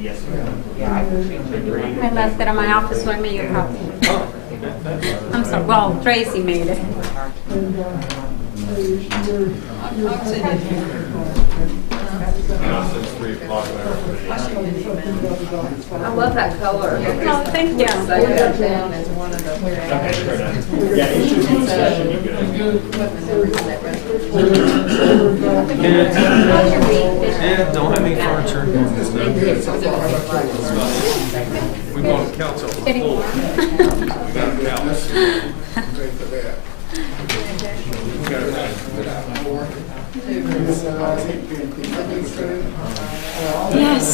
Yes, sir. I left it at my office, so I made a copy. I'm sorry, well, Tracy made it. I love that color. Oh, thank you. Save that down as one of the. Okay, fair enough. Yeah, it should be, that should be good. Yeah, don't have any furniture. We bought a couch off the floor. We got a couch. Yes.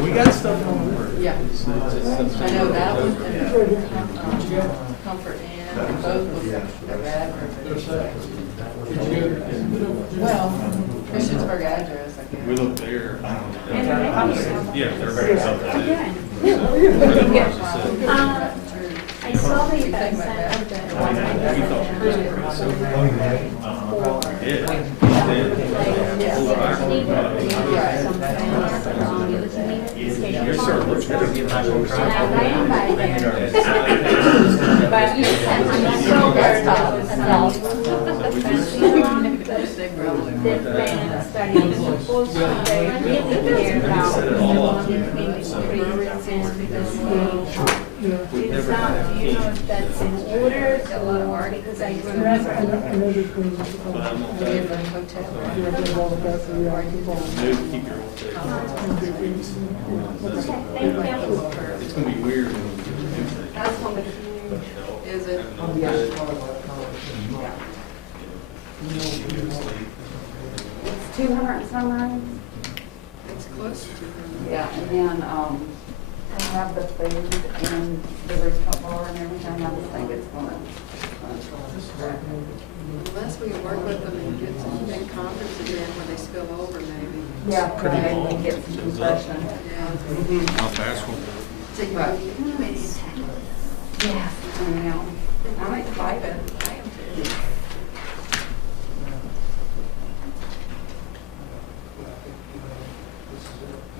We got stuff on board. Yeah. I know that one, Comfort Inn, both was a bad. Well, Christiansburg address, I guess. We looked there. Yeah, they're very Yeah. I saw the event center. Yes, sir. But I'm not sure where different studies also they really care about it's not, you know, if that's in order or because I remember. It's gonna be weird. That's gonna be huge. Is it? It's 200 and some rooms. It's close to. Yeah, and then, I have the food and the rooftop bar and everything. I just think it's gonna. Unless we work with them and get some big conferences in where they spill over maybe. Yeah, pretty cool. Get some compression. Yeah. How fast will Right. Yeah. I'm excited.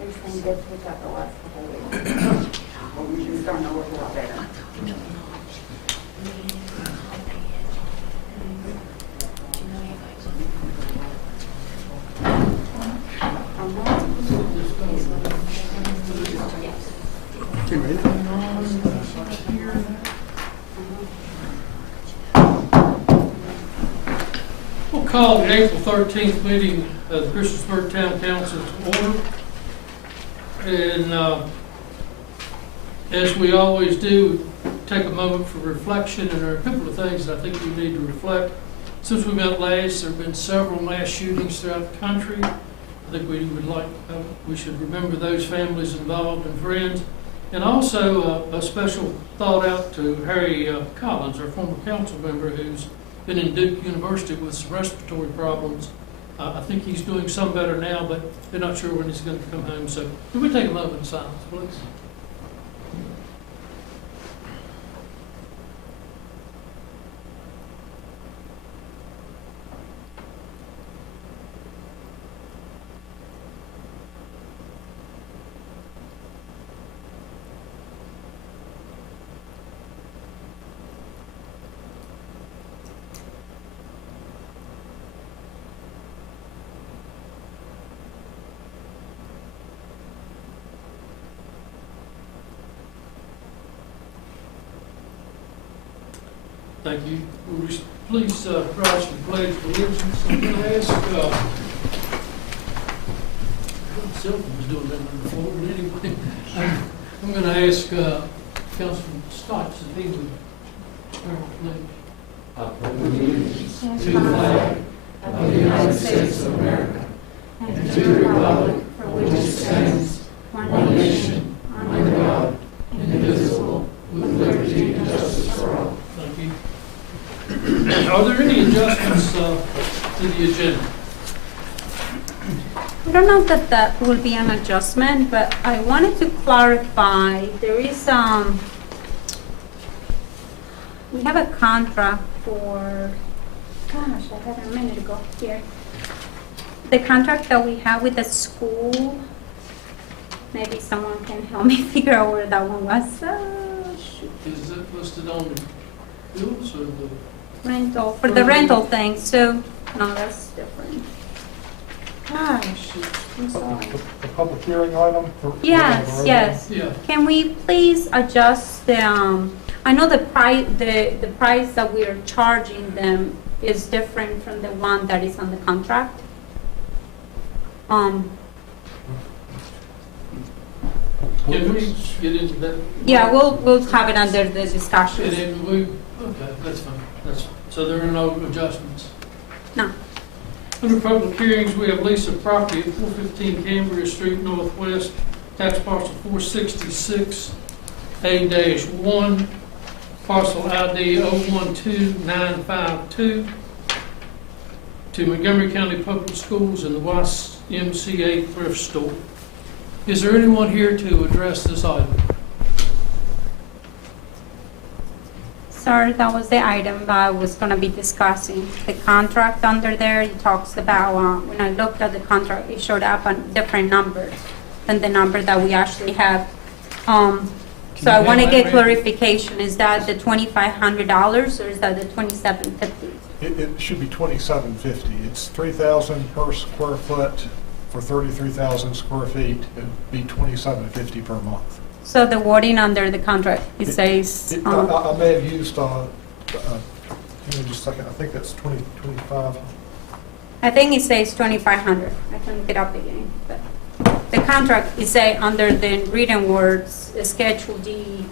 Everything did pick up the last couple of weeks. It's starting to look a lot better. We'll call the April 13th meeting of the Christiansburg Town Council to order. And as we always do, take a moment for reflection, and there are a couple of things I think we need to reflect. Since we met last, there have been several mass shootings throughout the country. I think we should remember those families involved and friends. And also a special thought out to Harry Collins, our former council member, who's been in Duke University with some respiratory problems. I think he's doing some better now, but they're not sure when he's going to come home. So can we take a moment of silence, please? Thank you. Will you please rise for the pledge of allegiance? I'm going to ask, Sylvan was doing that before, but anyway, I'm going to ask Councilman Stotts if he would turn the pledge. I pledge allegiance to the flag of the United States of America and to the republic for which it stands, one nation, under God, indivisible, with liberty and justice for all. Thank you. Are there any adjustments to the agenda? I don't know that that will be an adjustment, but I wanted to clarify, there is, we have a contract for, gosh, I had it a minute ago here. the contract that we have with the school, maybe someone can help me figure out where that one was. Shoot. Is it listed on the bills or the? Rental, for the rental thing, so, no, that's different. Gosh, I'm sorry. The public hearing item for? Yes, yes. Yeah. Can we please adjust the, I know the price, the price that we are charging them is different from the one that is on the contract. Can we get into that? Yeah, we'll have it under the And discussion. then okay, that's fine, that's fine. So there are no adjustments. No. Under public hearings, we have lease of property at 415 Cambria Street Northwest, tax parcel 466A-1, parcel ID 012952, to Montgomery County Public Schools and the YMCA thrift store. Is there anyone here to address this item? Sir, that was the item that I was going to be discussing. The contract under there, it talks about, when I looked at the contract, it showed up a different number than the number that we actually have. So I want to get clarification. Is that the $2,500 or is that the $2,750? It should be $2,750. It's $3,000 per square foot for 33,000 square feet. It'd be $2,750 per month. So the wording under the contract, it says, I may have used, give me just a second, I think that's 25. I think it says 2,500. I can look it up again. But the contract, it say under the written words, Schedule D,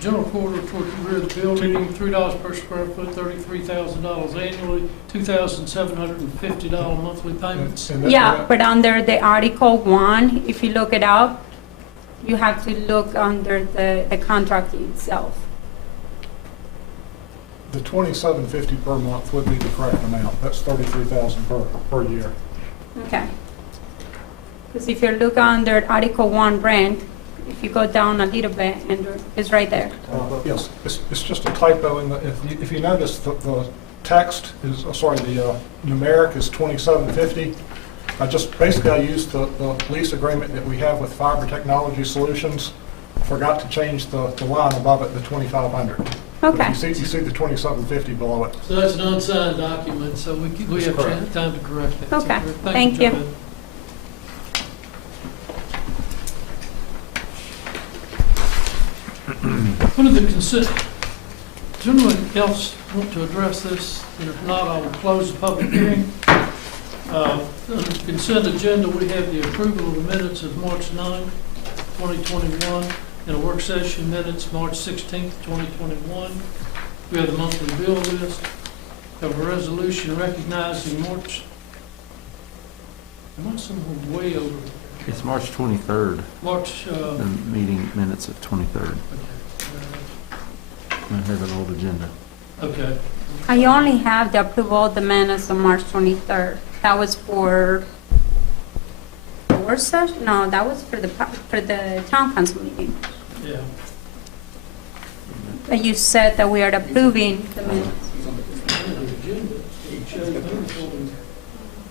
General quarter toward the rear of the building, $3 per square foot, $33,000 annually, $2,750 monthly payments. And that- yeah, but under the Article 1, if you look it up, you have to look under the contract itself. The $2,750 per month would be the correct amount. That's $33,000 per year. Okay. Because if you look under Article 1 rent, if you go down a little bit, and it's right there. Yes, it's just a typo in the, if you notice, the text is, the numeric is 2,750. I used the lease agreement that we have with Fiber Technology Solutions. Forgot to change the line above it to 2,500. Okay. You see the 2,750 below it. So that's an unsigned document, so we have correct. time to correct that. Okay, So, thank you. Joanne. Under the consent, does anyone else want to address this? And if not, I will close the public hearing. Under the consent agenda, we have the approval of the minutes of March 9, 2021, and a work session minutes March 16, 2021. We have the monthly bill list. We have a resolution recognizing March. Am I somewhere way over? It's March 23rd, March. the meeting minutes of 23rd. I have an old agenda. Okay. I only have the approval of the minutes on March 23rd. That was for the work session? No, that was for the town council meeting. Yeah. But you said that we are approving the minutes.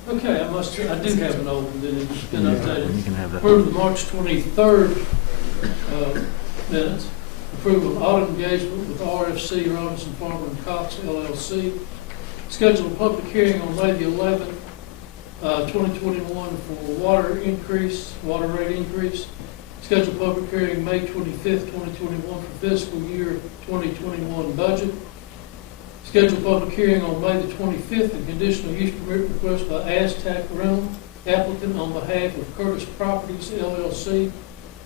Okay, I do have an old one, then it's been updated. You can have that. Approve the March 23rd minutes. Approval of audit engagement with RFC, Robinson, Farmer and Cox LLC. Schedule a public hearing on May the 11th, 2021 for water rate increase. Schedule a public hearing May 25th, 2021 for fiscal year 2021 budget. Schedule a public hearing on May the 25th, a conditional use permit request by Aztec Rental, applicant on behalf of Curtis Properties LLC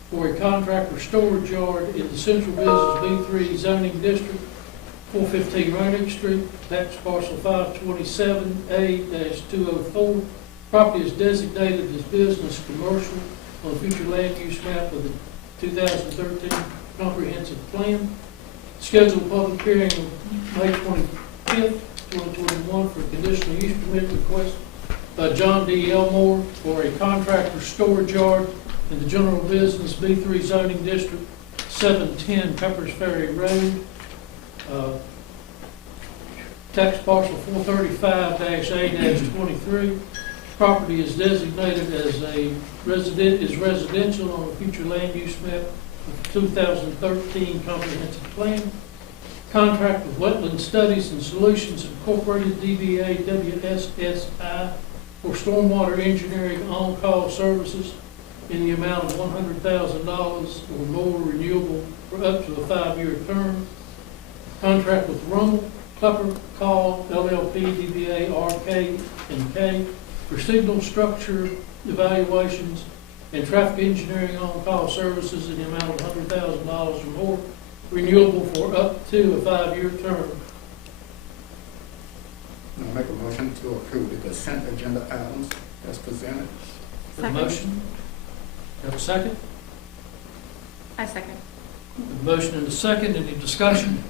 for a contractor storage yard in the Central Business B3 zoning district, 415 Roanoke Street, tax parcel 527A-204. Property is designated as business commercial on the future land use map of the 2013 comprehensive plan. Schedule a public hearing on May 25th, 2021 for a conditional use permit request by John D. Elmore for a contractor storage yard in the general business B3 zoning district, 710 Peppers Ferry Road. tax parcel 435-A-23. Property is designated as residential on a future land use map of 2013 comprehensive plan. Contract with Wetland Studies and Solutions Incorporated, DBA WSSI, for stormwater engineering on-call services in the amount of $100,000 or more, renewable for up to a 5-year term. Contract with Rummel, Klepper, Call, LLP, DBA RK&K for signal structure evaluations and traffic engineering on-call services in the amount of $100,000 or more, renewable for up to a 5-year term. I'll make a motion to approve the consent agenda items as presented. The motion. Have a second? I second. The motion and a second. Any discussion?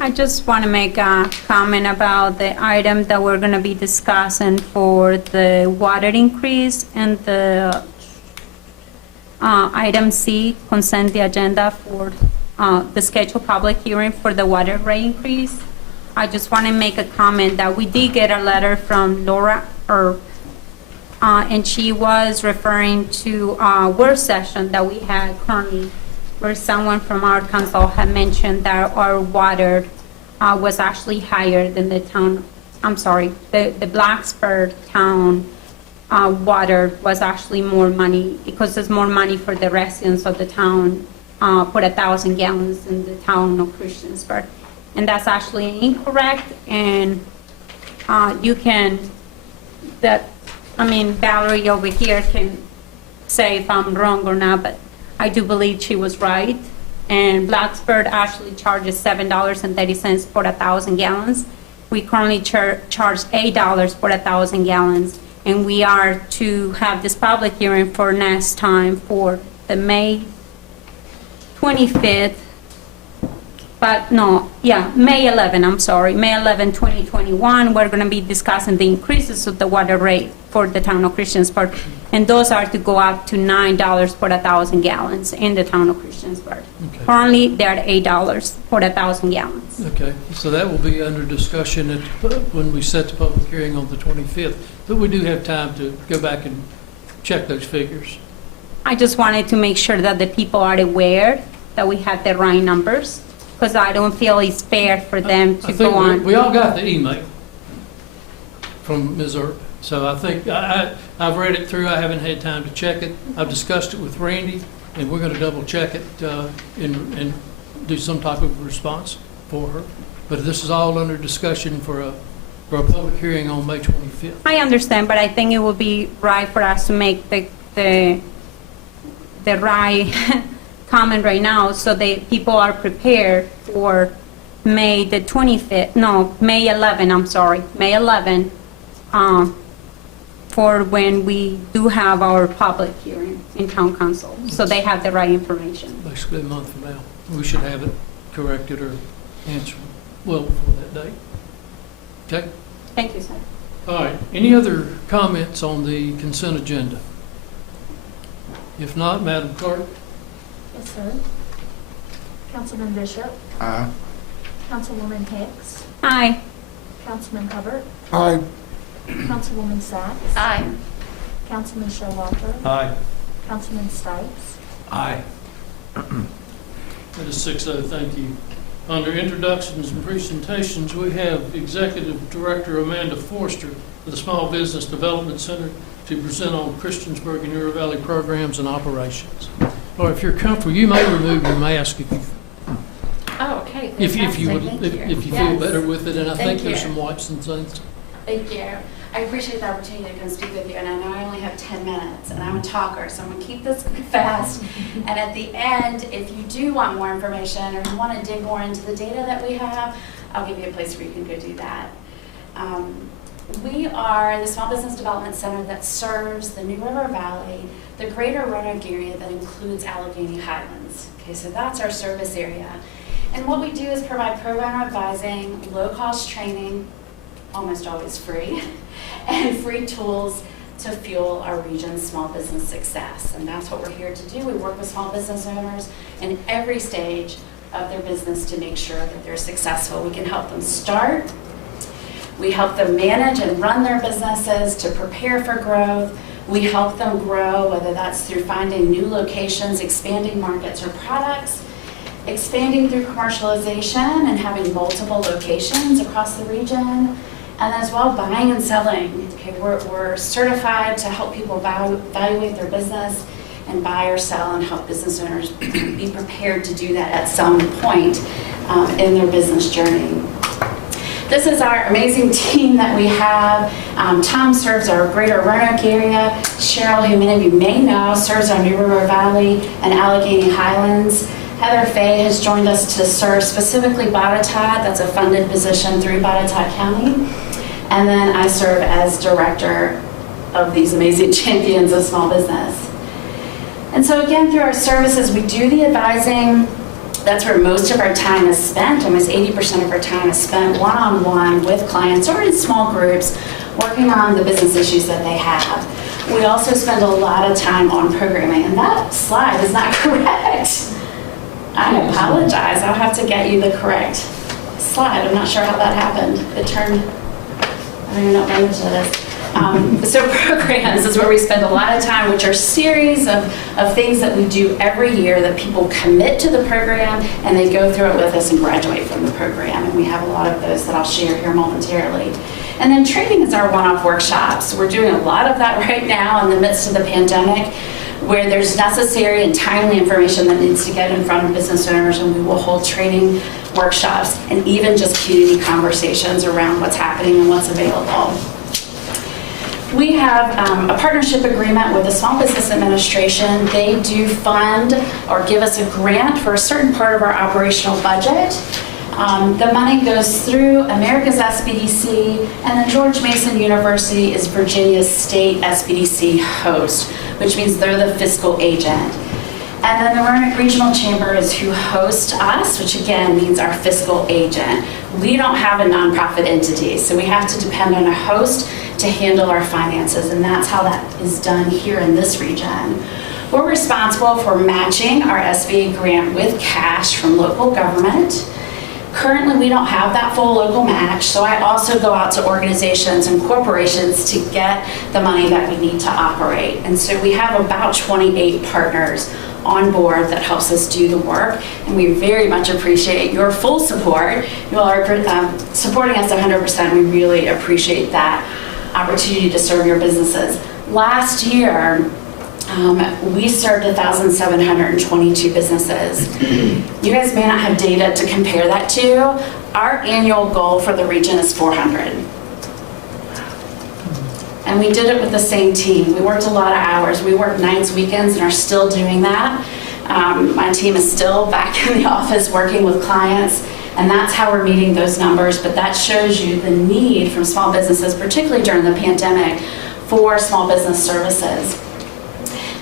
I just want to make a comment about the item that we're going to be discussing for the water increase and the item C, consent the agenda for the scheduled public hearing for the water rate increase. I just want to make a comment that we did get a letter from Laura, and she was referring to a work session that we had currently, where someone from our council had mentioned that our water was actually higher than the town, I'm sorry, the Blacksburg town water was actually more money, because there's more money for the residents of the town for 1,000 gallons in the town of Christiansburg. And that's actually incorrect, and you can, Valerie over here can say if I'm wrong or not, but I do believe she was right. And Blacksburg actually charges $7.30 for 1,000 gallons. We currently charge $8 for 1,000 gallons. And we are to have this public hearing for next time for the May 25th. May 11, May 11, 2021, we're going to be discussing the increases of the water rate for the town of Christiansburg. And those are to go up to $9 for 1,000 gallons in the town of Christiansburg. Okay. Currently, they're at $8 for 1,000 gallons. Okay, so that will be under discussion when we set the public hearing on the 25th. But we do have time to go back and check those figures. I just wanted to make sure that the people are aware that we have the right numbers, because I don't feel it's fair for them to go on. We all got the email from Ms. Earp, so I think I've read it through. I haven't had time to check it. I've discussed it with Randy, and we're going to double check it and do some type of response for her. But this is all under discussion for a public hearing on May 25th. I understand, but I think it would be right for us to make the right comment right now, so that people are prepared for May 11, for when we do have our public hearing in town council, so they have the right information. Basically a month from now. We should have it corrected or answered well before that date. Okay? Thank you, sir. All right. Any other comments on the consent agenda? If not, Madam Clerk? Yes, sir. Councilman Bishop, Aye. Councilwoman Hicks, Aye. Councilman Hubbard, Aye. Councilwoman Sacks, Aye. Councilman Showalter, Aye. Councilman Stipes. Aye. That is 6-0, thank you. Under introductions and presentations, we have Executive Director Amanda Forster of the Small Business Development Center to present on Christiansburg and Uro Valley programs and operations. Or if you're comfortable, you may remove your mask if you Oh, okay. if you Fantastic. would Thank if you Yes. feel better with it. And I think Thank there's you. some wipes and things. Thank you. I appreciate the opportunity to come speak with you, and I know I only have 10 minutes, and I'm a talker, so I'm going to keep this fast. And at the end, if you do want more information or you want to dig more into the data that we have, I'll give you a place where you can go do that. We are the Small Business Development Center that serves the New River Valley, the greater Roanoke area that includes Allegheny Highlands. Okay, so that's our service area. And what we do is provide program advising, low-cost training, almost always free, and free tools to fuel our region's small business success. And that's what we're here to do. We work with small business owners in every stage of their business to make sure that they're successful. We can help them start. We help them manage and run their businesses to prepare for growth. We help them grow, whether that's through finding new locations, expanding markets or products, expanding through commercialization and having multiple locations across the region, and as well buying and selling. Okay, we're certified to help people evaluate their business and buy or sell and help business owners be prepared to do that at some point in their business journey. This is our amazing team that we have. Tom serves our greater Roanoke area. Cheryl, who many of you may know, serves our New River Valley and Allegheny Highlands. Heather Fay has joined us to serve specifically Botetourt. That's a funded position through Botetourt County. And then I serve as director of these amazing champions of small business. And so again, through our services, we do the advising. That's where most of our time is spent. Almost 80% of our time is spent one-on-one with clients or in small groups working on the business issues that they have. We also spend a lot of time on programming, and that slide is not correct. I apologize. I'll have to get you the correct slide. I'm not sure how that happened. It turned, I don't even know what language that is. So programs is where we spend a lot of time, which are series of things that we do every year that people commit to the program and they go through it with us and graduate from the program. And we have a lot of those that I'll share here momentarily. And then training is our one-off workshops. We're doing a lot of that right now in the midst of the pandemic, where there's necessary and timely information that needs to get in front of business owners, and we will hold training workshops and even just community conversations around what's happening and what's available. We have a partnership agreement with the Small Business Administration. They do fund or give us a grant for a certain part of our operational budget. The money goes through America's SBDC, and then George Mason University is Virginia's state SBDC host, which means they're the fiscal agent. And then the Roanoke Regional Chamber is who hosts us, which again means our fiscal agent. We don't have a nonprofit entity, so we have to depend on a host to handle our finances, and that's how that is done here in this region. We're responsible for matching our SBA grant with cash from local government. Currently, we don't have that full local match, so I also go out to organizations and corporations to get the money that we need to operate. And so we have about 28 partners on board that helps us do the work, and we very much appreciate your full support. You all are supporting us 100%. We really appreciate that opportunity to serve your businesses. Last year, we served 1,722 businesses. You guys may not have data to compare that to. Our annual goal for the region is 400. And we did it with the same team. We worked a lot of hours. We worked nights, weekends, and are still doing that. My team is still back in the office working with clients, and that's how we're meeting those numbers. But that shows you the need from small businesses, particularly during the pandemic, for small business services.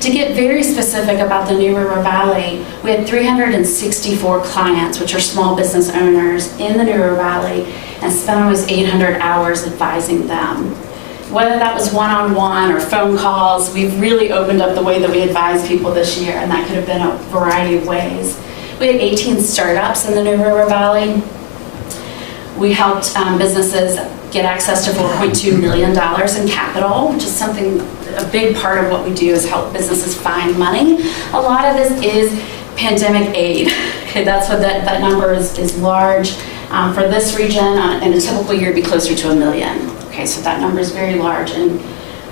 To get very specific about the New River Valley, we had 364 clients, which are small business owners in the New River Valley, and spent almost 800 hours advising them. Whether that was one-on-one or phone calls, we've really opened up the way that we advise people this year, and that could have been a variety of ways. We had 18 startups in the New River Valley. We helped businesses get access to $4.2 million in capital, which is something, a big part of what we do is help businesses find money. A lot of this is pandemic aid. Okay, that's what that number is large. For this region, in a typical year, it'd be closer to $1 million. Okay, so that number is very large and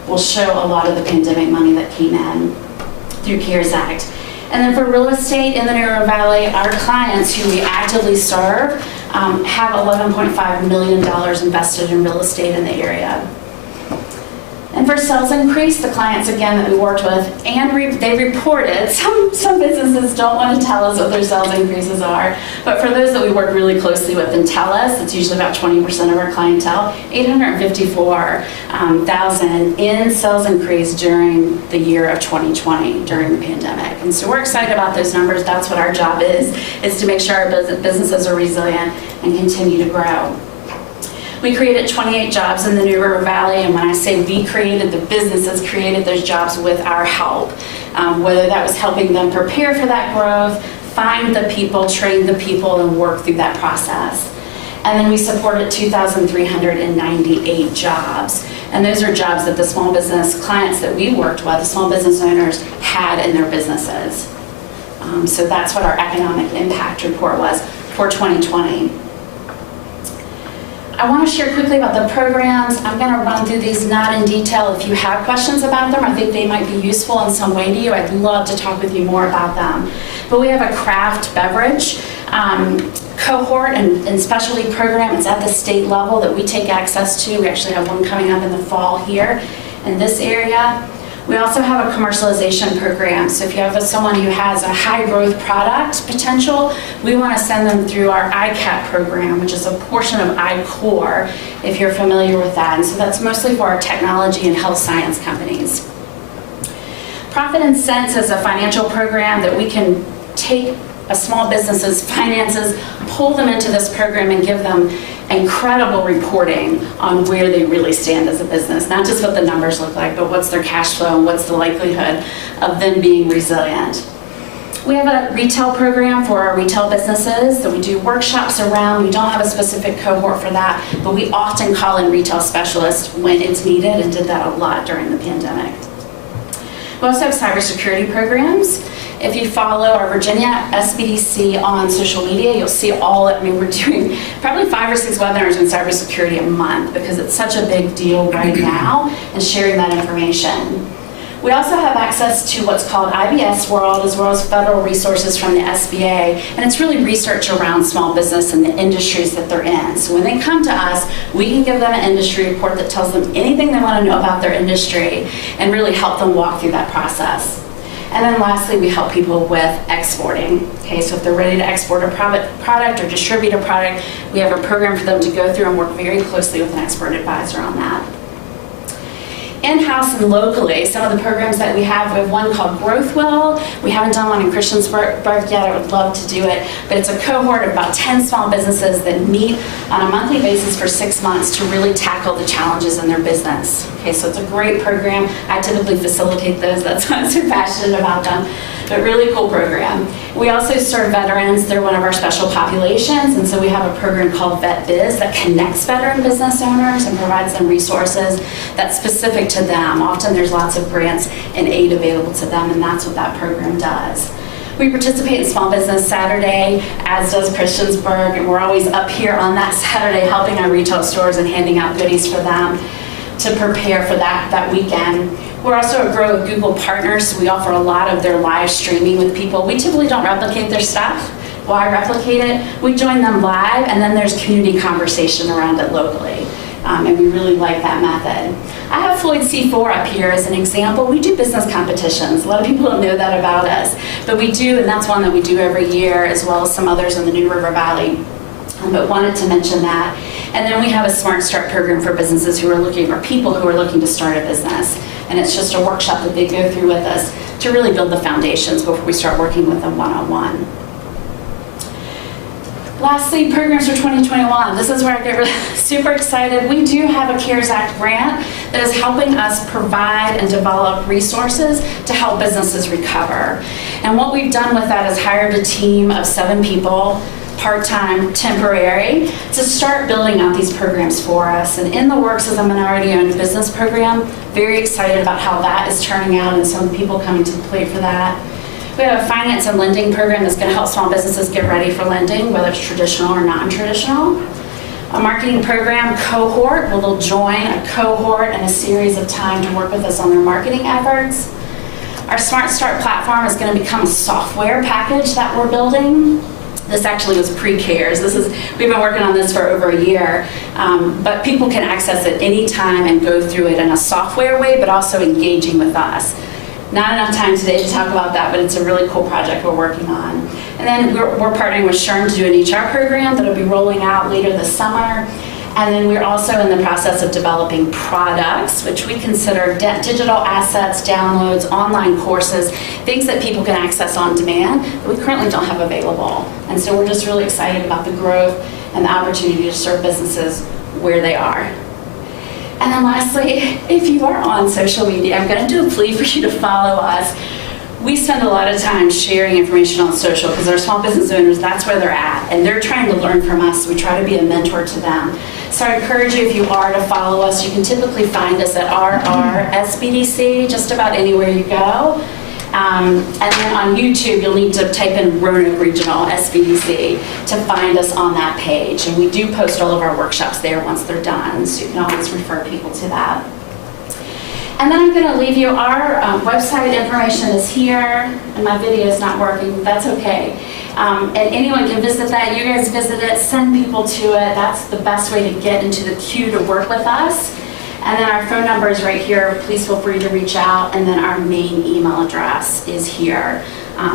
will show a lot of the pandemic money that came in through CARES Act. And then for real estate in the New River Valley, our clients who we actively serve have $11.5 million invested in real estate in the area. And for sales increase, the clients, again, that we worked with, and they reported, some businesses don't want to tell us what their sales increases are, but for those that we work really closely with and tell us, it's usually about 20% of our clientele, $854,000 in sales increase during the year of 2020, during the pandemic. And so we're excited about those numbers. That's what our job is to make sure our businesses are resilient and continue to grow. We created 28 jobs in the New River Valley, and when I say we created, the businesses created those jobs with our help. Whether that was helping them prepare for that growth, find the people, train the people, and work through that process. And then we supported 2,398 jobs. And those are jobs that the small business clients that we worked with, the small business owners, had in their businesses. So that's what our economic impact report was for 2020. I want to share quickly about the programs. I'm going to run through these not in detail. If you have questions about them, I think they might be useful in some way to you. I'd love to talk with you more about them. But we have a craft beverage cohort and specialty program. It's at the state level that we take access to. We actually have one coming up in the fall here in this area. We also have a commercialization program. So if you have someone who has a high growth product potential, we want to send them through our ICAP program, which is a portion of iCore, if you're familiar with that. And so that's mostly for our technology and health science companies. Profit and Sense is a financial program that we can take a small business's finances, pull them into this program and give them incredible reporting on where they really stand as a business, not just what the numbers look like, but what's their cash flow and what's the likelihood of them being resilient. We have a retail program for our retail businesses that we do workshops around. We don't have a specific cohort for that, but we often call in retail specialists when it's needed and did that a lot during the pandemic. We also have cybersecurity programs. If you follow our Virginia SBDC on social media, you'll see we're doing probably 5 or 6 webinars on cybersecurity a month because it's such a big deal right now and sharing that information. We also have access to what's called IBS World, as well as federal resources from the SBA, and it's really research around small business and the industries that they're in. So when they come to us, we can give them an industry report that tells them anything they want to know about their industry and really help them walk through that process. And then lastly, we help people with exporting. Okay, so if they're ready to export a product or distribute a product, we have a program for them to go through and work very closely with an export advisor on that. In-house and locally, some of the programs that we have one called Growth Will. We haven't done one in Christiansburg yet. I would love to do it, but it's a cohort of about 10 small businesses that meet on a monthly basis for 6 months to really tackle the challenges in their business. Okay, so it's a great program. I typically facilitate those. That's why I'm so passionate about them. But really cool program. We also serve veterans. They're one of our special populations, and so we have a program called Vet Biz that connects veteran business owners and provides them resources that's specific to them. Often there's lots of grants and aid available to them, and that's what that program does. We participate in Small Business Saturday, as does Christiansburg, and we're always up here on that Saturday helping our retail stores and handing out goodies for them to prepare for that weekend. We're also a Grow with Google partner, so we offer a lot of their live streaming with people. We typically don't replicate their stuff. Why replicate it? We join them live, and then there's community conversation around it locally, and we really like that method. I have Floyd C4 up here as an example. We do business competitions. A lot of people don't know that about us, but we do, and that's one that we do every year, as well as some others in the New River Valley. But wanted to mention that. And then we have a Smart Start program for businesses who are looking, or people who are looking to start a business. And it's just a workshop that they go through with us to really build the foundations before we start working with them one-on-one. Lastly, programs for 2021. This is where I get really super excited. We do have a CARES Act grant that is helping us provide and develop resources to help businesses recover. And what we've done with that is hired a team of 7 people, part-time, temporary, to start building out these programs for us. And in the works is a minority-owned business program. Very excited about how that is turning out and some people coming to the plate for that. We have a finance and lending program that's going to help small businesses get ready for lending, whether it's traditional or non-traditional. A marketing program cohort, where they'll join a cohort and a series of time to work with us on their marketing efforts. Our Smart Start platform is going to become a software package that we're building. This actually was pre-CARES. We've been working on this for over a year, but people can access it anytime and go through it in a software way, but also engaging with us. Not enough time today to talk about that, but it's a really cool project we're working on. And then we're partnering with SHRM to do an HR program that'll be rolling out later this summer. And then we're also in the process of developing products, which we consider digital assets, downloads, online courses, things that people can access on demand that we currently don't have available. And so we're just really excited about the growth and the opportunity to serve businesses where they are. And then lastly, if you are on social media, I'm going to do a plea for you to follow us. we spend a lot of time sharing information on social because our small business owners, that's where they're at, and they're trying to learn from us. We try to be a mentor to them. So I encourage you, if you are, to follow us. You can typically find us at RRSBDC, just about anywhere you go. And then on YouTube, you'll need to type in Roanoke Regional SBDC to find us on that page. And we do post all of our workshops there once they're done, so you can always refer people to that. And then I'm going to leave you, our website information is here, and my video is not working, but that's okay. And anyone can visit that. You guys visit it, send people to it. That's the best way to get into the queue to work with us. And then our phone number is right here. Please feel free to reach out. And then our main email address is here.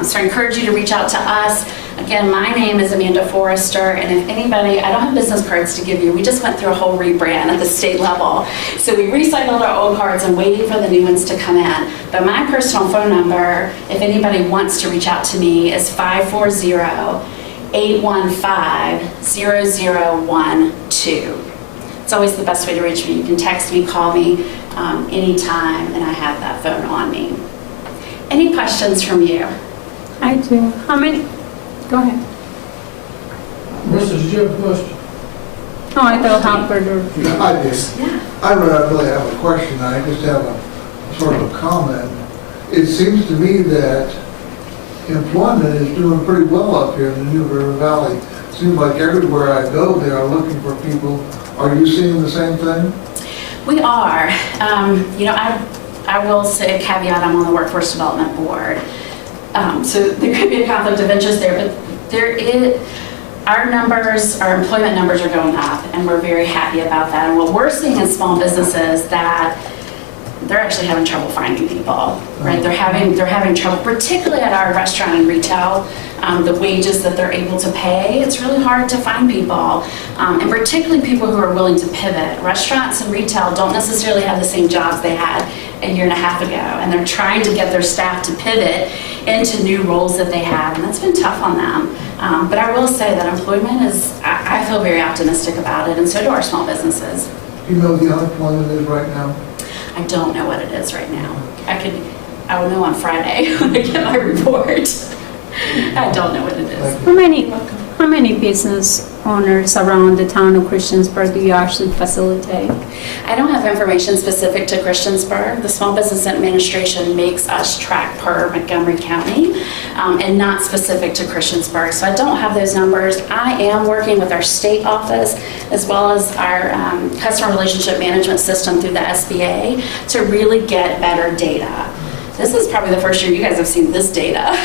So I encourage you to reach out to us. Again, my name is Amanda Forrester, and if anybody, I don't have business cards to give you. We just went through a whole rebrand at the state level. So we recycled our old cards and waiting for the new ones to come in. But my personal phone number, if anybody wants to reach out to me, is 540-815-0012. It's always the best way to reach me. You can text me, call me anytime, and I have that phone on me. Any questions from you? I do. How many? Go ahead. Marissa, did you have a question? Oh, I thought Hopper or... I did. Yeah. I don't really have a question. I just have a sort of a comment. It seems to me that employment is doing pretty well up here in the New River Valley. It seems like everywhere I go, they are looking for people. Are you seeing the same thing? We are. You know, I will say a caveat, I'm on the Workforce Development Board. So there could be a conflict of interest there, but our numbers, our employment numbers are going up, and we're very happy about that. And what we're seeing in small businesses that they're actually having trouble finding people, right? They're having trouble, particularly at our restaurant and retail. The wages that they're able to pay, it's really hard to find people, and particularly people who are willing to pivot. Restaurants and retail don't necessarily have the same jobs they had a year and a half ago, and they're trying to get their staff to pivot into new roles that they have, and that's been tough on them. But I will say that employment is, I feel very optimistic about it, and so do our small businesses. Do you know what the unemployment is right now? I don't know what it is right now. I will know on Friday when I get my report. I don't know what it is. How many business owners around the town of Christiansburg do you actually facilitate? I don't have information specific to Christiansburg. The Small Business Administration makes us track per Montgomery County and not specific to Christiansburg. So I don't have those numbers. I am working with our state office as well as our customer relationship management system through the SBA to really get better data. This is probably the first year you guys have seen this data.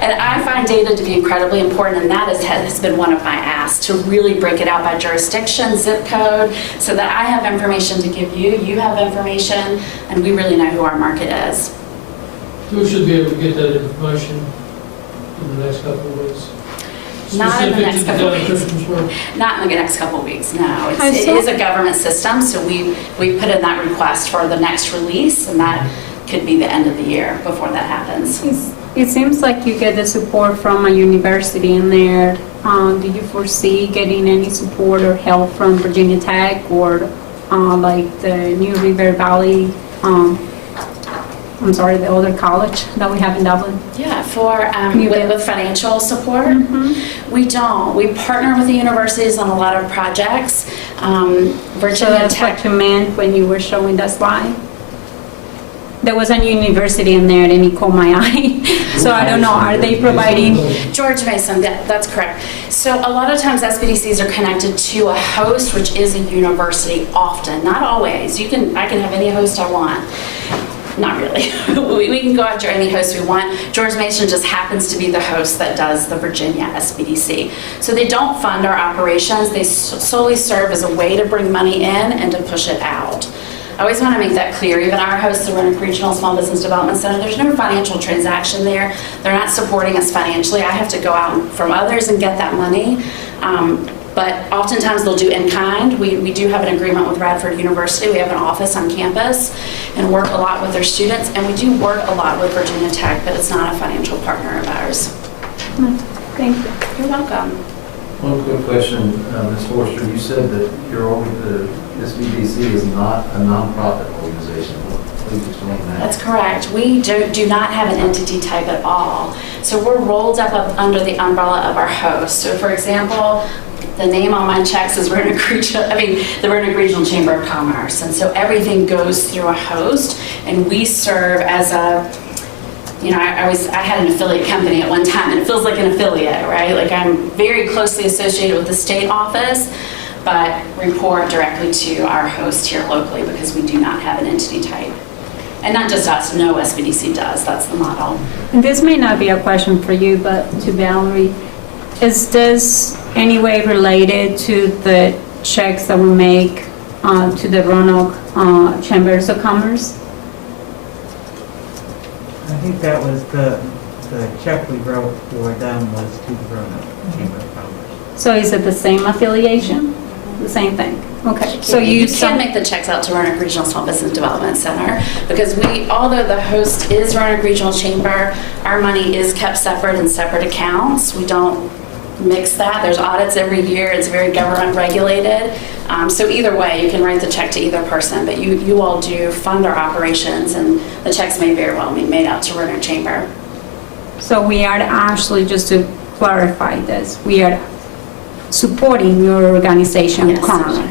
And I find data to be incredibly important, and that has been one of my asks, to really break it out by jurisdiction, zip code, so that I have information to give you, you have information, and we really know who our market is. We should be able to get that information in the next couple of weeks. Not in the next couple of weeks. Christiansburg. Not in the next couple of weeks, no. It is a government system, so we put in that request for the next release, and that could be the end of the year before that happens. It seems like you get the support from a university in there. Do you foresee getting any support or help from Virginia Tech or like the New River Valley, the other college that we have in Dublin? Yeah, with financial support, we don't. We partner with the universities on a lot of projects. Virginia So that's Tech. what you meant when you were showing that slide? There was a university in there and it caught my eye. So I don't know, are they providing? George Mason, that's correct. So a lot of times SBDCs are connected to a host, which is a university often, not always. I can have any host I want. Not really. We can go after any host we want. George Mason just happens to be the host that does the Virginia SBDC. So they don't fund our operations. They solely serve as a way to bring money in and to push it out. I always want to make that clear. Even our host, the Roanoke Regional Small Business Development Center, there's no financial transaction there. They're not supporting us financially. I have to go out from others and get that money. But oftentimes they'll do in kind. We do have an agreement with Radford University. We have an office on campus and work a lot with their students. And we do work a lot with Virginia Tech, but it's not a financial partner of ours. Thank you. You're welcome. One quick question, Ms. Forster. You said that the SBDC is not a nonprofit organization. Please explain that. That's correct. We do not have an entity type at all. So we're rolled up under the umbrella of our host. So for example, the name on my checks is the Roanoke Regional Chamber of Commerce. And so everything goes through a host, and we serve as a, I had an affiliate company at one time, and it feels like an affiliate, right? Like I'm very closely associated with the state office, but report directly to our host here locally because we do not have an entity type. And not just us, no SBDC does. That's the model. And this may not be a question for you, but to Valerie, is this any way related to the checks that we make to the Roanoke Chambers of Commerce? I think that was the check we wrote for them was to the Roanoke Chamber of Commerce. So is it the same affiliation? The same thing? Okay. So you can make the checks out to Roanoke Regional Small Business Development Center because although the host is Roanoke Regional Chamber, our money is kept separate in separate accounts. We don't mix that. There's audits every year. It's very government regulated. So either way, you can write the check to either person, but you all do fund our operations, and the checks may very well be made out to Roanoke Chamber. So we are actually, just to clarify this, we are supporting your organization currently?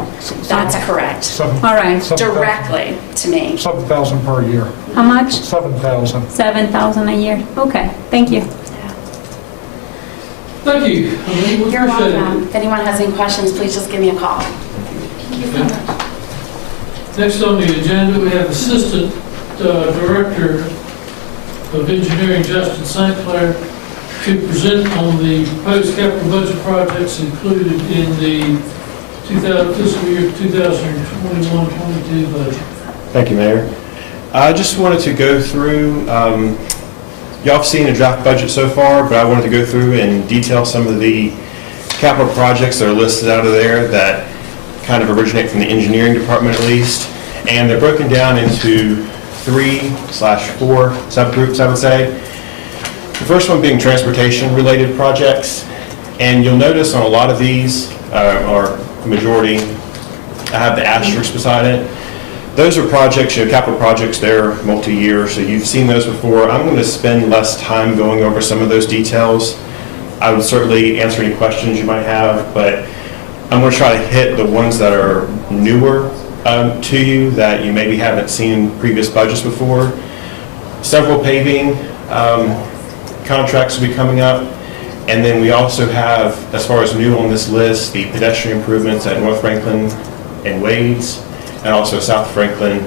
That's correct. All right. Directly to me. 7,000 per year. How much? 7,000. 7,000 a year. Okay, thank you. Thank you. We You're appreciate it. welcome. If anyone has any questions, please just give me a call. Next on the agenda, we have Assistant Director of Engineering Justin St. Clair to present on the proposed capital budget projects included in the fiscal year 2021-22 budget. Thank you, Mayor. I just wanted to go through, y'all have seen a draft budget so far, but I wanted to go through and detail some of the capital projects that are listed out of there that kind of originate from the engineering department at least. And they're broken down into 3/4 subgroups, I would say. The first one being transportation-related projects. And you'll notice on a lot of these, or majority, I have the asterisk beside it. Those are projects, capital projects, they're multi-year, so you've seen those before. I'm going to spend less time going over some of those details. I would certainly answer any questions you might have, but I'm going to try to hit the ones that are newer to you that you maybe haven't seen in previous budgets before. Several paving contracts will be coming up. And then we also have, as far as new on this list, the pedestrian improvements at North Franklin and Wades, and also South Franklin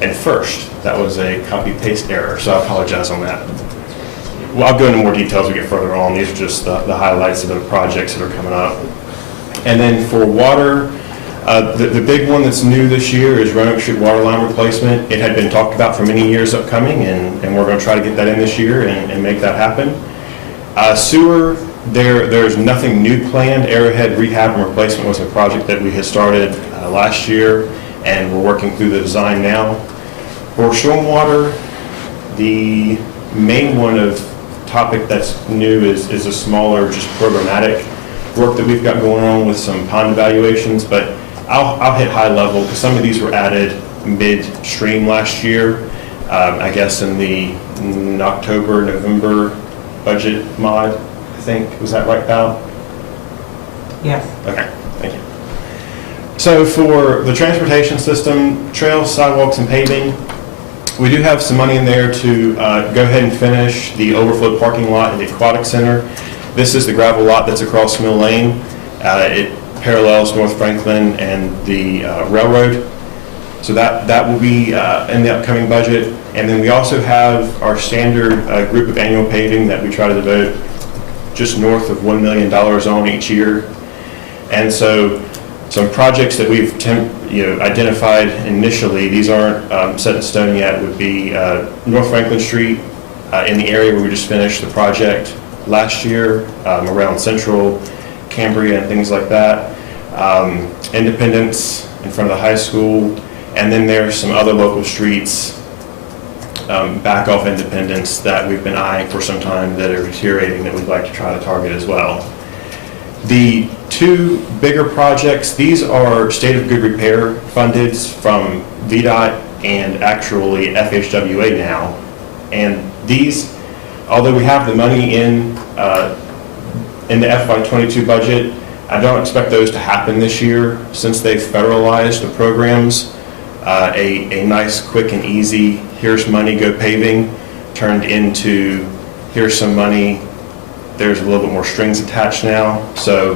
and First. That was a copy-paste error, so I apologize on that. Well, I'll go into more details as we get further on. These are just the highlights of the projects that are coming up. And then for water, the big one that's new this year is Roanoke Street water line replacement. It had been talked about for many years upcoming, and we're going to try to get that in this year and make that happen. Sewer, there's nothing new planned. Arrowhead rehab and replacement was a project that we had started last year, and we're working through the design now. For stormwater, the main one of topic that's new is a smaller, just programmatic work that we've got going on with some pond evaluations, but I'll hit high level because some of these were added midstream last year, I guess in the October, November budget mod, I think. Was that right, Val? Yes. Okay, thank you. So for the transportation system, trails, sidewalks, and paving, we do have some money in there to go ahead and finish the overflow parking lot at the Aquatic Center. This is the gravel lot that's across Mill Lane. It parallels North Franklin and the railroad. So that will be in the upcoming budget. And then we also have our standard group of annual paving that we try to devote just north of $1 million on each year. And so some projects that we've identified initially, these aren't set in stone yet, would be North Franklin Street in the area where we just finished the project last year, around Central, Cambria, and things like that. Independence in front of the high school. And then there's some other local streets back off Independence that we've been eyeing for some time that are deteriorating that we'd like to try to target as well. The two bigger projects, these are state of good repair funded from VDOT and actually FHWA now. And these, although we have the money in the FY22 budget, I don't expect those to happen this year since they've federalized the programs. A nice, quick, and easy, here's money, go paving, turned into here's some money, there's a little bit more strings attached now. So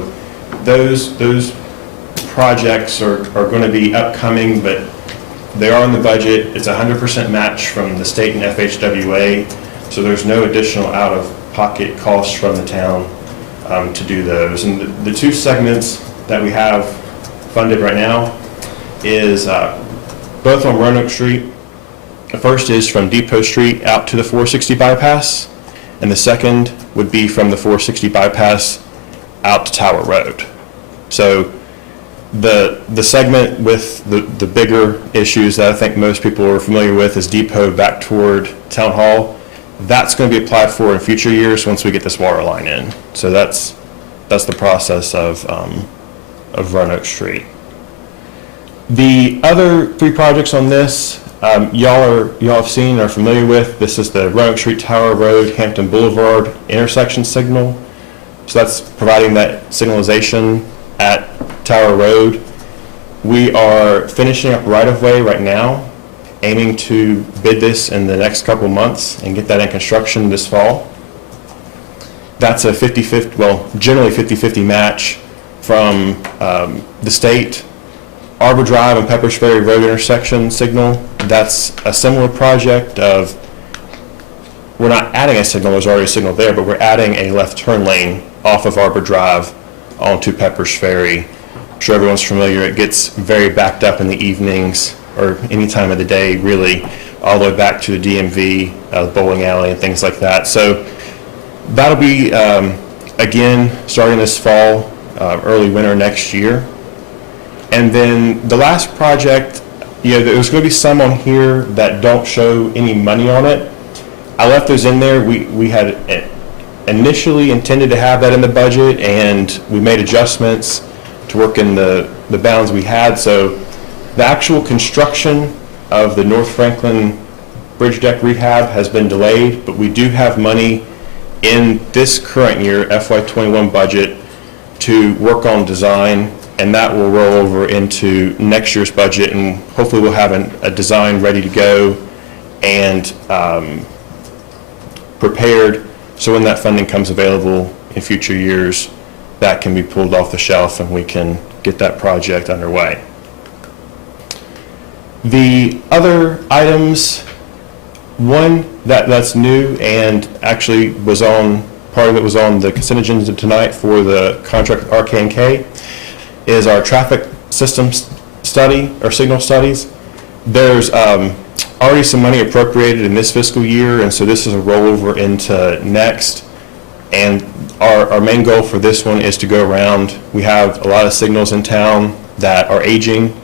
those projects are going to be upcoming, but they are in the budget. It's 100% match from the state and FHWA, so there's no additional out-of-pocket costs from the town to do those. And the two segments that we have funded right now is both on Roanoke Street. The first is from Depot Street out to the 460 bypass, and the second would be from the 460 bypass out to Tower Road. So the segment with the bigger issues that I think most people are familiar with is Depot back toward Town Hall. That's going to be applied for in future years once we get this water line in. So that's the process of Roanoke Street. The other three projects on this, y'all have seen and are familiar with. This is the Roanoke Street, Tower Road, Hampton Boulevard intersection signal. So that's providing that signalization at Tower Road. We are finishing up right-of-way right now, aiming to bid this in the next couple months and get that in construction this fall. That's a 50-50, well, generally 50-50 match from the state. Arbor Drive and Peppers Ferry Road intersection signal, that's a similar project of, we're not adding a signal, there's already a signal there, but we're adding a left turn lane off of Arbor Drive onto Peppers Ferry. I'm sure everyone's familiar, it gets very backed up in the evenings or any time of the day, really, all the way back to the DMV, the bowling alley and things like that. So that'll be, again, starting this fall, early winter next year. And then the last project, there's going to be some on here that don't show any money on it. I left those in there. We had initially intended to have that in the budget, and we made adjustments to work in the bounds we had. So the actual construction of the North Franklin bridge deck rehab has been delayed, but we do have money in this current year, FY21 budget, to work on design, and that will roll over into next year's budget, and hopefully we'll have a design ready to go and prepared, so when that funding comes available in future years, that can be pulled off the shelf and we can get that project underway. The other items, one that's new and actually was on, part of it was on the consent agenda tonight for the contract with RK&K, is our traffic systems study, or signal studies. There's already some money appropriated in this fiscal year, and so this is a rollover into next. And our main goal for this one is to go around. We have a lot of signals in town that are aging.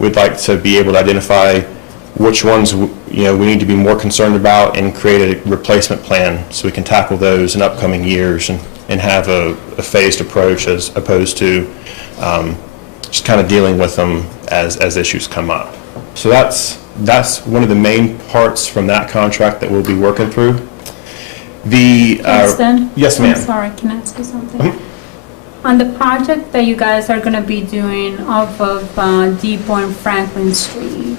We'd like to be able to identify which ones we need to be more concerned about and create a replacement plan so we can tackle those in upcoming years and have a phased approach as opposed to just kind of dealing with them as issues come up. So that's one of the main parts from that contract that we'll be working through. Winston? Yes, ma'am. I'm sorry, can I ask you something? On the project that you guys are going to be doing off of Depot and Franklin Street,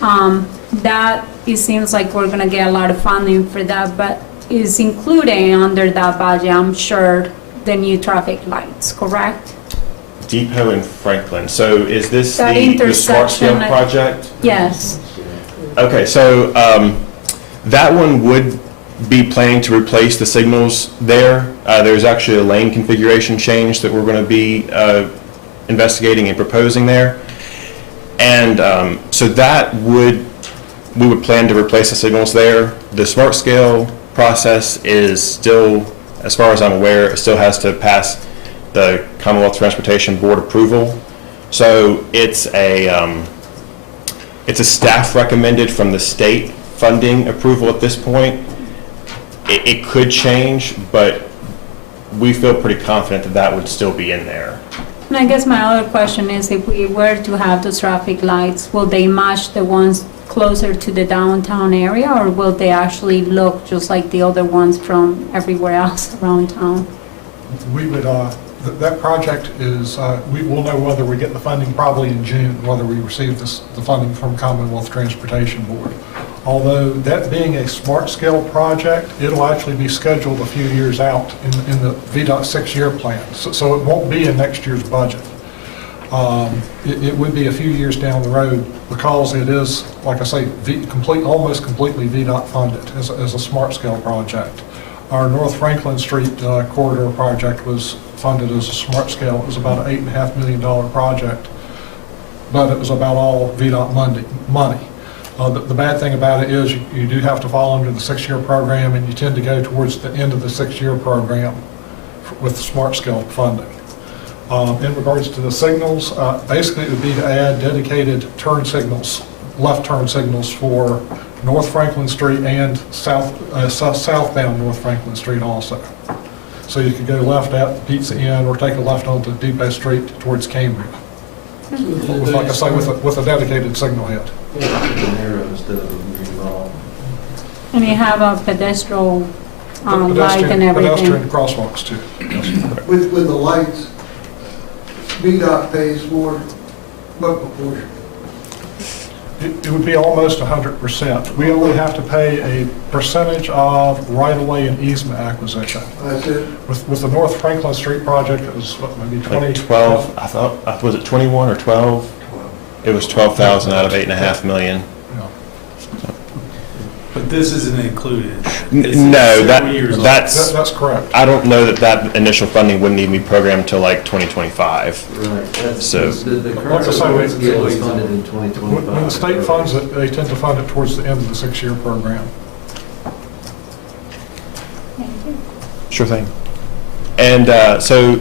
that it seems like we're going to get a lot of funding for that, but is including under that budget, I'm sure, the new traffic lights, correct? Depot and Franklin. So is this That the Smart Scale intersection, project? Yes. Okay, so that one would be planning to replace the signals there. There's actually a lane configuration change that we're going to be investigating and proposing there. And so that we would plan to replace the signals there. The Smart Scale process is still, as far as I'm aware, it still has to pass the Commonwealth Transportation Board approval. So it's a staff recommended from the state funding approval at this point. It could change, but we feel pretty confident that would still be in there. And I guess my other question is, if we were to have those traffic lights, will they match the ones closer to the downtown area, or will they actually look just like the other ones from everywhere else around town? We would, that project is, we will know whether we get the funding probably in June, whether we receive the funding from Commonwealth Transportation Board. Although that being a smart scale project, it'll actually be scheduled a few years out in the VDOT 6-year plan. So it won't be in next year's budget. It would be a few years down the road because it is, like I say, almost completely VDOT funded as a smart scale project. Our North Franklin Street corridor project was funded as a smart scale. It was about an $8.5 million project, but it was about all VDOT money. The bad thing about it is you do have to fall under the 6-year program, and you tend to go towards the end of the 6-year program with smart scale funding. In regards to the signals, basically it would be to add dedicated turn signals, left turn signals for North Franklin Street and southbound North Franklin Street also. So you could go left at the Pizza Inn or take a left onto Depot Street towards Cambria. With, like I say, with a dedicated signal head. And you have a pedestrian light and everything. Pedestrian crosswalks too. Yes. With the lights, VDOT pays for what proportion? It would be almost 100%. We only have to pay a percentage of right-of-way and easement acquisition. That's it? With the North Franklin Street project, it was what, maybe 20? Like 12, I thought, was it 21 or 12? It was 12,000 out of 8.5 million. Yeah. But this isn't included. No, That's correct. I don't know that initial funding wouldn't even be programmed until like 2025. Right. So The current proposal is funded in 2025. When the state funds it, they tend to fund it towards the end of the 6-year program. Sure thing. And so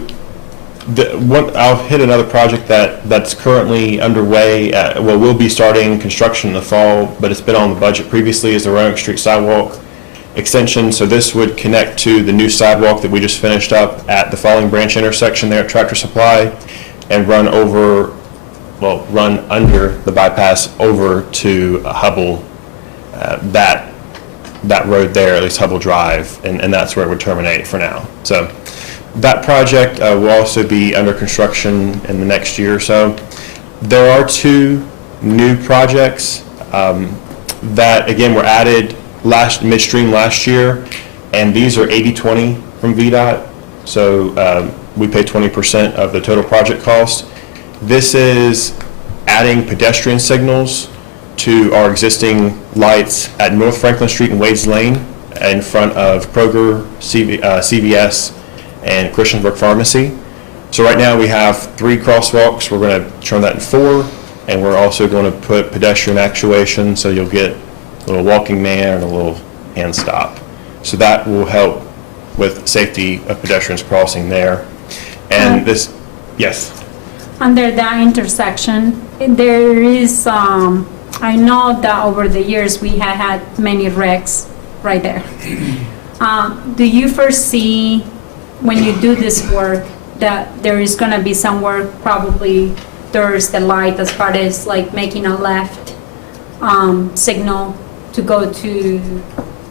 I'll hit another project that's currently underway. We'll be starting construction in the fall, but it's been on the budget previously, is the Roanoke Street Sidewalk extension. So this would connect to the new sidewalk that we just finished up at the Falling Branch intersection there at Tractor Supply and run under the bypass over to Hubble, that road there, at least Hubble Drive, and that's where it would terminate for now. So that project will also be under construction in the next year or so. There are 2 new projects that, again, were added midstream last year, and these are 80/20 from VDOT, so we pay 20% of the total project cost. This is adding pedestrian signals to our existing lights at North Franklin Street and Wades Lane in front of Kroger, CVS, and Christiansburg Pharmacy. So right now we have 3 crosswalks. We're going to turn that in 4, and we're also going to put pedestrian actuation, so you'll get a little walking man and a little hand stop. So that will help with safety of pedestrians crossing there. And this, yes? Under that intersection, there is, I know that over the years we had many wrecks right there. Do you foresee, when you do this work, that there is going to be some work probably towards the light as far as like making a left signal to go to,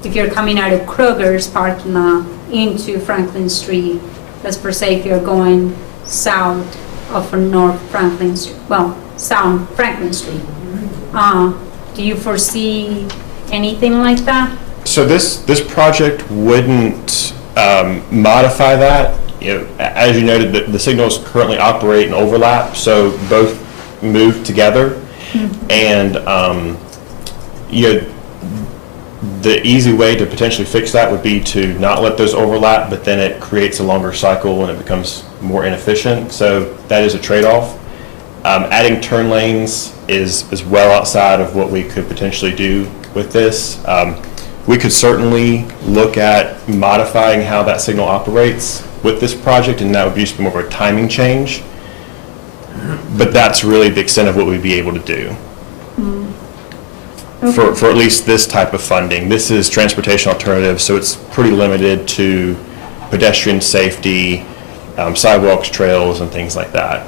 if you're coming out of Kroger's parking lot into Franklin Street, let's per se if you're going south of North Franklin Street, well, South Franklin Street. Do you foresee anything like that? So this project wouldn't modify that. You know, as you noted, the signals currently operate and overlap, so both move together. Mm-hmm. And you know, the easy way to potentially fix that would be to not let those overlap, but then it creates a longer cycle and it becomes more inefficient. So that is a trade-off. Adding turn lanes is well outside of what we could potentially do with this. We could certainly look at modifying how that signal operates with this project, and that would just be more of a timing change. But that's really the extent of what we'd be able to do. Okay. For at least this type of funding. This is transportation alternatives, so it's pretty limited to pedestrian safety sidewalks, trails, and things like that.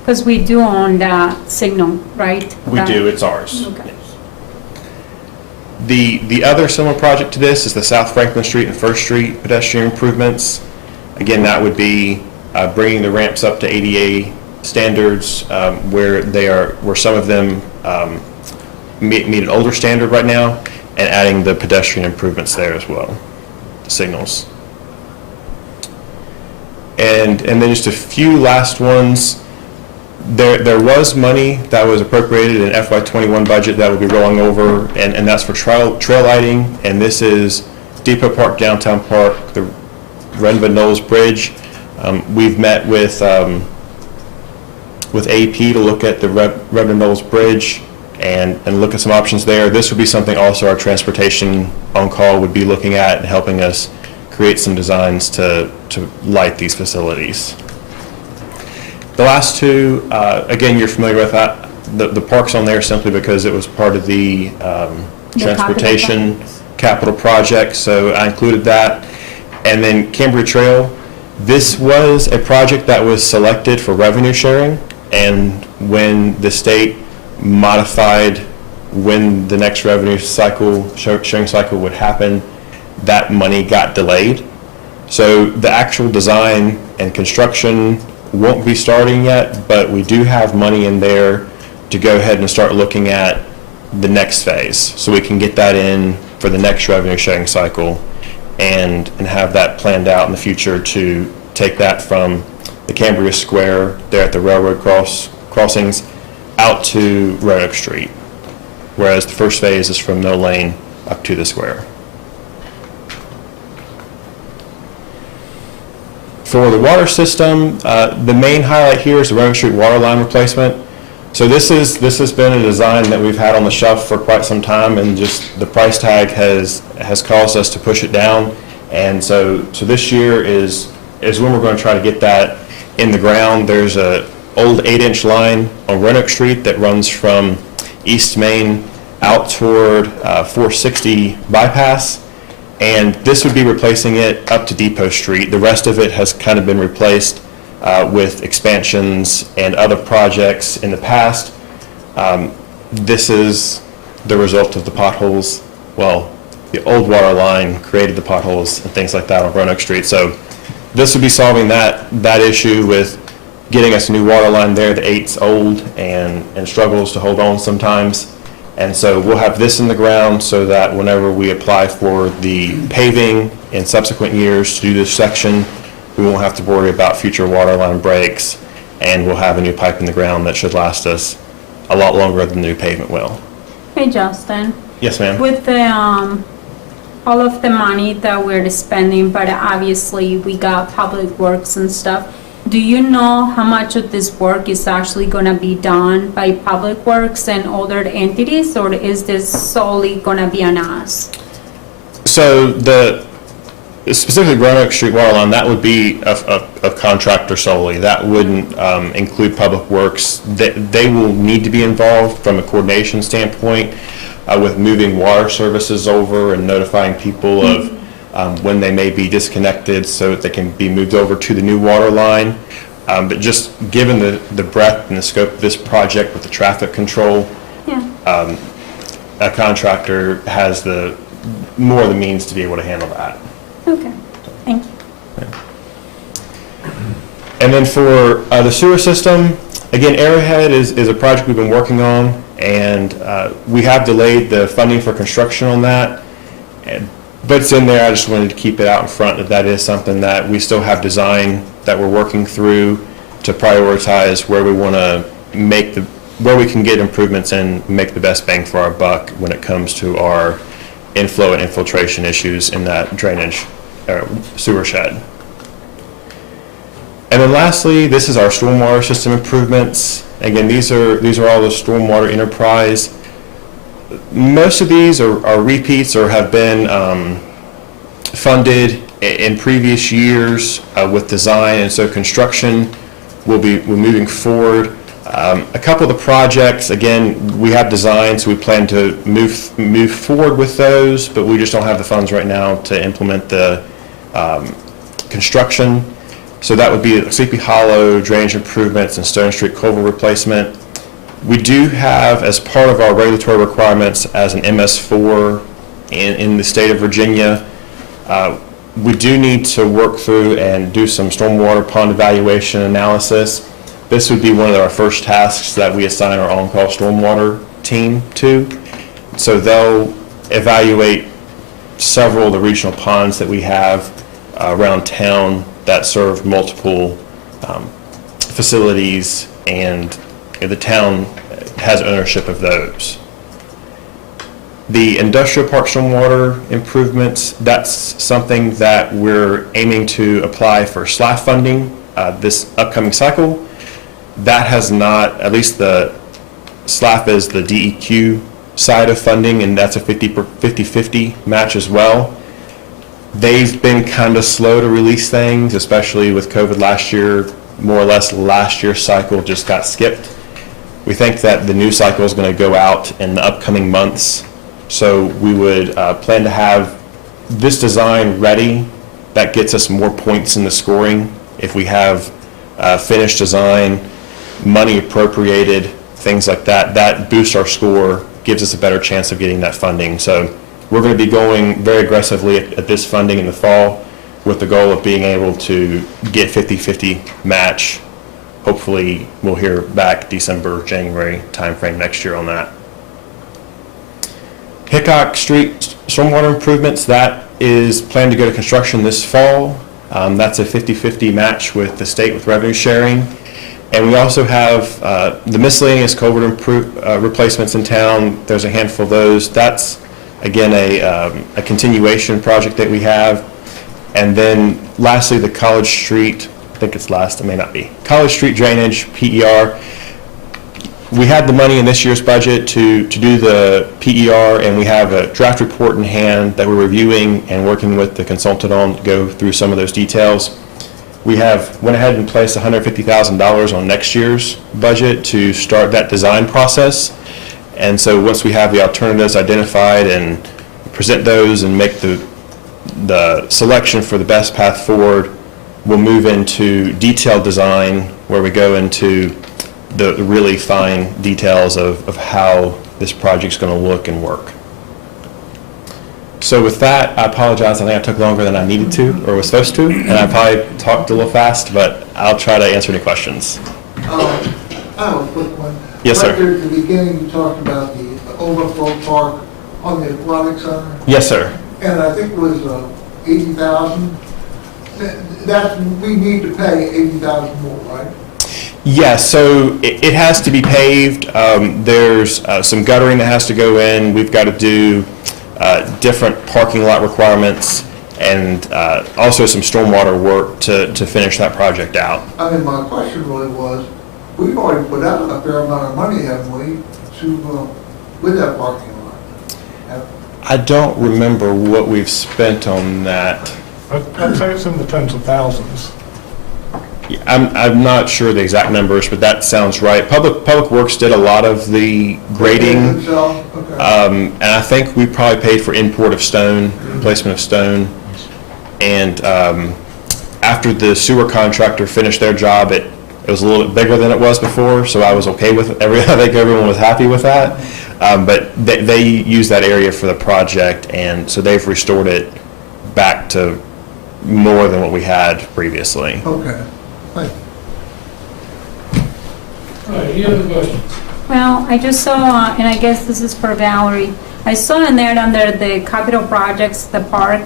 Because we do own that signal, right? We do, it's ours. Okay. The other similar project to this is the South Franklin Street and First Street pedestrian improvements. Again, that would be bringing the ramps up to ADA standards where some of them meet an older standard right now, and adding the pedestrian improvements there as well, the signals. And then just a few last ones. There was money that was appropriated in FY21 budget that will be rolling over, and that's for trail lighting, and this is Depot Park, Downtown Park, the Renva Knowles Bridge. We've met with AP to look at the Renva Knowles Bridge and look at some options there. This would be something also our transportation on-call would be looking at and helping us create some designs to light these facilities. The last two, again, you're familiar with that. The park's on there simply because it was part of the transportation capital project, so I included that. And then Cambria Trail, this was a project that was selected for revenue sharing, and when the state modified when the next revenue cycle, sharing cycle would happen, that money got delayed. So the actual design and construction won't be starting yet, but we do have money in there to go ahead and start looking at the next phase, so we can get that in for the next revenue sharing cycle and have that planned out in the future to take that from the Cambria Square there at the railroad crossings out to Roanoke Street, whereas the first phase is from Mill Lane up to the square. For the water system, the main highlight here is the Roanoke Street water line replacement. So this has been a design that we've had on the shelf for quite some time, and just the price tag has caused us to push it down. And so this year is when we're going to try to get that in the ground. There's a old 8-inch line on Roanoke Street that runs from East Main out toward 460 bypass. And this would be replacing it up to Depot Street. The rest of it has kind of been replaced with expansions and other projects in the past. This is the result of the potholes. Well, the old water line created the potholes and things like that on Roanoke Street. So this would be solving that issue with getting us a new water line there. The 8's old and struggles to hold on sometimes. And so we'll have this in the ground so that whenever we apply for the paving in subsequent years to do this section, we won't have to worry about future water line breaks, and we'll have a new pipe in the ground that should last us a lot longer than the new pavement will. Hey, Justin. Yes, ma'am. With the all of the money that we're spending, but obviously we got public works and stuff, do you know how much of this work is actually going to be done by Public Works and other entities, or is this solely going to be on us? So specifically Roanoke Street water line, that would be a contractor solely. That wouldn't include Public Works. They will need to be involved from a coordination standpoint with moving water services over and notifying people of when they may be disconnected so that they can be moved over to the new water line. But just given the breadth and the scope of this project with the traffic control, a contractor has more of the means to be able to handle that. Okay, thank you. And then for the sewer system, again, Arrowhead is a project we've been working on, and we have delayed the funding for construction on that. But it's in there. I just wanted to keep it out in front that is something that we still have design that we're working through to prioritize where we want to where we can get improvements and make the best bang for our buck when it comes to our inflow and infiltration issues in that drainage sewer shed. And then lastly, this is our stormwater system improvements. Again, these are all the stormwater enterprise. Most of these are repeats or have been funded in previous years with design, and so construction we're moving forward. A couple of the projects, again, we have design, so we plan to move forward with those, but we just don't have the funds right now to implement the construction. So that would be Sleepy Hollow drainage improvements and Stone Street culvert replacement. We do have, as part of our regulatory requirements as an MS4 in the state of Virginia, we do need to work through and do some stormwater pond evaluation analysis. This would be one of our first tasks that we assign our on-call stormwater team to. So they'll evaluate several of the regional ponds that we have around town that serve multiple facilities, and the town has ownership of those. The industrial park stormwater improvements, that's something that we're aiming to apply for SLAF funding this upcoming cycle. That has not, at least the SLAF is the DEQ side of funding, and that's a 50-50 match as well. They've been kind of slow to release things, especially with COVID last year. More or less last year's cycle just got skipped. We think that the new cycle is going to go out in the upcoming months. So we would plan to have this design ready. That gets us more points in the scoring. If we have finished design, money appropriated, things like that, that boosts our score, gives us a better chance of getting that funding. So we're going to be going very aggressively at this funding in the fall with the goal of being able to get 50-50 match. Hopefully we'll hear back December, January timeframe next year on that. Hickok Street stormwater improvements, that is planned to go to construction this fall. That's a 50-50 match with the state with revenue sharing. And we also have the miscellaneous culvert replacements in town. There's a handful of those. That's, again, a continuation project that we have. And then lastly, the College Street, I think it's last, it may not be. College Street drainage, PER. We had the money in this year's budget to do the PER, and we have a draft report in hand that we're reviewing and working with the consultant on to go through some of those details. We have went ahead and placed $150,000 on next year's budget to start that design process. And so once we have the alternatives identified and present those and make the selection for the best path forward, we'll move into detailed design where we go into the really fine details of how this project's going to look and work. So with that, I apologize. I think I took longer than I needed to or was supposed to, and I probably talked a little fast, but I'll try to answer any questions. I have a quick one. Yes, sir. Right there at the beginning, you talked about the overflow park on the aquatic center. Yes, sir. And I think it was $80,000. That we need to pay $80,000 more, right? Yeah, so it has to be paved. There's some guttering that has to go in. We've got to do different parking lot requirements and also some stormwater work to finish that project out. I mean, my question really was, we've already put out a fair amount of money, haven't we, to with that parking lot? I don't remember what we've spent on that. I'd say it's in the tens of thousands. Yeah, I'm not sure the exact numbers, but that sounds right. Public Works did a lot of the grading, and I think we probably paid for import of stone, placement of stone. And after the sewer contractor finished their job, it was a little bit bigger than it was before, so I was okay with it. I think everyone was happy with that. But they used that area for the project, and so they've restored it back to more than what we had previously. Okay. Thank you. All right, any other questions? Well, I just saw, and I guess this is for Valerie, I saw in there under the capital projects, the park,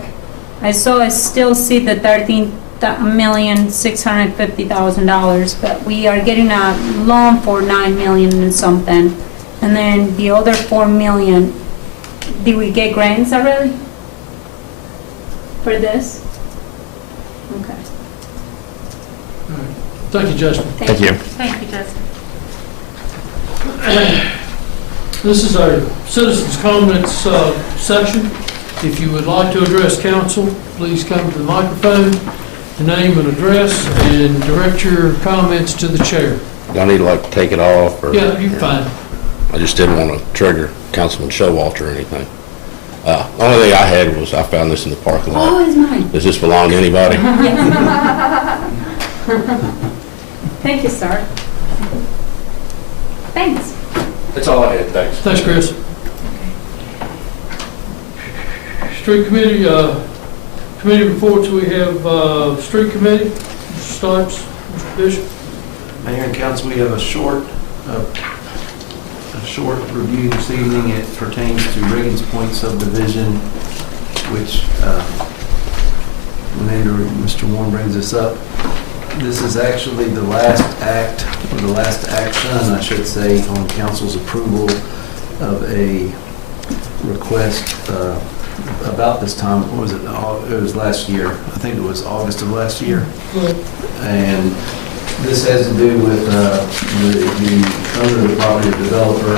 I still see the $13,650,000, but we are getting a loan for $9 million and something. And then the other $4 million, did we get grants already for this? Okay. All right. Thank you, Justin. Thank you. Thank you, Justin. This is our citizens' comments section. If you would like to address council, please come to the microphone, name and address, and direct your comments to the chair. Do I need to like take it off? Or, Yeah, you're fine. I just didn't want to trigger Councilman Showalter or anything. The only thing I had was I found this in the parking lot. Oh, it's mine. Does this belong to anybody? Thank you, sir. Thanks. That's all I had, thanks. Thanks, Chris. Street committee, committee reports, we have, street committee, Mr. Stipes, Mr. Bishop. Mayor and council, we have a short review this evening. It pertains to Reagan's Point subdivision, which, whenever Mr. Warren brings this up, this is actually the last act, or the last action, I should say, on council's approval of a request about this time. What was it? It was last year. I think it was August of last year. And this has to do with the owner of the property, the developer,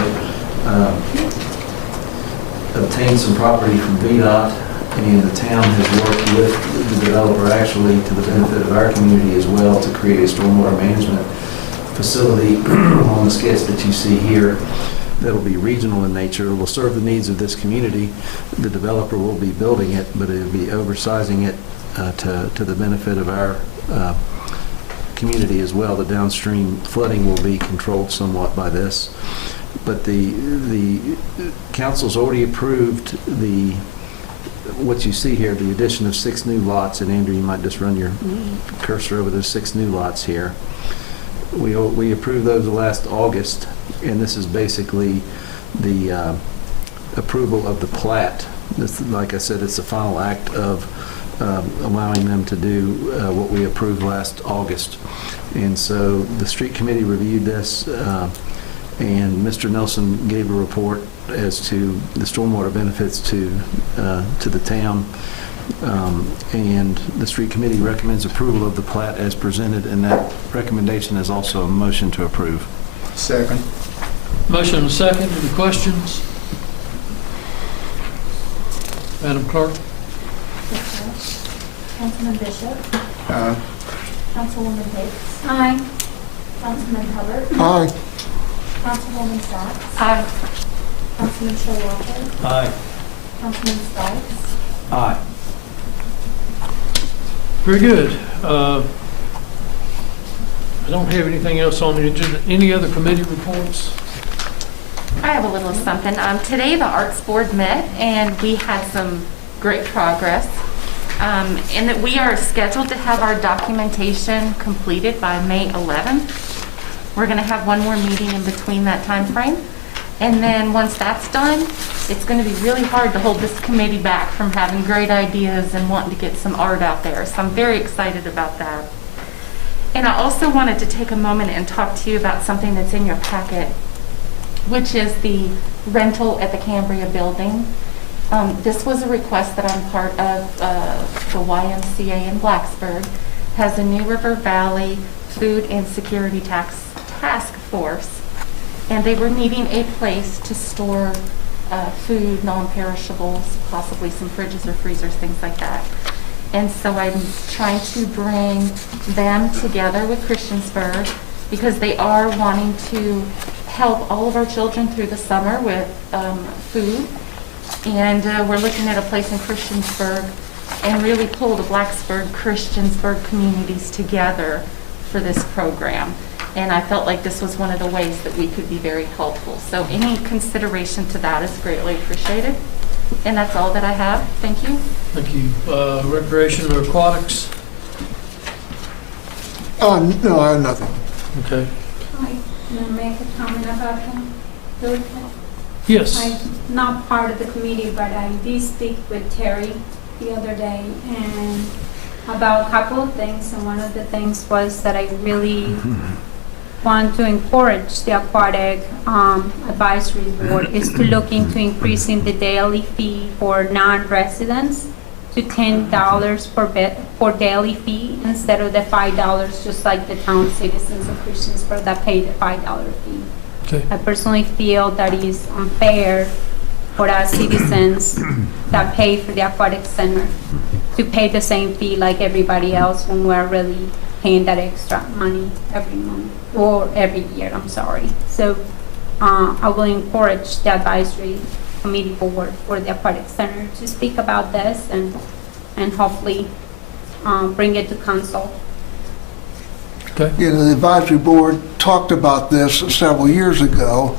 obtained some property from VDOT, and the town has worked with the developer actually to the benefit of our community as well to create a stormwater management facility on the sketch that you see here that will be regional in nature. It will serve the needs of this community. The developer will be building it, but it will be oversizing it to the benefit of our community as well. The downstream flooding will be controlled somewhat by this. But the council's already approved what you see here, the addition of 6 new lots, and Andrew, you might just run your cursor over those 6 new lots here. We approved those last August, and this is basically the approval of the plat. This, like I said, it's the final act of allowing them to do what we approved last August. And so the street committee reviewed this, and Mr. Nelson gave a report as to the stormwater benefits to the town. And the street committee recommends approval of the plat as presented, and that recommendation is also a motion to approve. Second. Motion and a second. Any questions? Madam Clerk? Yes, sir. Councilman Bishop. Aye. Councilwoman Hicks. Aye. Councilman Hubbard. Aye. Councilwoman Sacks. Aye. Councilman Showalter. Aye. Councilman Stipes. Aye. Very good. I don't have anything else on the agenda. Any other committee reports? I have a little something. Today the Arts Board met and we had some great progress. And that we are scheduled to have our documentation completed by May 11th. We're going to have one more meeting in between that time frame. And then once that's done, it's going to be really hard to hold this committee back from having great ideas and wanting to get some art out there. So I'm very excited about that. And I also wanted to take a moment and talk to you about something that's in your packet, which is the rental at the Cambria building. This was a request that I'm part of, the YMCA in Blacksburg has a New River Valley Food Insecurity Task Force, and they were needing a place to store food, non-perishables, possibly some fridges or freezers, things like that. And so I'm trying to bring them together with Christiansburg because they are wanting to help all of our children through the summer with food. And we're looking at a place in Christiansburg and really pull the Blacksburg, Christiansburg communities together for this program. And I felt like this was one of the ways that we could be very helpful. So any consideration to that is greatly appreciated. And that's all that I have. Thank you. Thank you. Recreation or aquatics? No, I have nothing. Okay. Can I make a comment about him? Really quick? Yes. I'm not part of the committee, but I did speak with Terry the other day and about a couple of things. And one of the things was that I really want to encourage the aquatic advisory board is to look into increasing the daily fee for non-residents to $10 for daily fee instead of the $5, just like the town citizens of Christiansburg that pay the $5 fee. Okay. I personally feel that it is unfair for us citizens that pay for the aquatic center to pay the same fee like everybody else when we're really paying that extra money every month or every year, I'm sorry. So I will encourage the advisory committee board for the aquatic center to speak about this and hopefully bring it to council. Okay. You know, the advisory board talked about this several years ago,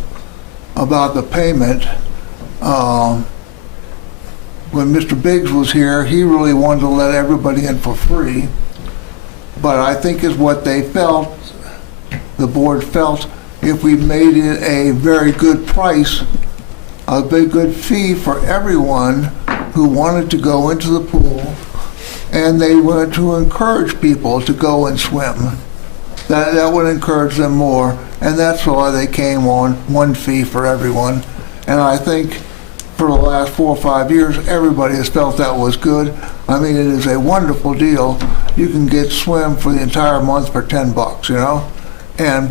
about the payment. When Mr. Biggs was here, he really wanted to let everybody in for free. But I think is what they felt, the board felt, if we made it a very good price, a very good fee for everyone who wanted to go into the pool, and they wanted to encourage people to go and swim. That would encourage them more, and that's why they came on one fee for everyone. And I think for the last 4 or 5 years, everybody has felt that was good. I mean, it is a wonderful deal. You can get swim for the entire month for $10, you know?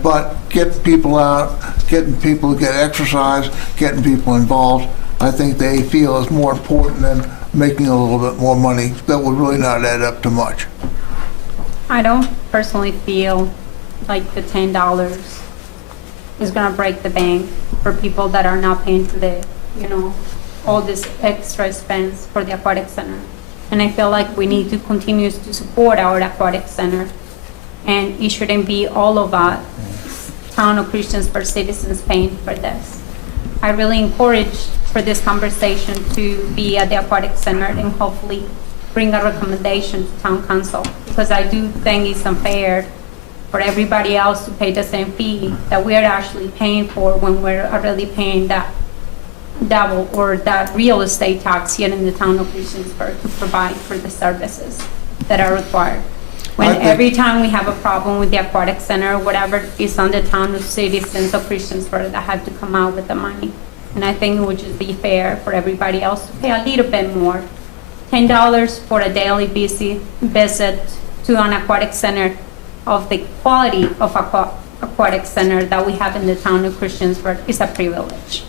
But getting people out, getting people to get exercise, getting people involved, I think they feel is more important than making a little bit more money. That would really not add up to much. I don't personally feel like the $10 is gonna break the bank for people that are not paying for the, you know, all this extra expense for the aquatic center. And I feel like we need to continue to support our aquatic center. And it shouldn't be all of us, town of Christiansburg citizens, paying for this. I really encourage for this conversation to be at the aquatic center and hopefully bring a recommendation to town council, because I do think it's unfair for everybody else to pay the same fee that we're actually paying for when we're already paying that double or that real estate tax here in the town of Christiansburg to provide for the services that are required. When every time we have a problem with the aquatic center, whatever is on the town of citizens of Christiansburg that have to come out with the money. And I think it would just be fair for everybody else to pay a little bit more. $10 for a daily visit to an aquatic center of the quality of aquatic center that we have in the town of Christiansburg is a privilege.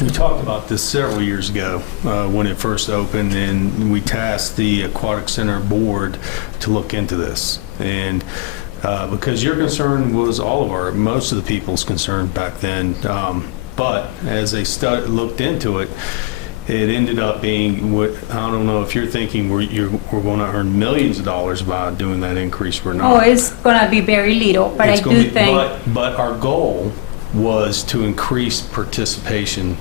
We talked about this several years ago when it first opened, and we tasked the Aquatic Center Board to look into this. And because your concern was most of the people's concern back then, but as they looked into it, it ended up being what, I don't know if you're thinking we're going to earn millions of dollars by doing that increase or not. Oh, it's going to be very little, but I do think. But our goal was to increase participation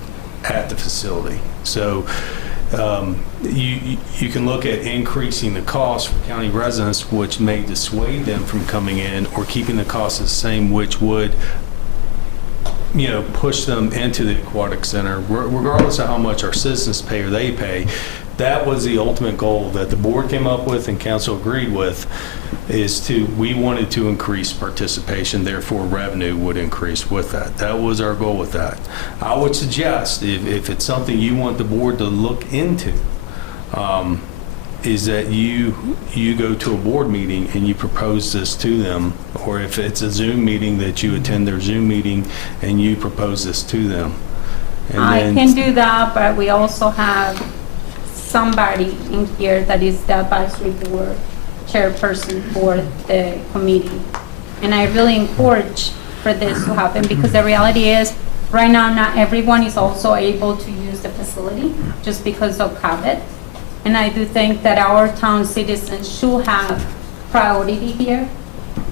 at the facility. So you can look at increasing the cost for county residents, which may dissuade them from coming in, or keeping the costs the same, which would push them into the aquatic center, regardless of how much our citizens pay or they pay. That was the ultimate goal that the board came up with and council agreed with, we wanted to increase participation, therefore revenue would increase with that. That was our goal with that. I would suggest, if it's something you want the board to look into, is that you go to a board meeting and you propose this to them, or if it's a Zoom meeting, that you attend their Zoom meeting and you propose this to them. I can do that, but we also have somebody in here that is the advisory board chairperson for the committee. And I really encourage for this to happen, because the reality is right now not everyone is also able to use the facility just because of COVID. And I do think that our town citizens should have priority here,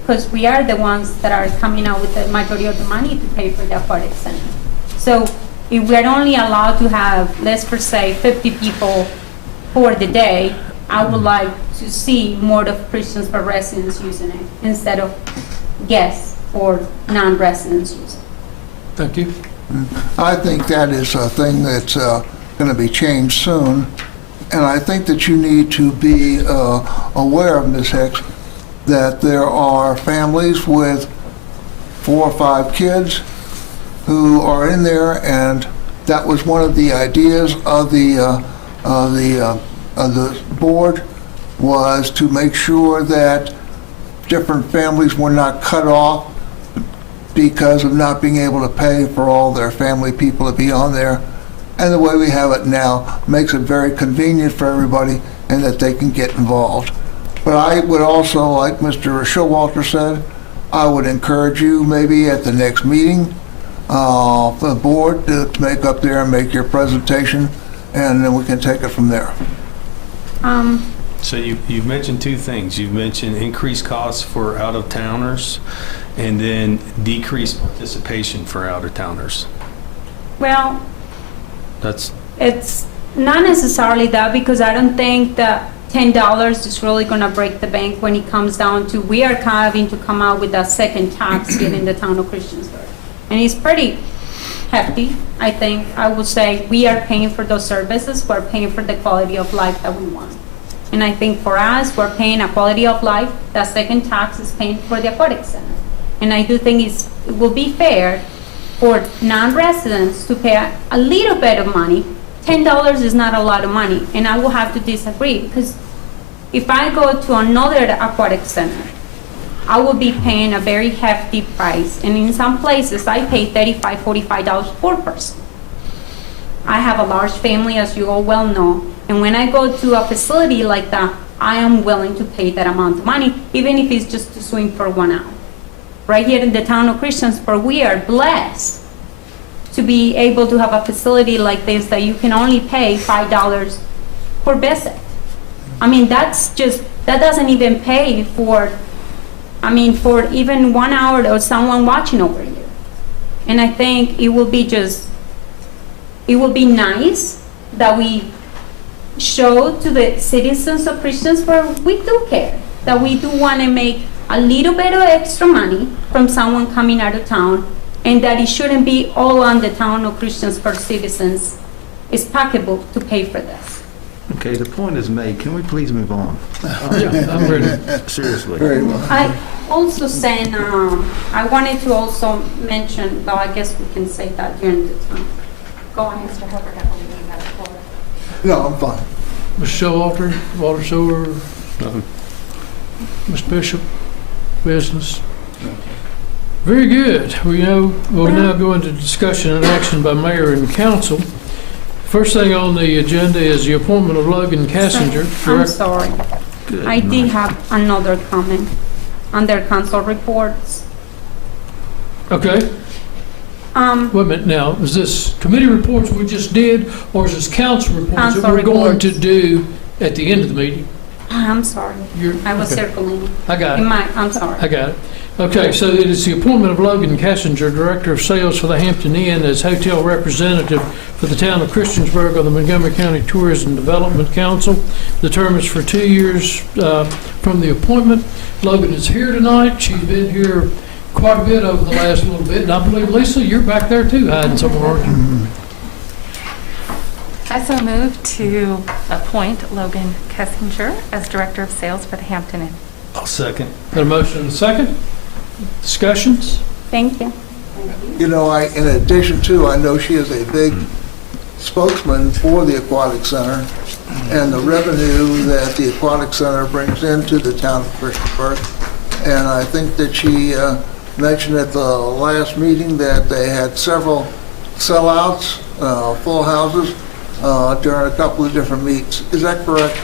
because we are the ones that are coming out with the majority of the money to pay for the aquatic center. So if we're only allowed to have, let's per se, 50 people for the day, I would like to see more of Christiansburg residents using it instead of guests or non-residents using it. Thank you. I think that is a thing that's going to be changed soon. And I think that you need to be aware of, Ms. Hicks, that there are families with 4 or 5 kids who are in there, and that was one of the ideas of the board, was to make sure that different families were not cut off because of not being able to pay for all their family people to be on there. And the way we have it now makes it very convenient for everybody, and that they can get involved. But I would also, like Mr. Showalter said, I would encourage you maybe at the next meeting for the board to make up there and make your presentation, and then we can take it from there. So you've mentioned two things. You've mentioned increased costs for out-of-towners and then decreased participation for out-of-towners. Well, That's, it's not necessarily that, because I don't think that $10 is really gonna break the bank when it comes down to, we are having to come out with a second tax here in the town of Christiansburg. And it's pretty hefty, I think. I would say we are paying for those services, we're paying for the quality of life that we want. And I think for us, we're paying a quality of life, the second tax is paying for the aquatic center. And I do think it will be fair for non-residents to pay a little bit of money. $10 is not a lot of money, and I will have to disagree, because if I go to another aquatic center, I will be paying a very hefty price, and in some places I pay $35, $45 per person. I have a large family, as you all well know, and when I go to a facility like that, I am willing to pay that amount of money, even if it's just to swim for 1 hour. Right here in the town of Christiansburg, we are blessed to be able to have a facility like this that you can only pay $5 per visit. I mean, that doesn't even pay for even 1 hour of someone watching over you. And I think it will be nice that we show to the citizens of Christiansburg we do care, that we do want to make a little bit of extra money from someone coming out of town, and that it shouldn't be all on the town of Christiansburg citizens' pocketbook to pay for this. Okay, the point is made. Can we please move on? Yeah, I'm ready. Seriously. Very well. I also said, I wanted to also mention, though I guess we can say that during the time. Go ahead. Mr. Hubbard, I believe you have the floor. No, I'm fine. Mr. Showalter, water sewer, Ms. Bishop, business. Very good. We'll now go into discussion and action by mayor and council. First thing on the agenda is the appointment of Logan Cassinger. I'm sorry. I did have another comment under council reports. Okay. Wait a minute now, is this committee reports we just did, or is this council reports that we're going to do at the end of the meeting? I'm sorry. I was okay. circling. I got it. I'm sorry. I got it. Okay, so it is the appointment of Logan Cassinger, Director of Sales for the Hampton Inn, as hotel representative for the town of Christiansburg on the Montgomery County Tourism Development Council. The term is for 2 years from the appointment. Logan is here tonight. She's been here quite a bit over the last little bit, and I believe, Lisa, you're back there too, hiding somewhere, aren't you? I so move to appoint Logan Cassinger as Director of Sales for the Hampton Inn. I'll second. Got a motion and a second? Discussions? Thank you. You know, in addition to, I know she is a big spokesman for the Aquatic Center and the revenue that the Aquatic Center brings into the town of Christiansburg. And I think that she mentioned at the last meeting that they had several sellouts, full houses, during a couple of different meets. Is that correct?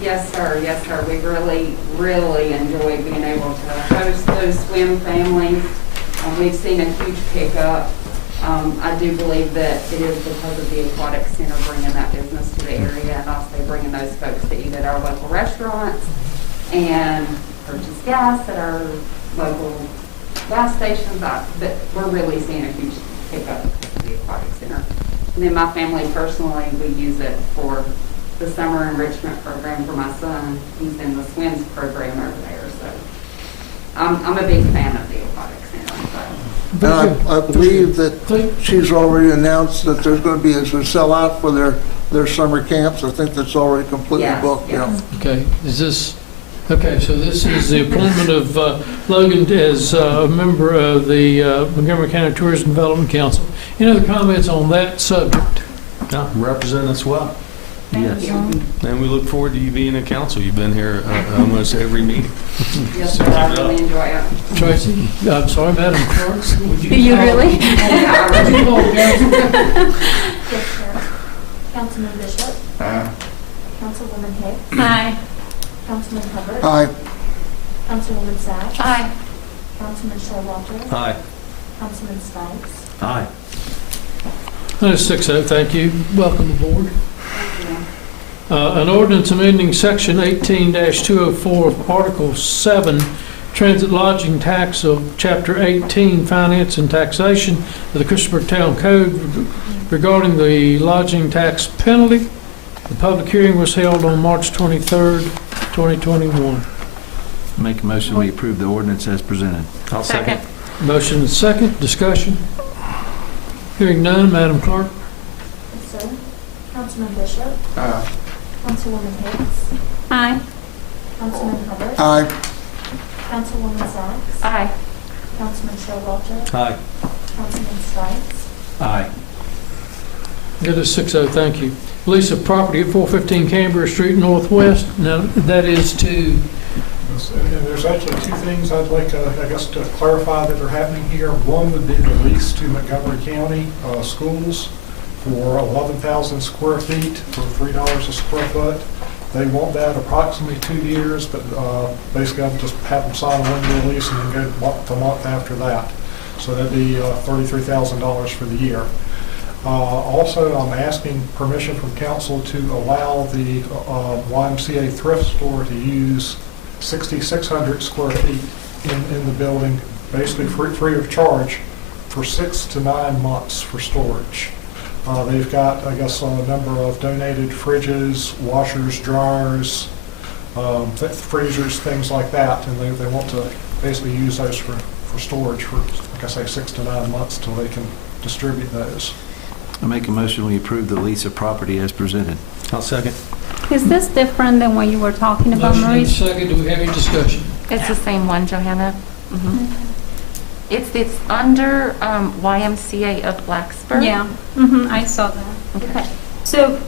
Yes, sir. Yes, sir. We really, really enjoy being able to host those swim families. We've seen a huge pickup. I do believe that it is because of the Aquatic Center bringing that business to the area, and also bringing those folks to eat at our local restaurants and purchase gas at our local gas stations. But we're really seeing a huge pickup of the Aquatic Center. And then my family personally, we use it for the summer enrichment program for my son. He's in the swims program over there, so I'm a big fan of the Aquatic Center. So. And I believe that she's already announced that there's going to be a sellout for their summer camps. I think that's already completely booked. Yes. Yeah. Okay, so this is the appointment of Logan as a member of the Montgomery County Tourism Development Council. Any other comments on that subject? No, represent us well. Thank you. And we look forward to you being in council. You've been here almost every meeting. Yes, sir. I really enjoy it. Tracy, I'm sorry, Madam Clerk. Would Do you really? Yes, sir. Councilman Bishop. Councilwoman Hicks. Hi. Councilman Hubbard. Aye. Councilwoman Sachs. Aye. Councilman Showalter. Aye. Councilman Spikes. Aye. That is 6-0, thank you. Welcome aboard. An ordinance amending Section 18-204 of Article 7, Transit Lodging Tax of Chapter 18, Finance and Taxation of the Christiansburg Town Code regarding the lodging tax penalty. The public hearing was held on March 23rd, 2021. Make a motion, we approve the ordinance as presented. I'll second. Motion and second, discussion. Hearing none, Madam Clerk. Yes, sir. Councilman Bishop. Aye. Councilwoman Hicks. Aye. Councilman Hubbard. Aye. Councilwoman Sachs. Aye. Councilman Showalter. Aye. Councilman Stites. Aye. It is 6-0, thank you. Lease of property at 415 Canberra Street Northwest. Now, that is to... And there's actually two things I'd like, I guess, to clarify that are happening here. One would be the lease to Montgomery County Schools for 11,000 square feet for $3 a square foot. They want that approximately 2 years, but basically I'll just have them sign a 1-year lease and then go month to month after that. So that'd be $33,000 for the year. Also, I'm asking permission from council to allow the YMCA thrift store to use 6,600 square feet in the building, basically free of charge for 6 to 9 months for storage. They've got, I guess, a number of donated fridges, washers, dryers, freezers, things like that, and they want to basically use those for storage for, like I say, 6 to 9 months till they can distribute those. I make a motion, we approve the lease of property as presented. I'll second. Is this different than what you were talking about, Motion and Maurice? second, do we have any discussion? It's the same one, Johanna. It's under YMCA of Blacksburg. Yeah, I saw that. Okay. So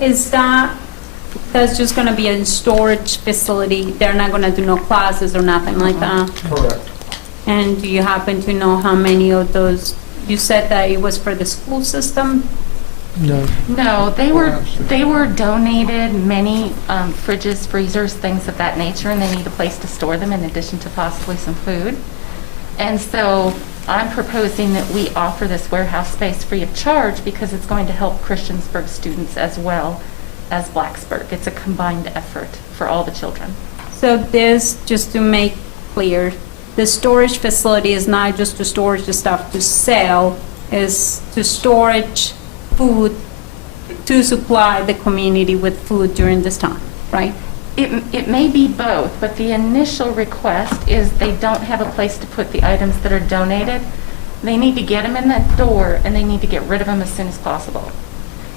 is that's just going to be a storage facility? They're not going to do no classes or nothing like that? Correct. And do you happen to know how many of those, you said that it was for the school system? No. No, they were donated many fridges, freezers, things of that nature, and they need a place to store them in addition to possibly some food. And so I'm proposing that we offer this warehouse space free of charge because it's going to help Christiansburg students as well as Blacksburg. It's a combined effort for all the children. So this, just to make clear, the storage facility is not just to storage the stuff to sell, is to storage food to supply the community with food during this time, right? It may be both, but the initial request is they don't have a place to put the items that are donated. They need to get them in that door, and they need to get rid of them as soon as possible.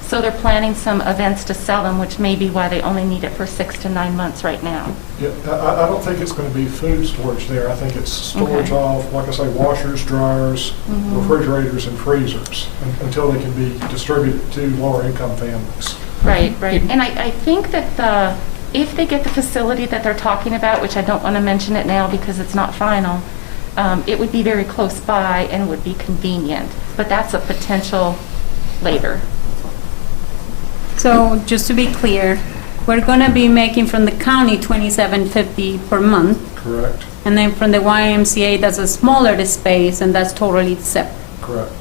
So they're planning some events to sell them, which may be why they only need it for 6 to 9 months right now. Yeah, I don't think it's going to be food storage there. I think it's storage of, like I say, washers, dryers, refrigerators, and freezers until they can be distributed to lower income families. Right. And I think that if they get the facility that they're talking about, which I don't want to mention it now because it's not final, it would be very close by and would be convenient. But that's a potential later. So just to be clear, we're going to be making from the county $27.50 per month. Correct. And then from the YMCA, that's a smaller space, and that's totally separate. Correct.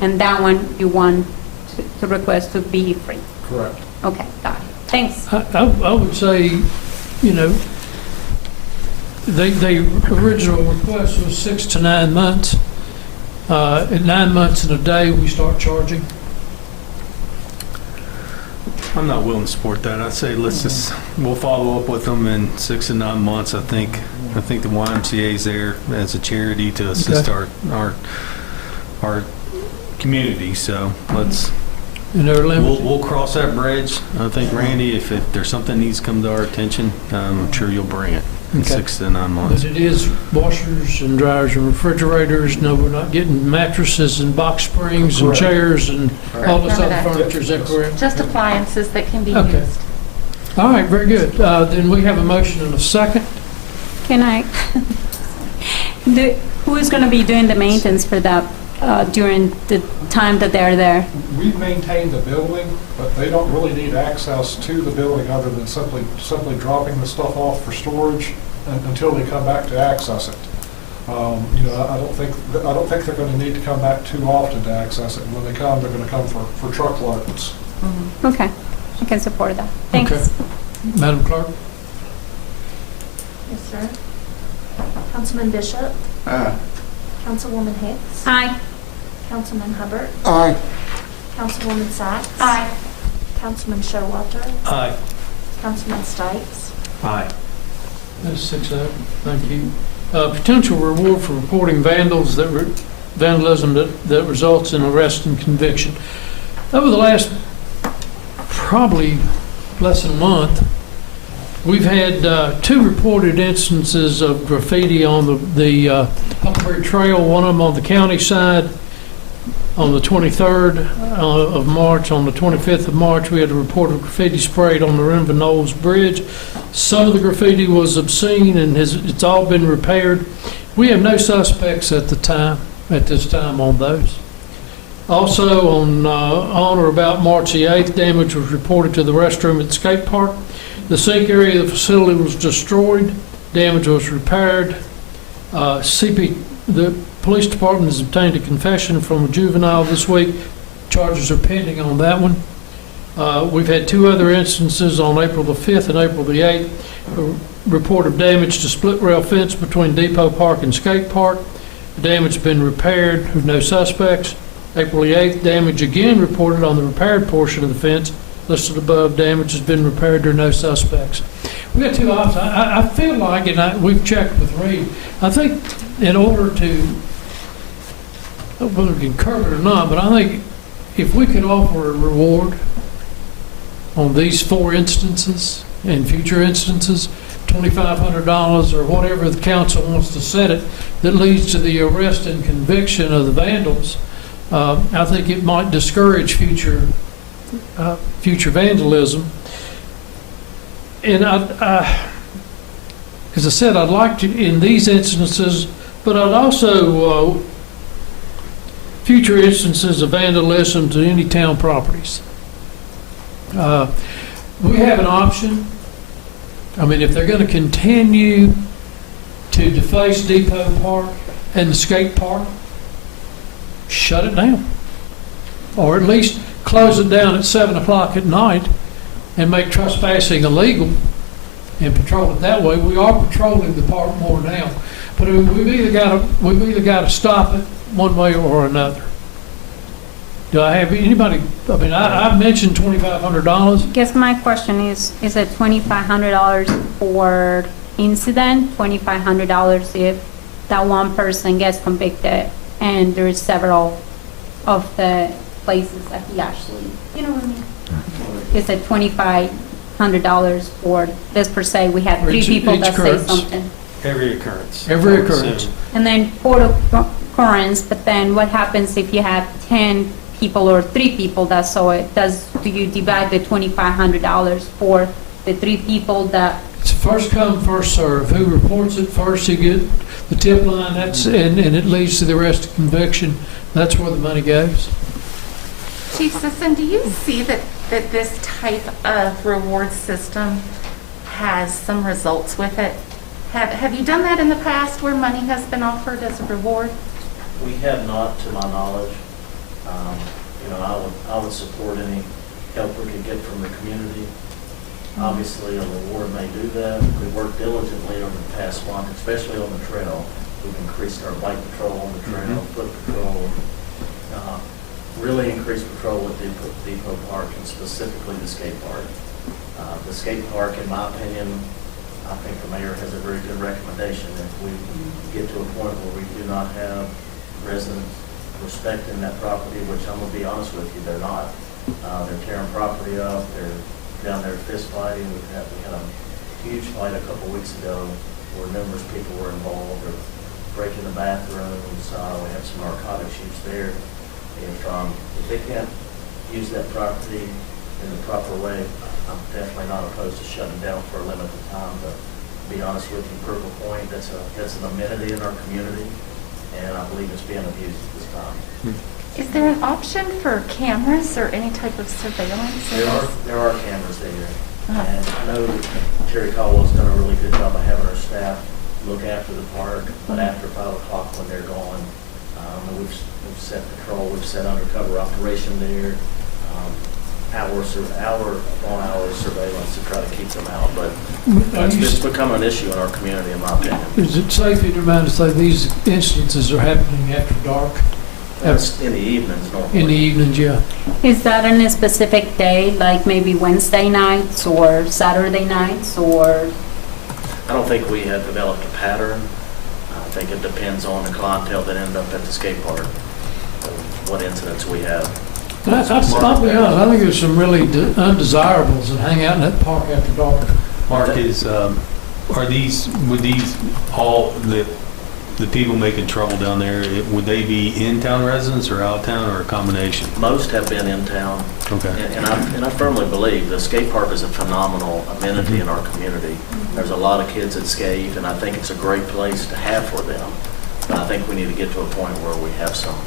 And that one you want to request to be free. Correct. Okay, got it. Thanks. I would say, the original request was 6 to 9 months. At 9 months and a day, we start charging. I'm not willing to support that. I'd say we'll follow up with them in 6 to 9 months. I think the YMCA is there as a charity to assist our community. So we'll cross that bridge. I think, Randy, if there's something needs to come to our attention, I'm sure you'll bring it in 6 to 9 months. But it is washers and dryers and refrigerators. No, we're not getting mattresses and box springs and chairs and all this other furniture. Is that correct? Just appliances that can be used. All right, very good. Then we have a motion and a second. Can I? Who is going to be doing the maintenance for that during the time that they're there? We maintain the building, but they don't really need access to the building other than simply dropping the stuff off for storage until they come back to access it. I don't think they're going to need to come back too often to access it. When they come, they're going to come for truckloads. Okay. I can support that. Thanks. Okay. Madam Clerk? Yes, sir. Councilman Bishop, Aye. Councilwoman Hicks, Aye. Councilman Hubbard, Aye. Councilwoman Sacks, Aye. Councilman Showalter, Aye. Councilman Stipes, Aye. That's 6-0. Thank you. Potential reward for reporting vandalism that results in arrest and conviction. Over the last probably less than a month, we've had 2 reported instances of graffiti on the Huckleberry Trail, one of them on the county side on the 23rd of March. On the 25th of March, we had a report of graffiti sprayed on the Renville Knolls Bridge. Some of the graffiti was obscene and it's all been repaired. We have no suspects at this time on those. Also, on or about March the 8th, damage was reported to the restroom at the skate park. The sink area of the facility was destroyed. Damage was repaired. The police department has obtained a confession from a juvenile this week. Charges are pending on that one. We've had 2 other instances on April the 5th and April the 8th. A report of damage to split rail fence between Depot Park and Skate Park. The damage has been repaired with no suspects. April the 8th, damage again reported on the repaired portion of the fence. Listed above, damage has been repaired. There are no suspects. We got 2 options. I feel like, and we've checked with Reed, I think in order to, I don't know whether we can curb it or not, but I think if we could offer a reward on these 4 instances and future instances, $2,500 or whatever the council wants to set it, that leads to the arrest and conviction of the vandals, I think it might discourage future vandalism. And as I said, I'd like to, in these instances, but I'd also, future instances of vandalism to any town properties. We have an option. I mean, if they're going to continue to deface Depot Park and the skate park, shut it down. Or at least close it down at 7 o'clock at night and make trespassing illegal and patrol it that way. We are patrolling the park more now. But we've either got to stop it one way or another. Do I have anybody, I mean, I've mentioned $2,500. Guess my question is it $2,500 for incident, $2,500 if that one person gets convicted and there's several of the places that he actually, you know what I mean? Is it $2,500 for this per se? We have 3 people that say something. Every occurrence. Every occurrence. And then port occurrence, but then what happens if you have 10 people or 3 people that saw it? Do you divide the $2,500 for the 3 people that? It's first come, first serve. Who reports it first, you get the tip line. And it leads to the arrest and conviction. That's where the money goes. Chief Sisson, do you see that this type of reward system has some results with it? Have you done that in the past where money has been offered as a reward? We have not, to my knowledge. I would support any help we could get from the community. Obviously, a reward may do that. We worked diligently over the past month, especially on the trail. We've increased our bike patrol on the trail, foot patrol, really increased patrol at Depot Park and specifically the skate park. The skate park, in my opinion, I think the mayor has a very good recommendation. If we get to a point where we do not have residents respecting that property, which I'm going to be honest with you, they're not. They're tearing property up. They're down there fist fighting. We had a huge fight a couple weeks ago where numerous people were involved. They're breaking the bathrooms. We have some narcotics use there. If they can't use that property in the proper way, I'm definitely not opposed to shutting down for a limited time. But to be honest with you, Purple Point, that's an amenity in our community, and I believe it's being abused at this time. Is there an option for cameras or any type of surveillance? There are cameras there. And I know Terry Caldwell's done a really good job of having our staff look after the park, but after 5 o'clock when they're gone, we've set patrol, we've set undercover operation there. hour-on-hour surveillance to try to keep them out, but Are you it's become an issue in our community, in my opinion. Is it safe in your mind to say these instances are happening after dark? That's in the evenings normally. In the evenings, yeah. Is that on a specific day, like maybe Wednesday nights or Saturday nights, or? I don't think we have developed a pattern. I think it depends on the clientele that end up at the skate park, of what incidents we have. I'll be honest, I think there's some really undesirables that hang out in that park after dark. Mark, would these all, the people making trouble down there, would they be in-town residents or out-of-town or a combination? Most have been in town. Okay. And I firmly believe the skate park is a phenomenal amenity in our community. There's a lot of kids that skate, and I think it's a great place to have for them. But I think we need to get to a point where we have some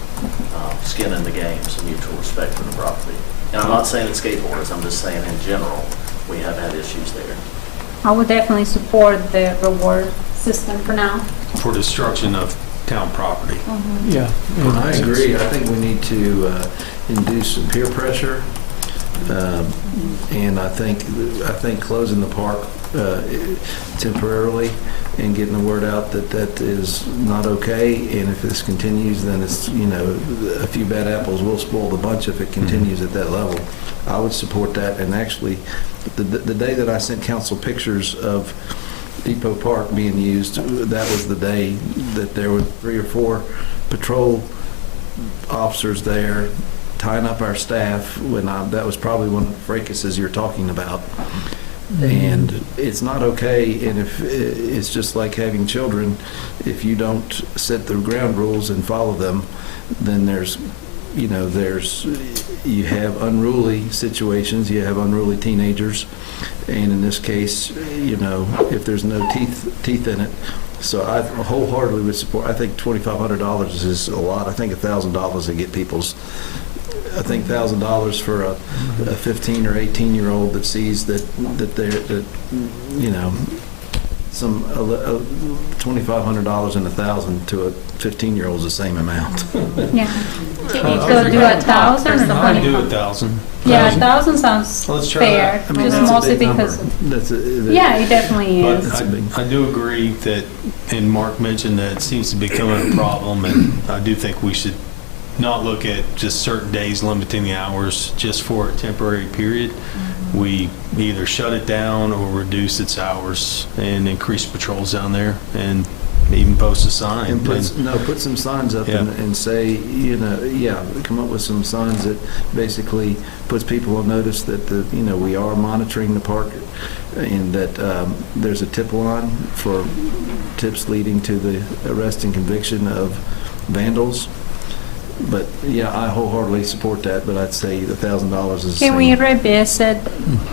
skin in the game, some mutual respect for the property. And I'm not saying it's skateboarders, I'm just saying in general, we have had issues there. I would definitely support the reward system for now. For destruction of town property. Yeah. I agree. I think we need to induce some peer pressure. And I think closing the park temporarily and getting the word out that that is not okay, and if this continues, then it's, a few bad apples will spoil the bunch if it continues at that level. I would support that, and actually, the day that I sent council pictures of Depot Park being used, that was the day that there were 3 or 4 patrol officers there tying up our staff. That was probably one of the fracases you're talking about. And it's not okay, and if it's just like having children, if you don't set the ground rules and follow them, then you have unruly situations, you have unruly teenagers, and in this case, if there's no teeth in it. So I wholeheartedly would support. I think $2,500 is a lot. I think $1,000 to get people's. I think $1,000 for a 15 or 18-year-old that sees that some $2,500 and $1,000 to a 15-year-old is the same amount. Yeah. Can you go do 1,000 or I'd do 25? 1,000. Yeah, 1,000 sounds Let's try fair. that. Just that's a mostly big because. number. Yeah, it definitely But is. I do agree that, and Mark mentioned that it seems to be becoming a problem, and I do think we should not look at just certain days limiting the hours just for a temporary period. We either shut it down or reduce its hours and increase patrols down there, and even post a sign. And put some signs up and say, come up with some signs that basically puts people on notice that we are monitoring the park, and that there's a tip line for tips leading to the arrest and conviction of vandals. But yeah, I wholeheartedly support that, but I'd say $1,000 is. Can we revisit?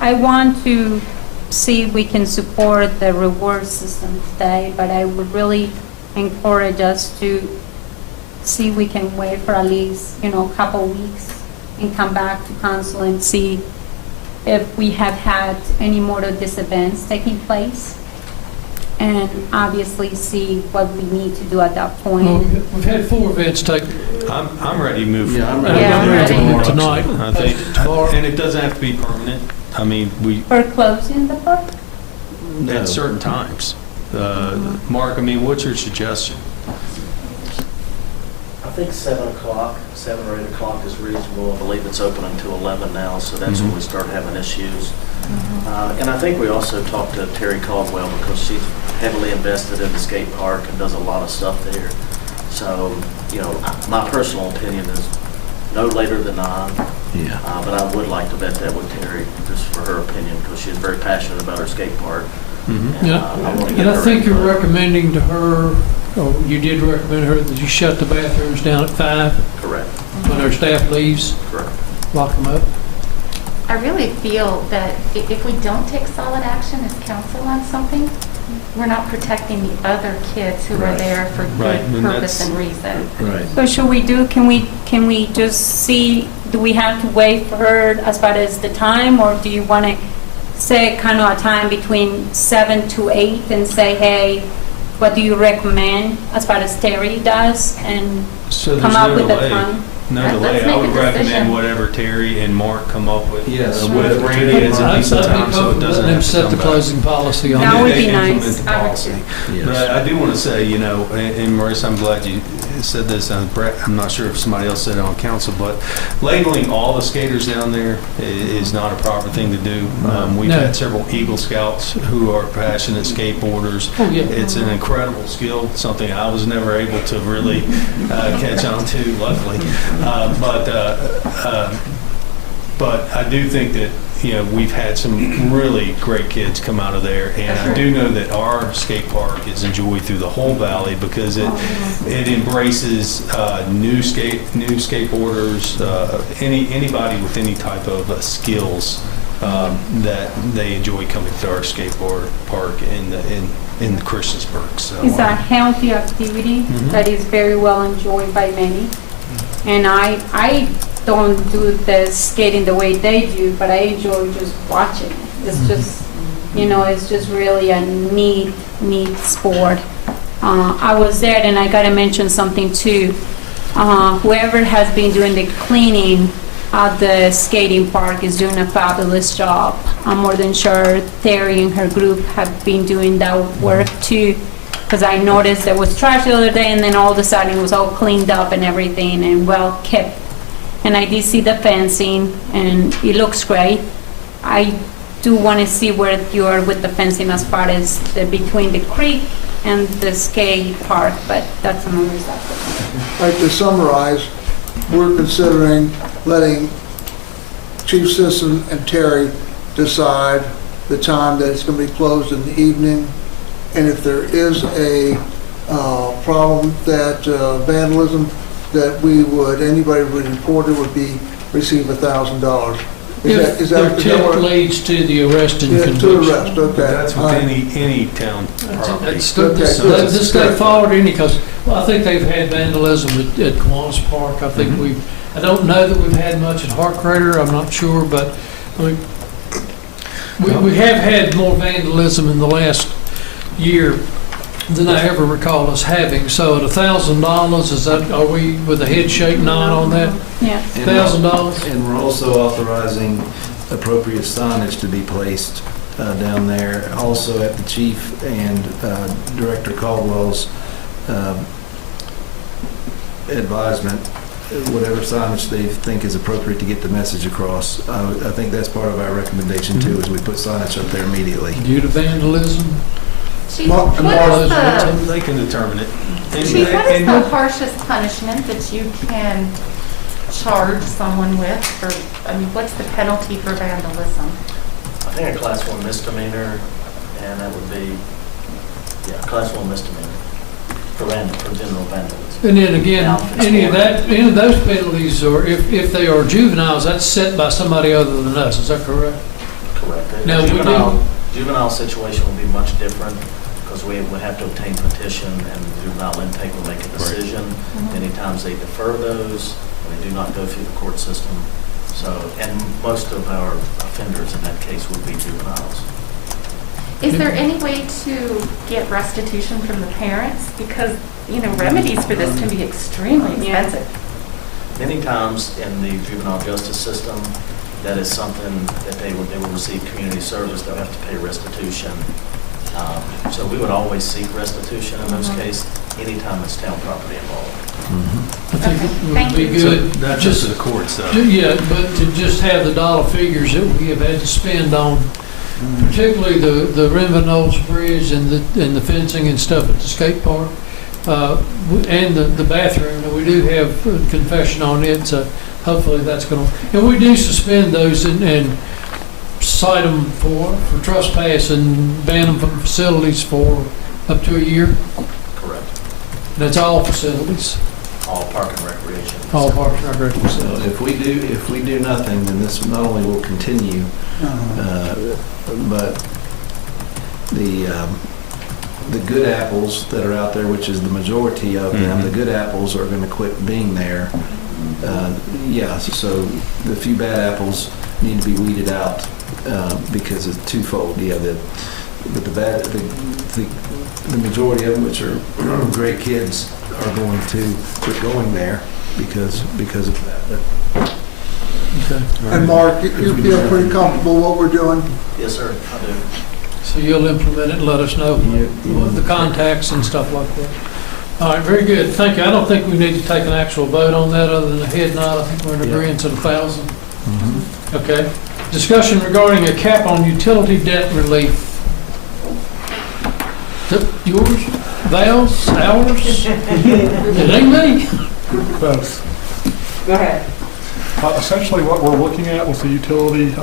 I want to see if we can support the reward system today, but I would really encourage us to see if we can wait for at least, a couple weeks and come back to council and see if we have had any more of these events taking place, and obviously see what we need to do at that point. Well, we've had 4 events take. I'm ready to move forward. I'm ready. Tonight. I think, and it doesn't have to be permanent. I mean, For closing the park? at certain times. Mark, what's your suggestion? I think 7 or 8 o'clock is reasonable. I believe it's open until 11 now, so that's when we start having issues. And I think we also talked to Terry Caldwell, because she's heavily invested in the skate park and does a lot of stuff there. So, my personal opinion is no later than 9. Yeah. But I would like to vet that with Terry, just for her opinion, because she's very passionate about her skate park. And I think you're recommending to her, or you did recommend her, that you shut the bathrooms down at 5? Correct. When our staff leaves? Correct. Lock them up? I really feel that if we don't take solid action as council on something, we're not protecting the other kids who are there for good purpose and reason. Right. So should we can we just see, do we have to wait for her as far as the time, or do you want to say kind of a time between 7 to 8 and say, hey, what do you recommend as far as Terry does, and So come there's up no with a delay. time? No delay. Let's I make would a decision. recommend whatever Terry and Mark come up with. Yes. With Randy as a decent time, so it doesn't Let them have to set come the back. closing policy on That that. would They be nice. implement the policy. But I do want to say, you know, and Marissa, I'm glad you said this. Brett, I'm not sure if somebody else said it on council, but labeling all the skaters down there is not a proper thing to do. We've No. had several Eagle Scouts who are passionate skateboarders. Oh, yeah. It's an incredible skill, something I was never able to really catch on to, luckily. But I do think that, you know, we've had some really great kids come out of there, and I do know that our skate park is enjoyed through the whole valley because it embraces new skateboarders, anybody with any type of skills that they enjoy coming to our skateboard park in Christiansburg. So It's a healthy activity that is very well enjoyed by many. And I don't do the skating the way they do, but I enjoy just watching it. It's just, you know, it's just really a neat sport. I was there and I gotta mention something too. Whoever has been doing the cleaning at the skating park is doing a fabulous job. I'm more than sure Terry and her group have been doing that work too, because I noticed there was trash the other day and then all of a sudden it was all cleaned up and everything and well kept. And I did see the fencing and it looks great. I do want to see where you are with the fencing as far as between the creek and the skate park, but that's another subject. All right, to summarize, we're considering letting Chief Sisson and Terry decide the time that it's going to be closed in the evening, and if there is a problem that vandalism, that anybody would report it would receive $1,000. If their tip leads to the arrest and Yeah, conviction. to arrest, okay. But that's with any town property. This go forward any, because I think they've had vandalism at Kiwanis Park. I think I don't know that we've had much at Hart Crater, I'm not sure, but I mean, we have had more vandalism in the last year than I ever recall us having. So at $1,000, is that, are we with a head shake nod on that? Yes. $1,000? And we're also authorizing appropriate signage to be placed down there. Also at the chief and Director Caldwell's advisement, whatever signage they think is appropriate to get the message across. I think that's part of our recommendation too, is we put signage up there immediately. Due to vandalism? Chief, what is They can determine it. Chief, what is the harshest punishment that you can charge someone with? For, I mean, what's the penalty for vandalism? I think a class 1 misdemeanor, and that would be, class 1 misdemeanor for general vandalism. And then again, any of those penalties, or if they are juveniles, that's set by somebody other than us, is that correct? Correct. Now, Juvenile situation will be much different because we would have to obtain petition and the juvenile intake will make a decision. Many times they defer those, and they do not go through the court system. So, and most of our offenders in that case would be juveniles. Is there any way to get restitution from the parents? Because, you know, remedies for this can be extremely expensive. Many times in the juvenile justice system, that is something that they will receive community service. They'll have to pay restitution. So we would always seek restitution in those cases, anytime it's town property involved. I think it would be good. That's just to the courts, though. Yeah, but to just have the dollar figures that we have had to spend on, particularly the Renville Knolls Bridge and the fencing and stuff at the skate park, and the bathroom. And we do have a confession on it, so hopefully that's going to. And we do suspend those and cite them for trespass and ban them from facilities for up to a year. Correct. That's all facilities. All park and recreation. All park and recreation facilities. If we do nothing, then this not only will continue, but the good apples that are out there, which is the majority of them, the good apples are going to quit being there. So the few bad apples need to be weeded out because it's twofold. The majority of them, which are great kids, are going to quit going there, because of that. And Mark, you feel pretty comfortable what we're doing? Yes, sir, I do. So you'll implement it and let us know the contacts and stuff like that. All right, very good. Thank you. I don't think we need to take an actual vote on that other than a head nod. I think we're in agreement at 1,000. Okay. Discussion regarding a cap on utility debt relief. Yours? Val's? Ours? It ain't me. Both. Go ahead. Essentially, what we're looking at with the utility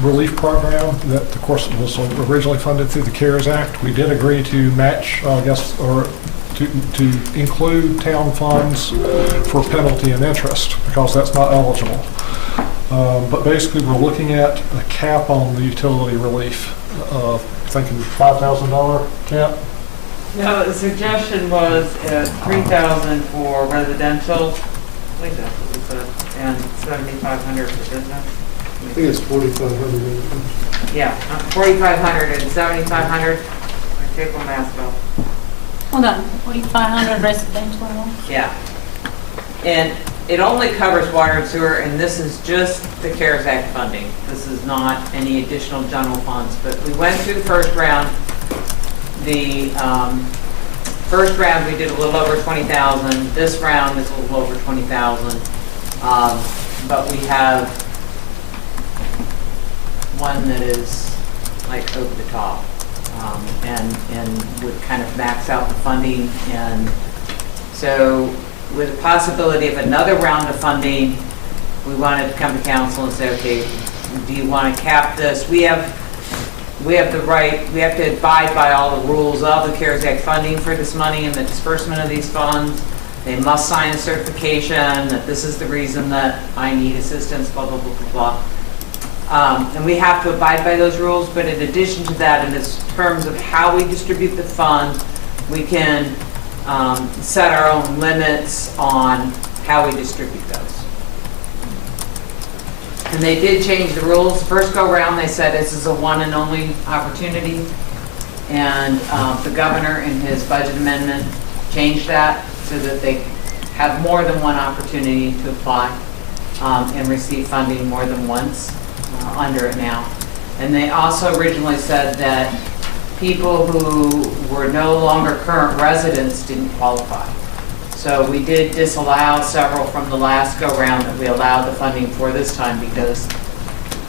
relief program that, of course, was originally funded through the CARES Act. We did agree to match, or to include town funds for penalty and interest because that's not eligible. But basically, we're looking at a cap on the utility relief, thinking $5,000 cap. No, the suggestion was $3,000 for residential, I think that's what we said, and $7,500 for business. I think it's 4,500. Yeah, 4,500 and 7,500. I take my mask off. Hold on, 4,500 residential? Yeah. And it only covers water and sewer, and this is just the CARES Act funding. This is not any additional general funds, but we went through the first round. The first round, we did a little over 20,000. This round is a little over 20,000. But we have one that is like over the top, and would kind of max out the funding. And so with the possibility of another round of funding, we wanted to come to council and say, okay, do you want to cap this? We have the right, we have to abide by all the rules of the CARES Act funding for this money and the disbursement of these funds. They must sign a certification that this is the reason that I need assistance, blah, blah, blah, blah, blah. And we have to abide by those rules, but in addition to that, in terms of how we distribute the funds, we can set our own limits on how we distribute those. And they did change the rules. First go around, they said this is a one and only opportunity. And the governor in his budget amendment changed that so that they have more than one opportunity to apply and receive funding more than once under it now. And they also originally said that people who were no longer current residents didn't qualify. So we did disallow several from the last go-round that we allowed the funding for this time because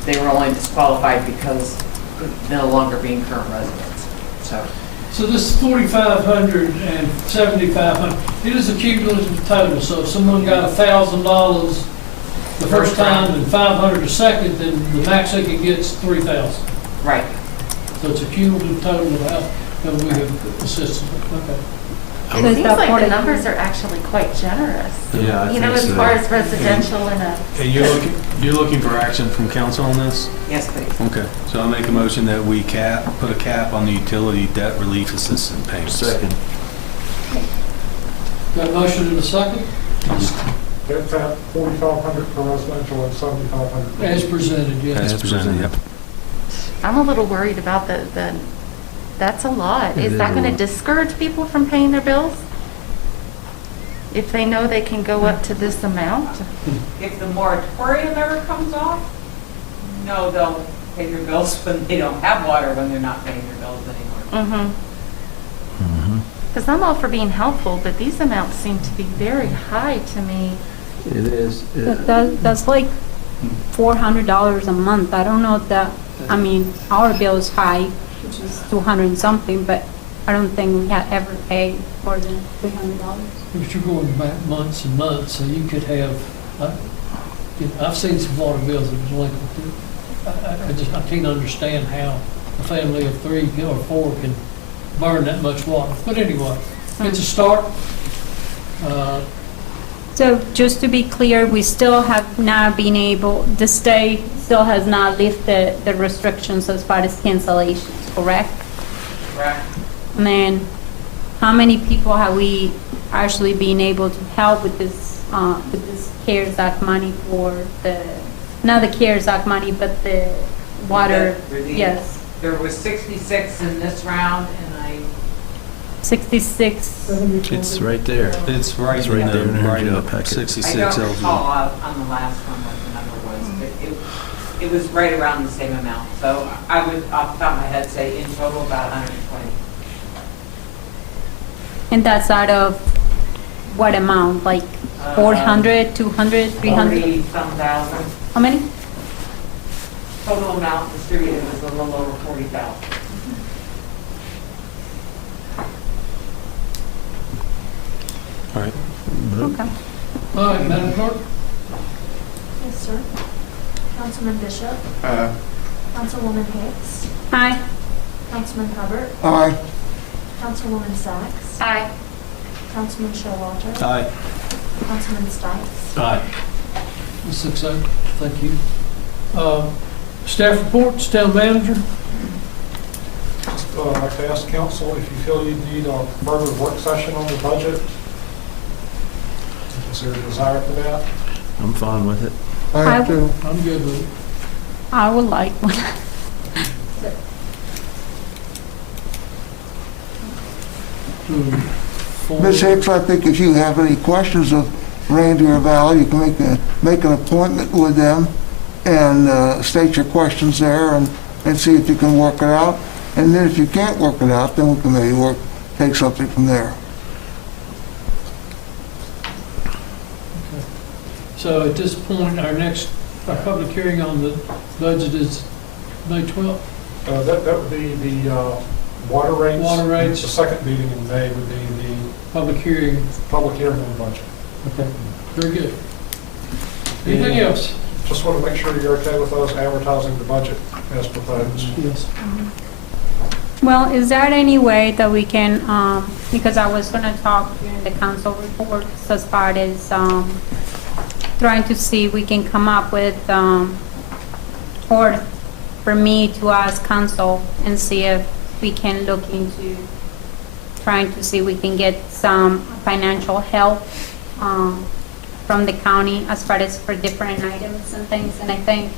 they were only disqualified because of no longer being current residents. So this 4,500 and 7,500, it is a cumulative total. So if someone got $1,000 the first time and 500 the second, then the max they could get is 3,000. Right. So it's a cumulative total of how we have assisted. Okay. It seems like the numbers are actually quite generous. Yeah, I You know, think as so. far as residential and a. And you're looking for action from council on this? Yes, please. Okay, so I'll make a motion that we put a cap on the utility debt relief assistance payments. Second. Got a motion and a second? It's at 4,500 for residential and 7,500. As presented, yes. As presented, yep. I'm a little worried about that's a lot. Is that going to discourage people from paying their bills? If they know they can go up to this amount? If the moratorium ever comes off, no, they'll pay their bills when they don't have water, when they're not paying their bills anymore. Because I'm all for being helpful, but these amounts seem to be very high to me. It is. That's like $400 a month. I don't know if that, I mean, our bill is high, which is 200 and something, but I don't think we have ever paid more than $300. But you're going back months and months, so you could have, I've seen some water bills that was like, I can't understand how a family of 3 or 4 can burn that much water. But anyway, it's a start. So just to be clear, we still have not been able, the state still has not lifted the restrictions as far as cancellations, correct? Correct. And then how many people have we actually been able to help with this CARES Act money for not the CARES Act money, but the water, yes. There was 66 in this round, and 66. It's right there. It's right It's right in there in the, the right in the packet. 66 I don't eligible. recall on the last one what the number was, but it was right around the same amount. So I would, off the top of my head, say in total about 120. And that's out of what amount? Like 400, 200, 300? 40-some thousand. How many? Total amount distributed was a little over 40,000. All right. Okay. All right, Madam Clerk? Yes, sir. Councilman Bishop? Aye. Councilwoman Hicks? Aye. Councilman Hubbard? Aye. Councilwoman Sacks? Aye. Councilman Showalter? Aye. Councilman Stites? Aye. 6-0, thank you. Staff reports, town manager? Just like to ask council if you feel you need a further work session on the budget. Is there a desire for that? I'm fine with it. I do. I'm good with it. I would like one. Ms. Hicks, I think if you have any questions of Randy or Val, you can make an appointment with them and state your questions there and see if you can work it out. And then if you can't work it out, then we can maybe take something from there. So at this point, our public hearing on the budget is May 12th. That would be the water rates. Water rates. The second meeting in May would be the Public hearing. public hearing on the budget. Okay, very good. Anything else? Just want to make sure you're okay with us advertising the budget as proposed. Yes. Well, is there any way that we can, because I was gonna talk during the council reports as far as, trying to see if we can come up with, or for me to ask council and see if we can look into trying to see if we can get some financial help, from the county as far as for different items and things. And I think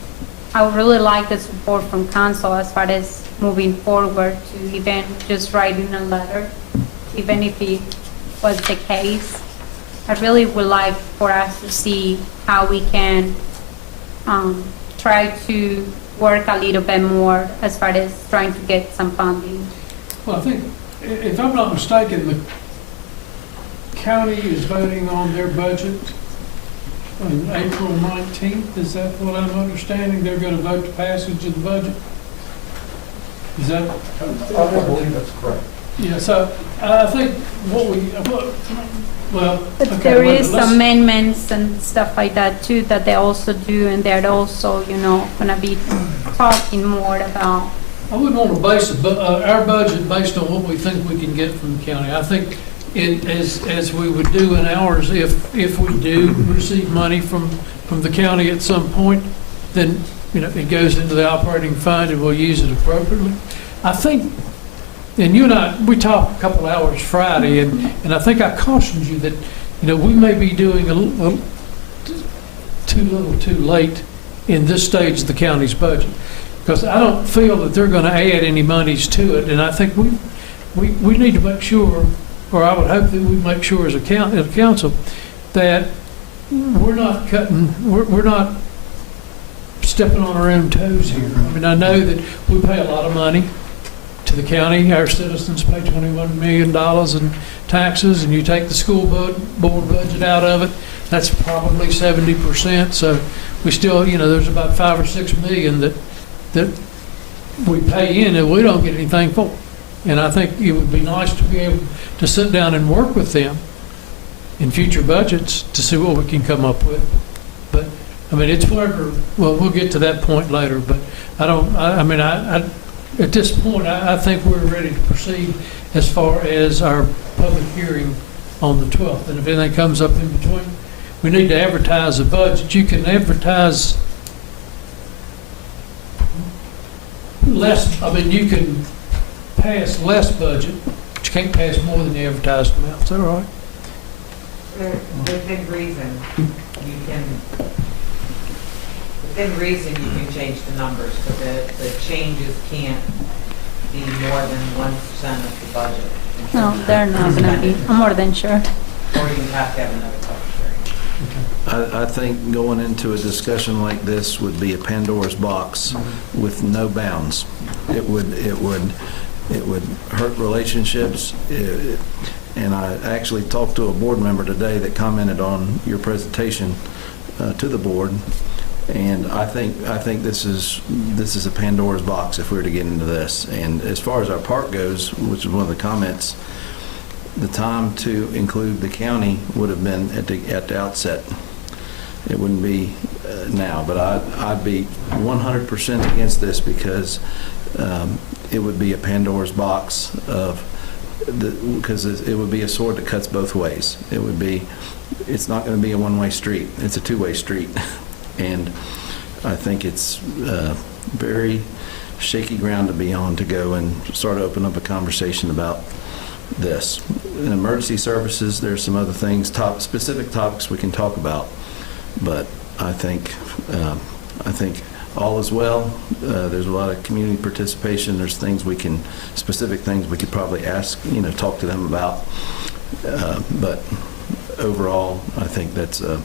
I would really like the support from council as far as moving forward to even just writing a letter, even if it was the case. I really would like for us to see how we can try to work a little bit more as far as trying to get some funding. Well, I think, if I'm not mistaken, the county is voting on their budget on April 19th. Is that what I'm understanding? They're going to vote the passage of the budget? Is that? I believe that's correct. Yeah, so I think well. But okay, there wait, is let's- amendments and stuff like that too that they also do, and they're also, gonna be talking more about. I wouldn't want to base our budget based on what we think we can get from the county. I think as we would do in ours, if we do receive money from the county at some point, then, it goes into the operating fund and we'll use it appropriately. I think, and you and I, we talked a couple hours Friday, and I think I cautioned you that, we may be doing a little too late in this stage of the county's budget. Because I don't feel that they're going to add any monies to it, and I think we need to make sure, or I would hope that we make sure as a council, that we're not stepping on our own toes here. I mean, I know that we pay a lot of money to the county. Our citizens pay $21 million in taxes, and you take the school board budget out of it, that's probably 70%. So we still, there's about $5 or $6 million that we pay in and we don't get anything for. And I think it would be nice to be able to sit down and work with them in future budgets to see what we can come up with. But, it's whatever, well, we'll get to that point later, but at this point, I think we're ready to proceed as far as our public hearing on the 12th. And if anything comes up in between, we need to advertise a budget. You can advertise less, you can pass less budget, but you can't pass more than the advertised amount. Is that all right? Within reason, you can change the numbers, but the changes can't be more than 1% of the budget. And No, they're not gonna be, I'm more than sure. Or you have to have another public hearing. I think going into a discussion like this would be a Pandora's box with no bounds. It would hurt relationships. And I actually talked to a board member today that commented on your presentation to the board. And I think this is a Pandora's box if we were to get into this. And as far as our park goes, which is one of the comments, the time to include the county would have been at the outset. It wouldn't be now, but I'd be 100% against this because it would be a Pandora's box because it would be a sword that cuts both ways. It's not going to be a one-way street. It's a two-way street. And I think it's very shaky ground to be on to go and start to open up a conversation about this. In emergency services, there's some other things, specific topics we can talk about, but I think all is well. There's a lot of community participation. There's specific things we could probably ask, talk to them about. But overall, I think that's a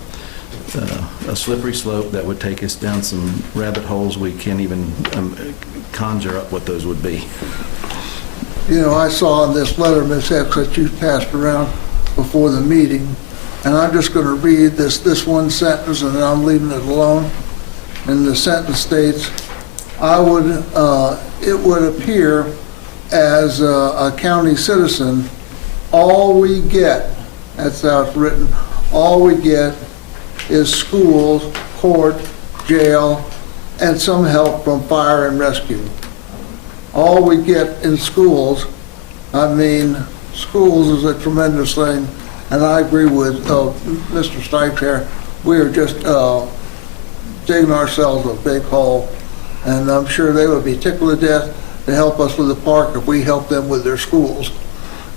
slippery slope that would take us down some rabbit holes we can't even conjure up what those would be. I saw in this letter, Ms. Hicks, that you passed around before the meeting, and I'm just going to read this one sentence, and then I'm leaving it alone. And the sentence states, it would appear as a county citizen, all we get, that's how it's written, all we get is schools, court, jail, and some help from fire and rescue. All we get in schools, schools is a tremendous thing, and I agree with Mr. Stipes here. We are just digging ourselves a big hole, and I'm sure they would be tickled to death to help us with the park if we help them with their schools.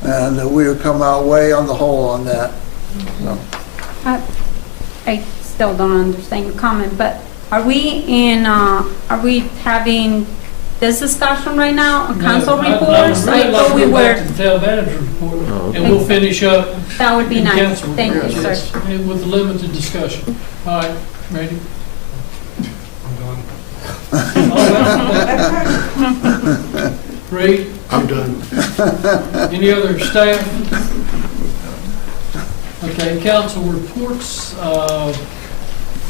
And we would come out way on the hole on that. So. I still don't understand your comment, but are we having this discussion right now on council reports? I thought we were. To the town manager report, and we'll finish up. That would be nice. Council Thank you, sir. yes, with limited discussion. All right, ready? Reed? I'm done. Any other staff? Okay, council reports.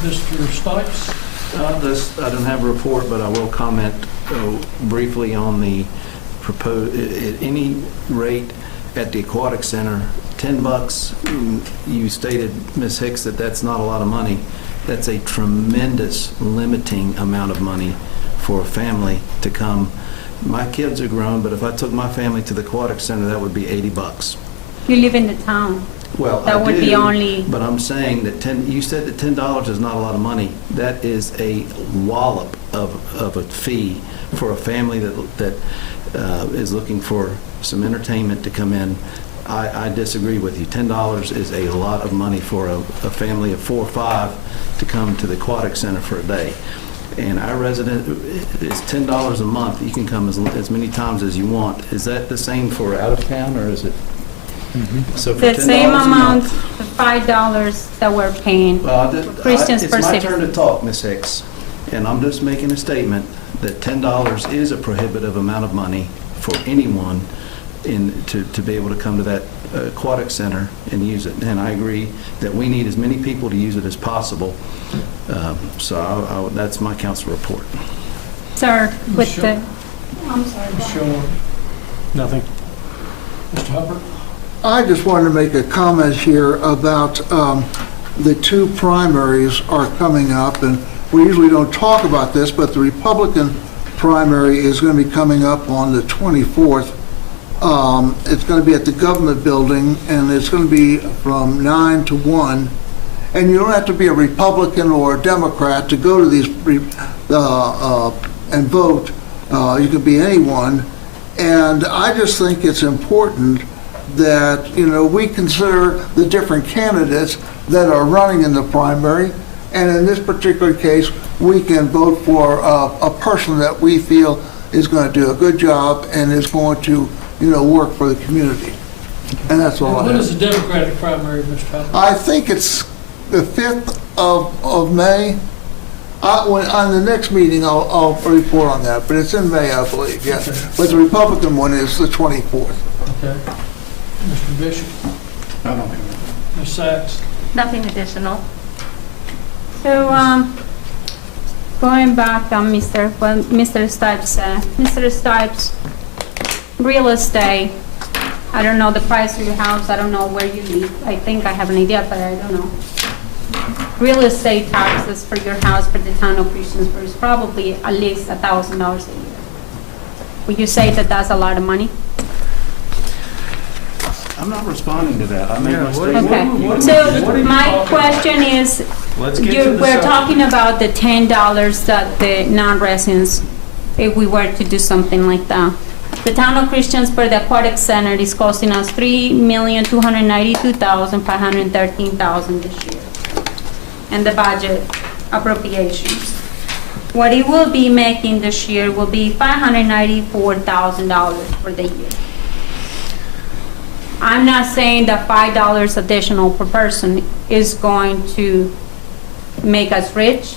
Mr. Stipes? I don't have a report, but I will comment briefly on the proposed, at any rate at the aquatic center, $10. You stated, Ms. Hicks, that that's not a lot of money. That's a tremendous limiting amount of money for a family to come. My kids are grown, but if I took my family to the aquatic center, that would be $80. You live in the town. Well, that would be only. But I'm saying that you said that $10 is not a lot of money. That is a wallop of a fee for a family that is looking for some entertainment to come in. I disagree with you. $10 is a lot of money for a family of 4 or 5 to come to the aquatic center for a day. And our resident is $10 a month. You can come as many times as you want. Is that the same for out of town, or is it? So for the same amount, the $5 that we're paying for Christiansburg It's my City. turn to talk, Ms. Hicks, and I'm just making a statement that $10 is a prohibitive amount of money for anyone to be able to come to that aquatic center and use it. And I agree that we need as many people to use it as possible. So that's my council report. Sir, with Sure. the, I'm sorry. Sure. Nothing. Mr. Hubbard? I just wanted to make a comment here about the 2 primaries are coming up, and we usually don't talk about this, but the Republican primary is going to be coming up on the 24th. It's going to be at the government building, and it's going to be from 9 to 1. And you don't have to be a Republican or a Democrat to go to these and vote. You can be anyone. And I just think it's important that, we consider the different candidates that are running in the primary. And in this particular case, we can vote for a person that we feel is going to do a good job and is going to, work for the community. And that's all I When is have. the Democratic primary, Mr. Papa? I think it's the 5th of May. On the next meeting, I'll report on that, but it's in May, I believe, yes. Okay. But the Republican one is the 24th. Okay. Mr. Bishop? I don't think. Ms. Sachs? Nothing additional. So, going back on Mr. Stipes said, Mr. Stipes, real estate, I don't know the price of your house, I don't know where you live. I think I have an idea, but I don't know. Real estate taxes for your house for the town of Christiansburg is probably at least $1,000 a year. Would you say that that's a lot of money? I'm not responding to that. I made Yeah, my what- statement. Okay, so my question is, Let's get to the we're subject. talking about the $10 that the non-residents, if we were to do something like that. The town of Christiansburg, the aquatic center is costing us $3,292,513 this year. And the budget appropriations. What it will be making this year will be $594,000 for the year. I'm not saying that $5 additional per person is going to make us rich.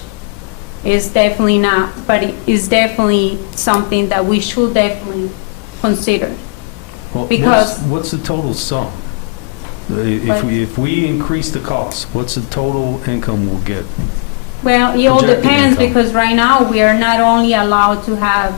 It's definitely not, but it is definitely something that we should definitely consider. Well, Because- what's the total sum? If we increase the cost, what's the total income we'll get? Well, it all Projected depends, income. because right now, we are not only allowed to have,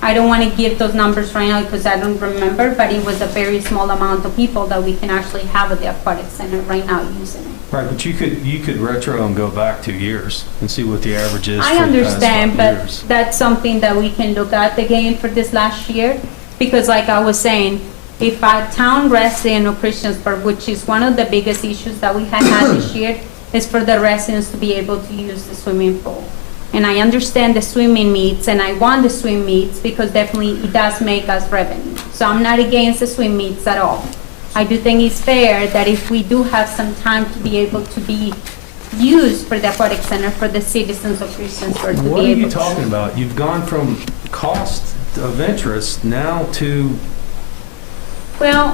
I don't want to give those numbers right now because I don't remember, but it was a very small amount of people that we can actually have at the aquatic center right now using it. Right, but you could retro and go back 2 years and see what the average is I for the past understand, 5 but years. that's something that we can look at again for this last year, because like I was saying, if a town resident of Christiansburg, which is one of the biggest issues that we have had this year, is for the residents to be able to use the swimming pool. And I understand the swimming meets, and I want the swim meets, because definitely it does make us revenue. So I'm not against the swim meets at all. I do think it's fair that if we do have some time to be able to be used for the aquatic center for the citizens of Christiansburg to be able to. What are you talking about? You've gone from cost of interest now to Well,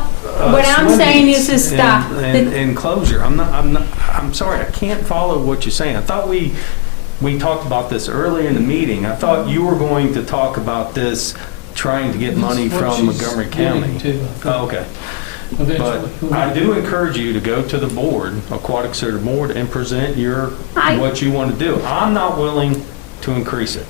what I'm saying is to stop. and closure. I'm sorry, I can't follow what you're saying. I thought we talked about this earlier in the meeting. I thought you were going to talk about this, trying to get money That's what from she's Montgomery getting County. to, I think. Oh, okay. Eventually. But I do encourage you to go to the board, Aquatic Center Board, and present what you want to do. I'm not willing to increase it.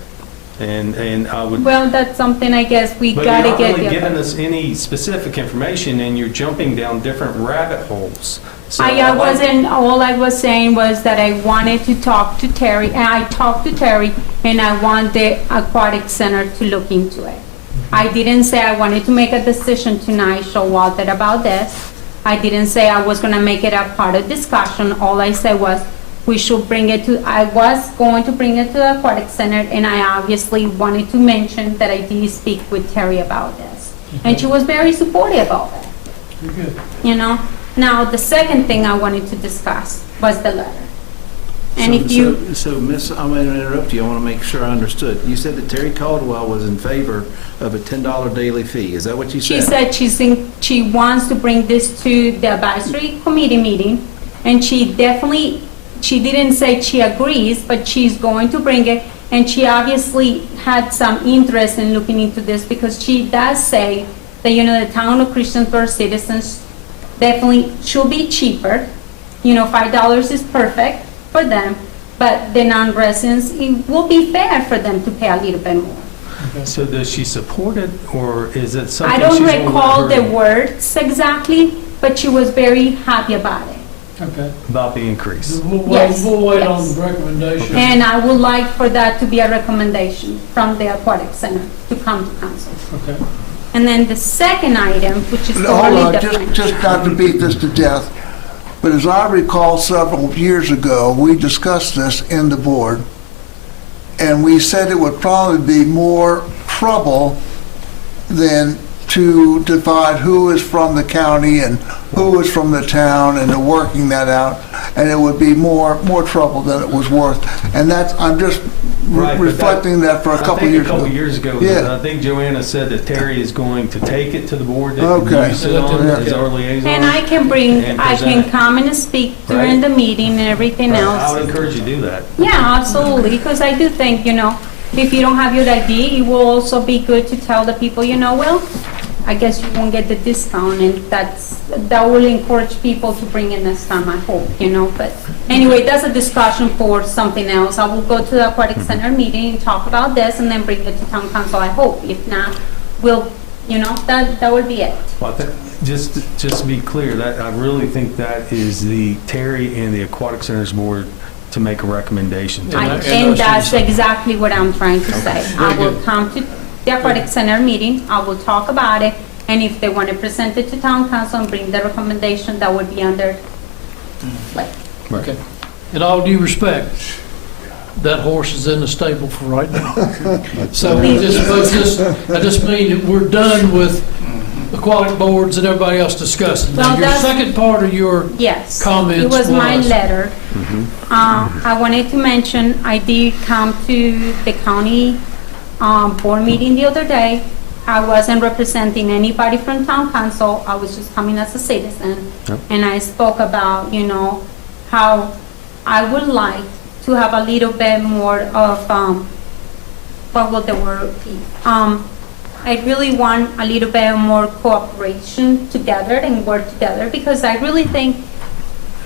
And I would. Well, that's something I guess we But gotta you're get. not really the- giving us any specific information, and you're jumping down different rabbit holes. So I wasn't, all I was saying was that I wanted to talk to Terry, and I talked to Terry, and I want the aquatic center to look into it. I didn't say I wanted to make a decision tonight, Showalter, about this. I didn't say I was gonna make it a part of discussion. All I said was, we should bring it to, I was going to bring it to the aquatic center, and I obviously wanted to mention that I did speak with Terry about this. And she was very supportive of it, You're good. you know? Now, the second thing I wanted to discuss was the letter. And if you, So, Miss, I'm going to interrupt you. I want to make sure I understood. You said that Terry Caldwell was in favor of a $10 daily fee. Is that what you she said she wants to bring this to the advisory committee meeting, and she didn't say she agrees, but she's going to bring it, and she obviously had some interest in looking into this, because she does say that, the town of Christiansburg citizens definitely should be cheaper. $5 is perfect for them, but the non-residents, it will be fair for them to pay a little bit more. So does she support it, or is it I something don't she's gonna let recall her- the words exactly, but she was very happy about it. Okay. about the increase? Yes, We'll wait on yes. the recommendation. And I would like for that to be a recommendation from the aquatic center to come to council. Okay. And then the second item, which is Hold totally on, different. just not to beat this to death, but as I recall several years ago, we discussed this in the board, and we said it would probably be more trouble than to divide who is from the county and who is from the town, and working that out, and it would be more trouble than it was worth. And I'm just Right, but reflecting that for a couple years I think a couple ago. years ago, Yeah. I think Joanna said that Terry is going to take it to the board that Okay. you sit on Yeah. as our liaison. And I can And present. come and speak during the meeting and everything I else. would encourage you to do that. Yeah, absolutely, because I do think, if you don't have your ID, it will also be good to tell the people, well, I guess you won't get the discount, and that will encourage people to bring in next time, I hope, but anyway, that's a discussion for something else. I will go to the Aquatic Center meeting and talk about this, and then bring it to town council, I hope. If not, we'll, that would be it. Well, just to be clear, that I really think that is the Terry and the Aquatic Centers Board to make a recommendation. And that's exactly what I'm trying to say. I will come to the Aquatic Center meeting, I will talk about it, and if they want to present it to town council and bring the recommendation, that would be under play. Okay. In all due respect, that horse is in the stable for right now. So I just mean that we're done with aquatic boards and everybody else discussing. Now, Well, your that's- second part of your Yes. comments It was my was- letter. I wanted to mention, I did come to the county board meeting the other day. I wasn't representing anybody from town council, I was just coming as a citizen. Yep. And I spoke about, how I would like to have a little bit more of, what would the word be? I really want a little bit more cooperation together and work together, because I really think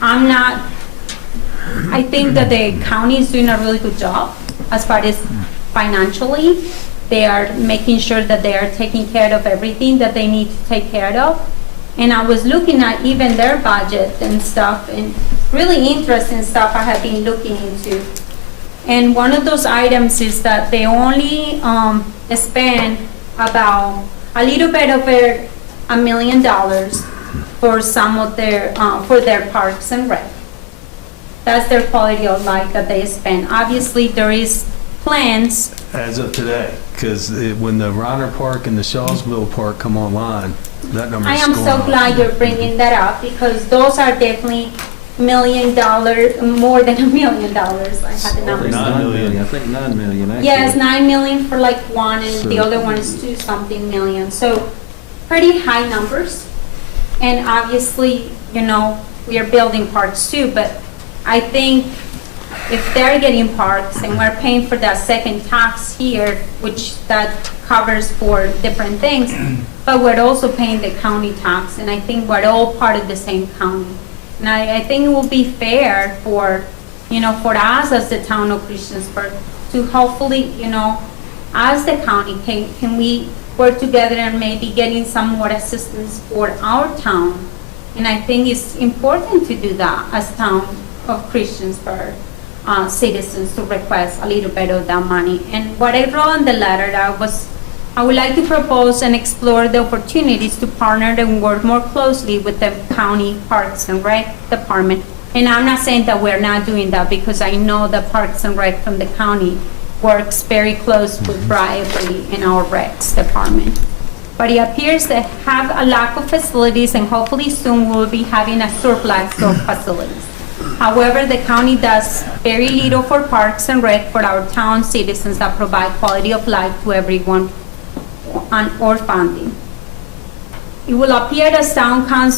I think that the county is doing a really good job as far as financially. They are making sure that they are taking care of everything that they need to take care of. And I was looking at even their budget and stuff, and really interesting stuff I have been looking into. And one of those items is that they only spend about a little bit over $1 million for some of their parks and rec. That's their quality of life that they spend. Obviously, there is plans. As of today, because when the Reiner Park and the Shawsville Park come online, that number I is am going so up. glad you're bringing that up, because those are definitely $1 million, more than $1 million. I had the numbers. 9 million, I think 9 million actually. Yes, 9 million for like one, and the So- other one is 2-something million. So pretty high numbers. And obviously, we are building parks too, but I think if they're getting parks and we're paying for that second tax here, which that covers for different things, but we're also paying the county tax, and I think we're all part of the same county. And I think it will be fair for us as the town of Christiansburg to hopefully, as the county, can we work together and maybe getting some more assistance for our town? And I think it's important to do that as town of Christiansburg citizens, to request a little bit of that money. And what I wrote in the letter, I would like to propose and explore the opportunities to partner and work more closely with the county Parks and Rec department. And I'm not saying that we're not doing that, because I know the Parks and Rec from the county works very close with Briarly in our Recs department. But it appears to have a lack of facilities, and hopefully soon we'll be having a surplus of facilities. However, the county does very little for Parks and Rec for our town citizens that provide quality of life to everyone or funding. It will appear as county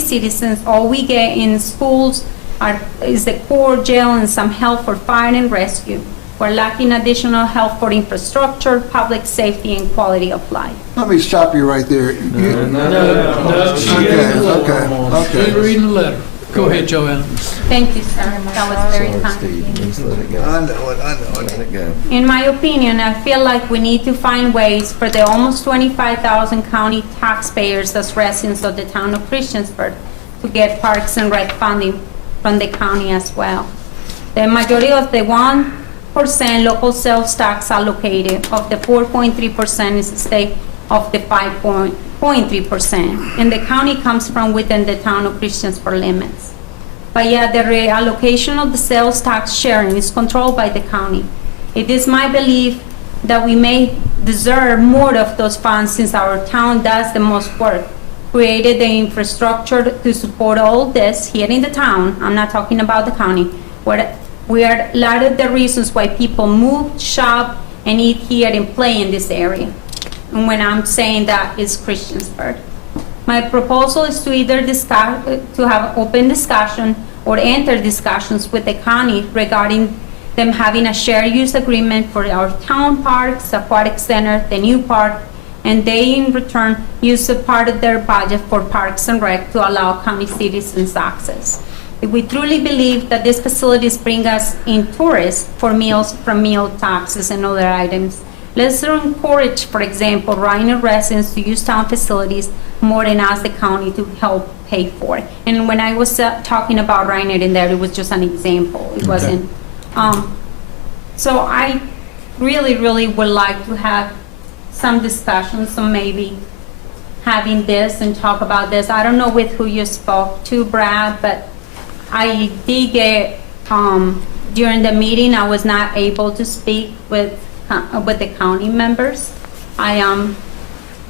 citizens, all we get in schools is the core jail and some help for fire and rescue. We're lacking additional help for infrastructure, public safety, and quality of life. Let me stop you right there. No, she gave the letter. Okay. She's reading the letter. Go ahead, Joanna. Thank you, sir. That was very kind of you. Just let it go. I know it. Let it go. In my opinion, I feel like we need to find ways for the almost 25,000 county taxpayers as residents of the town of Christiansburg to get Parks and Rec funding from the county as well. The majority of the 1% local sales tax allocated of the 4.3% is the state of the 5.3%, and the county comes from within the town of Christiansburg limits. But yet the reallocation of the sales tax sharing is controlled by the county. It is my belief that we may deserve more of those funds, since our town does the most work, created the infrastructure to support all this here in the town, I'm not talking about the county, What are a lot of the reasons why people move, shop, and eat here and play in this area. And when I'm saying that, it's Christiansburg. My proposal is to either to have open discussion or enter discussions with the county regarding them having a shared use agreement for our town parks, aquatic center, the new park, and they in return use a part of their budget for parks and rec to allow county citizens access. If we truly believe that these facilities bring us in tourists for meals from meal taxes and other items, let's encourage, for example, Roanoke residents to use town facilities more than ask the county to help pay for it. And when I was talking about Roanoke in there, it was just an example. It wasn't. So I really, really would like to have some discussions, so maybe having this and talk about this. I don't know with who you spoke to, Brad, but I did get, during the meeting, I was not able to speak with the county members. I am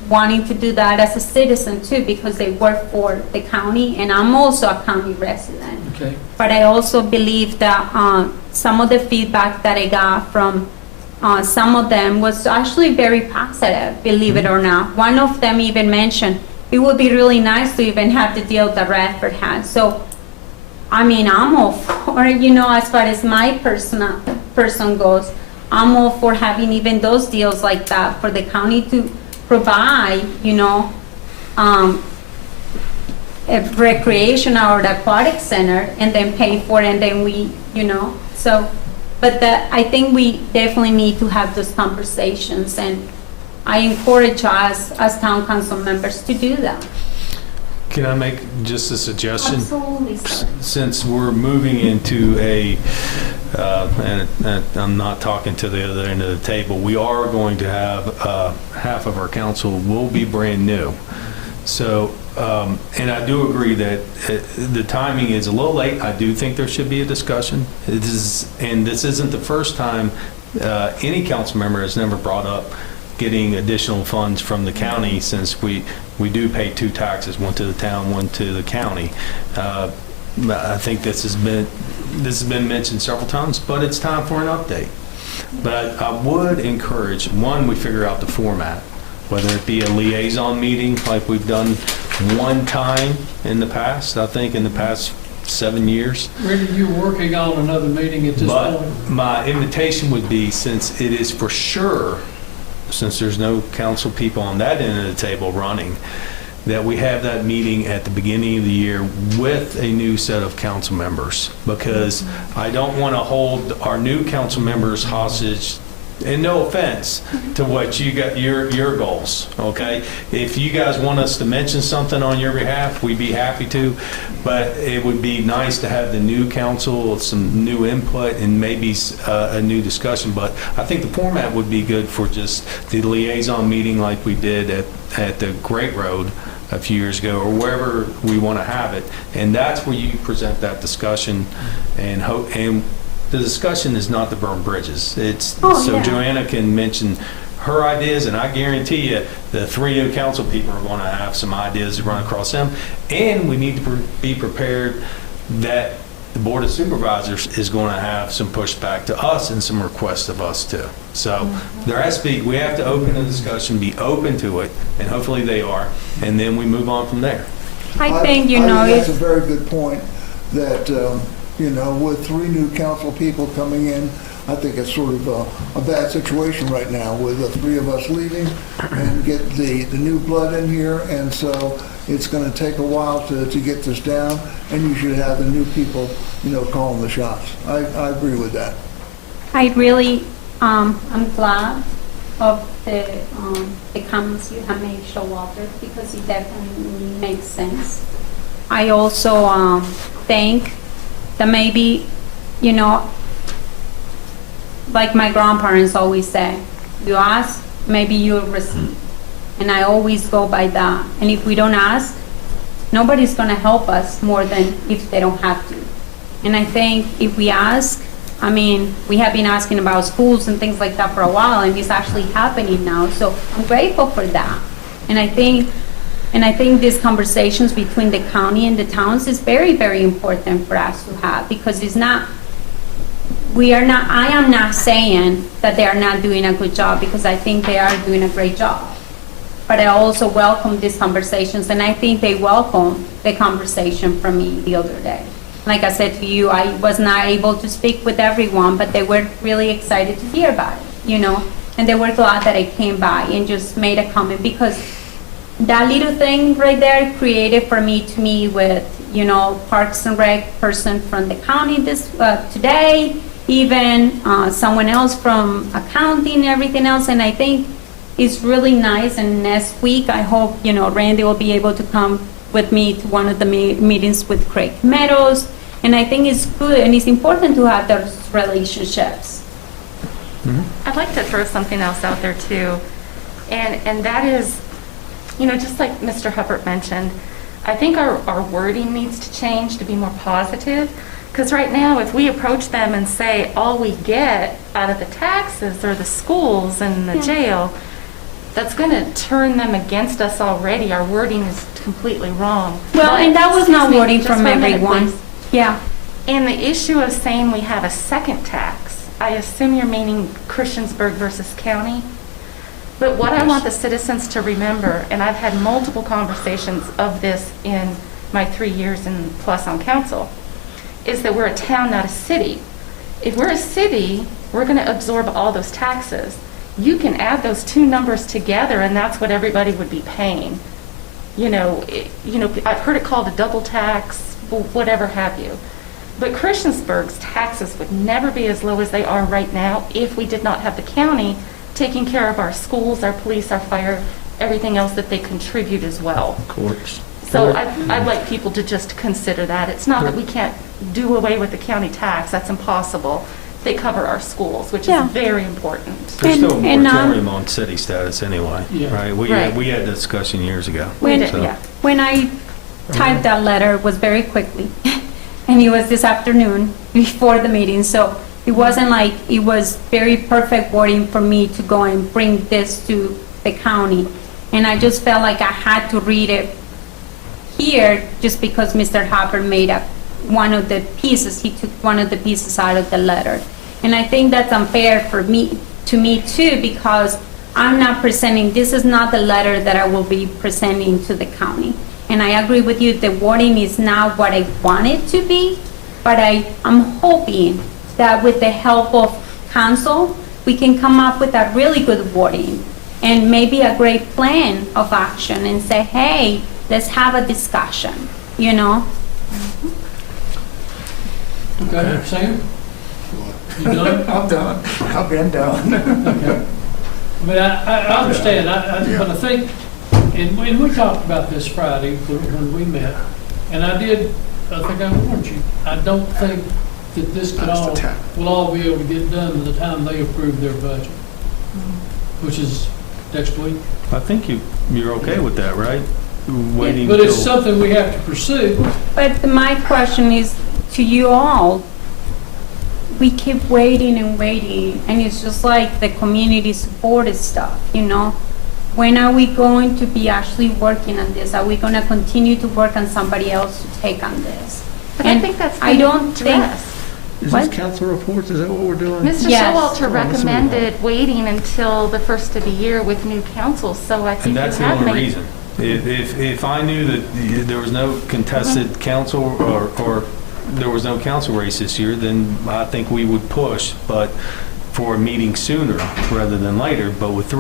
wanting to do that as a citizen too, because they work for the county, and I'm also a county resident. Okay. But I also believe that some of the feedback that I got from some of them was actually very positive, believe it or not. One of them even mentioned it would be really nice to even have the deal that Radford has. So, I mean, I'm all for, as far as my person goes, I'm all for having even those deals like that for the county to provide, a recreation or the aquatic center and then pay for it, and then we, so, but I think we definitely need to have those conversations, and I encourage us as town council members to do that. Can I make just a suggestion? Absolutely, sir. Since we're moving into and I'm not talking to the other end of the table, we are going to have half of our council will be brand new. So, and I do agree that the timing is a little late. I do think there should be a discussion. And this isn't the first time any council member has never brought up getting additional funds from the county, since we do pay two taxes, one to the town, one to the county. I think this has been mentioned several times, but it's time for an update. But I would encourage, one, we figure out the format, whether it be a liaison meeting like we've done one time in the past, I think in the past 7 years. Randy, you're working on another meeting at this point. But my invitation would be, since it is for sure, since there's no council people on that end of the table running, that we have that meeting at the beginning of the year with a new set of council members, because I don't want to hold our new council members hostage, and no offense to what you got, your goals, okay? If you guys want us to mention something on your behalf, we'd be happy to, but it would be nice to have the new council with some new input and maybe a new discussion. But I think the format would be good for just the liaison meeting like we did at the Great Road a few years ago, or wherever we want to have it. And that's where you present that discussion, and the discussion is not to burn bridges. It's so Joanna can mention her ideas, and I guarantee you the three new council people are going to have some ideas to run across them. And we need to be prepared that the Board of Supervisors is going to have some pushback to us and some requests of us too. So there has to be, we have to open the discussion, be open to it, and hopefully they are, and then we move on from there. I think, that's a very good point, that, with three new council people coming in, I think it's sort of a bad situation right now with the three of us leaving and get the new blood in here, and so it's going to take a while to get this down, and you should have the new people, calling the shots. I agree with that. I really, I'm glad of the comments you have made, Showalter, because it definitely makes sense. I also think that maybe, like my grandparents always say, you ask, maybe you'll receive. And I always go by that. And if we don't ask, nobody's going to help us more than if they don't have to. And I think if we ask, we have been asking about schools and things like that for a while, and it's actually happening now. So I'm grateful for that. And I think these conversations between the county and the towns is very, very important for us to have, because it's not, I am not saying that they are not doing a good job, because I think they are doing a great job. But I also welcome these conversations, and I think they welcome the conversation from me the other day. Like I said to you, I was not able to speak with everyone, but they were really excited to hear about it, you know? And they were glad that I came by and just made a comment, because that little thing right there created for me to meet with, you know, Parks and Rec person from the county today, even someone else from accounting and everything else. And I think it's really nice. And next week, I hope, you know, Randy will be able to come with me to one of the meetings with Craig Meadows. And I think it's good and it's important to have those relationships. I'd like to throw something else out there too, and that is, you know, just like Mr. Hubbard mentioned, I think our wording needs to change to be more positive, because right now if we approach them and say all we get out of the taxes are the schools and the jail, that's going to turn them against us already. Our wording is completely wrong. Well, and that was not wording just from 1 minute, everyone. please. Yeah. And the issue of saying we have a second tax, I assume you're meaning Christiansburg versus county. But what I want the citizens to remember, and I've had multiple conversations of this in my 3 years and plus on council, is that we're a town, not a city. If we're a city, we're going to absorb all those taxes. You can add those two numbers together, and that's what everybody would be paying. You know, I've heard it called a double tax, whatever have you. But Christiansburg's taxes would never be as low as they are right now if we did not have the county taking care of our schools, our police, our fire, everything else that they contribute as well. Courts. So I'd like people to just consider that. It's not that we can't do away with the county tax. That's impossible. They cover our schools, which is very important. There's still a moratorium on city status anyway, right? We Right. had a discussion years ago. When I typed that letter, it was very quickly. And it was this afternoon before the meeting. So it wasn't like it was very perfect wording for me to go and bring this to the county. And I just felt like I had to read it here just because Mr. Hopper made up one of the pieces. He took one of the pieces out of the letter. And I think that's unfair for me, to me too, because I'm not presenting, this is not the letter that I will be presenting to the county. And I agree with you, the wording is not what I want it to be, but I'm hoping that with the help of council, we can come up with a really good wording and maybe a great plan of action and say, hey, let's have a discussion, you know? Okay, Sam? You done? I'm done. I've been done. Okay. I mean, I understand, but I think, and we talked about this Friday when we met, and I think I warned you, I don't think that this will all be able to get done by the time they approve their budget, which is next week. I think you're okay with that, right? Waiting But it's till- something we have to pursue. But my question is to you all. We keep waiting and waiting, and it's just like the community supported stuff, you know? When are we going to be actually working on this? Are we going to continue to work on somebody else to take on this? But And I think that's I don't think. Is What? this council reports? Is that what we're doing? Mr. Yes. Showalter recommended waiting until the first of the year with new council, so I think And you that's the have only made. reason. If I knew that there was no contested council or there was no council race this year, then I think we would push, but for a meeting sooner rather than later. But with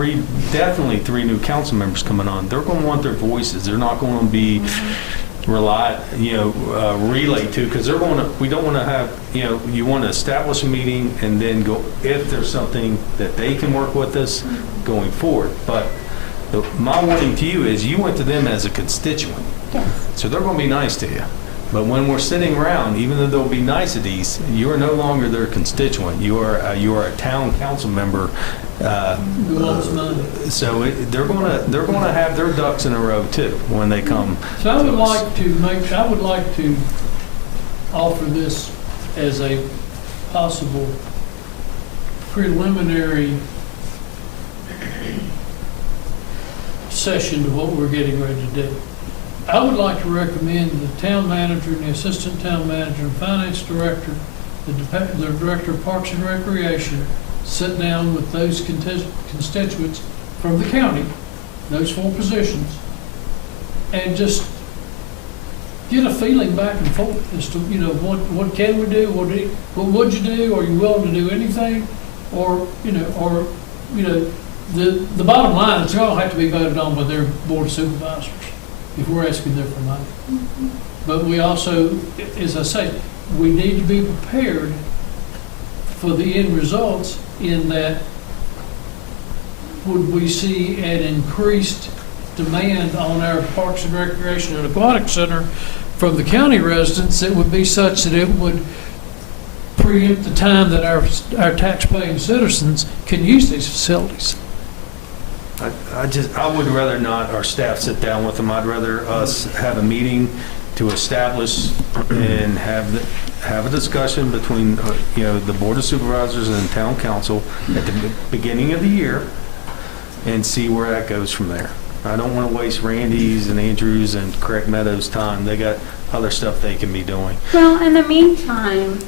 definitely three new council members coming on, they're going to want their voices. They're not going to be relayed to, because we don't want to have, you want to establish a meeting and then go, if there's something that they can work with us going forward. But my warning to you is you went to them as a constituent. Yes. So they're going to be nice to you. But when we're sitting around, even though they'll be niceties, you are no longer their constituent. You are a town council member. So they're going to have their ducks in a row too when they come. So I would like to offer this as a possible preliminary session to what we're getting ready to do. I would like to recommend the town manager and the assistant town manager and finance director the Director of Parks and Recreation sit down with those constituents from the county, those 4 positions, and just get a feeling back and forth as to, what can we do, what would you do, are you willing to do anything? Or, the bottom line, it's going to have to be voted on by their board of supervisors if we're asking them for money. But we also, as I say, we need to be prepared for the end results in that would we see an increased demand on our Parks and Recreation and Aquatic Center from the county residents that would be such that it would preempt the time that our tax-paying citizens can use these facilities. I would rather not our staff sit down with them. I'd rather us have a meeting to establish and have a discussion between, the Board of Supervisors and the Town Council at the beginning of the year and see where that goes from there. I don't want to waste Randy's and Andrew's and Craig Meadows' time. They got other stuff they can be doing. Well, in the meantime,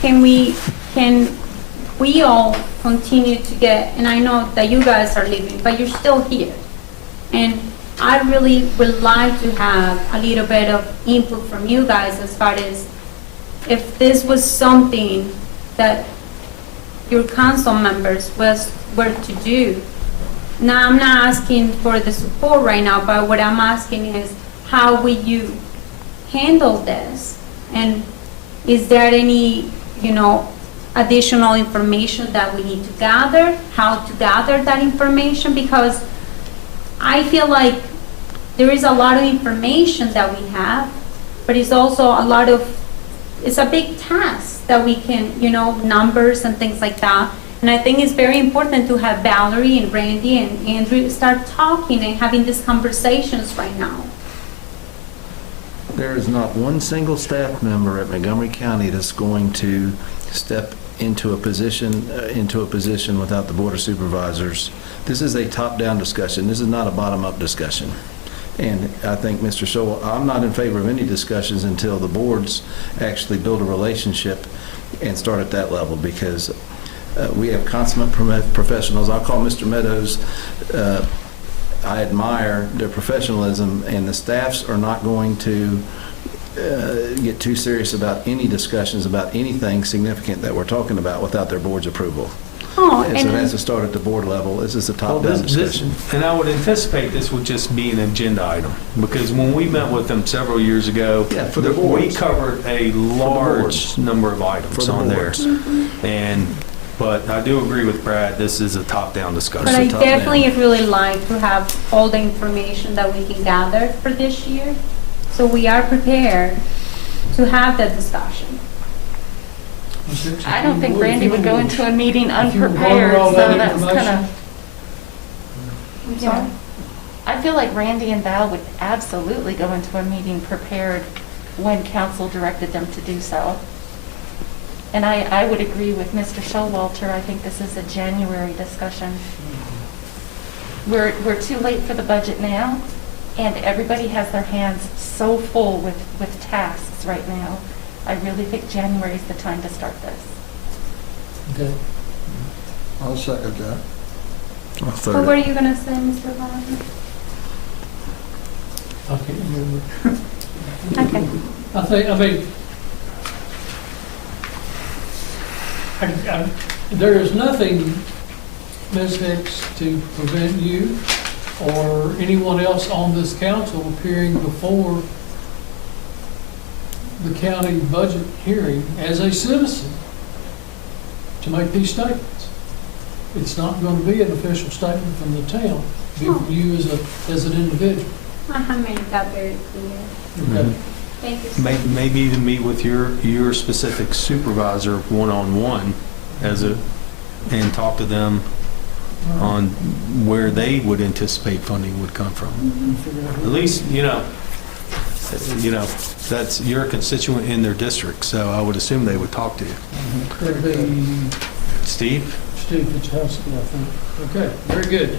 can we all continue to get, and I know that you guys are leaving, but you're still here. And I really would like to have a little bit of input from you guys as far as if this was something that your council members were to do. Now, I'm not asking for the support right now, but what I'm asking is how will you handle this? And is there any, additional information that we need to gather, how to gather that information? Because I feel like there is a lot of information that we have, but it's also it's a big task that we can, numbers and things like that. And I think it's very important to have Valerie and Randy and Andrew start talking and having these conversations right now. There is not one single staff member at Montgomery County that's going to step into a position without the Board of Supervisors. This is a top-down discussion. This is not a bottom-up discussion. And I think, Mr. Showell, I'm not in favor of any discussions until the boards actually build a relationship and start at that level, because we have consummate professionals. I'll call Mr. Meadows. I admire their professionalism, and the staffs are not going to get too serious about any discussions about anything significant that we're talking about without their board's approval. And so it has to start at the board level. This is a top-down discussion. And I would anticipate this would just be an agenda item, because when we met with them several years ago, we covered a large number of items on there. But I do agree with Brad, this is a top-down discussion. But I definitely really like to have all the information that we can gather for this year, so we are prepared to have that discussion. I don't think Randy would go into a meeting unprepared, so that's kind of, I feel like Randy and Val would absolutely go into a meeting prepared when council directed them to do so. And I would agree with Mr. Showalter. I think this is a January discussion. We're too late for the budget now, and everybody has their hands so full with tasks right now. I really think January is the time to start this. Okay. I'll second that. What were you going to say, Mr. Vaughn? I can't remember. Okay. There is nothing, Ms. Hicks, to prevent you or anyone else on this council appearing before the county budget hearing as a citizen to make these statements. It's not going to be an official statement from the town, be from you as an individual. I have made that very clear. Okay. Thank you, sir. Maybe to meet with your specific supervisor one-on-one and talk to them on where they would anticipate funding would come from. At least, that's, you're a constituent in their district, so I would assume they would talk to you. Could be Steve? Steve Fitzhowski, I think. Okay, very good.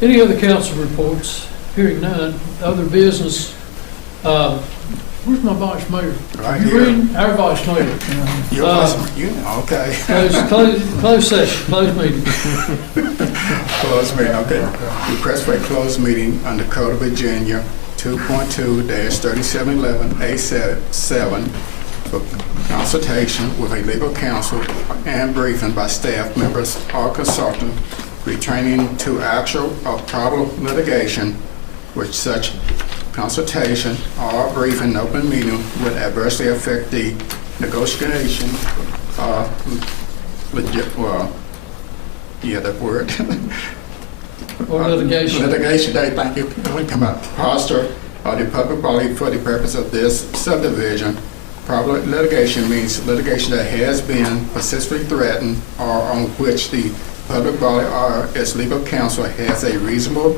Any other council reports? Hearing none. Other business. Where's my vice mayor? Right You here. reading? Our vice mayor. You're okay. Closed session, closed meeting. Closed meeting, okay. Request for a closed meeting under Code of Virginia 2.2-3711A7 for consultation with a legal counsel and briefing by staff members or consultant pertaining to actual or probable litigation, which such consultation or briefing in open meeting would adversely affect the negotiation that word. Or litigation. Litigation, thank you. We come up. Foster or the public body for the purpose of this subdivision. Probable litigation means litigation that has been persistently threatened or on which the public body or its legal counsel has a reasonable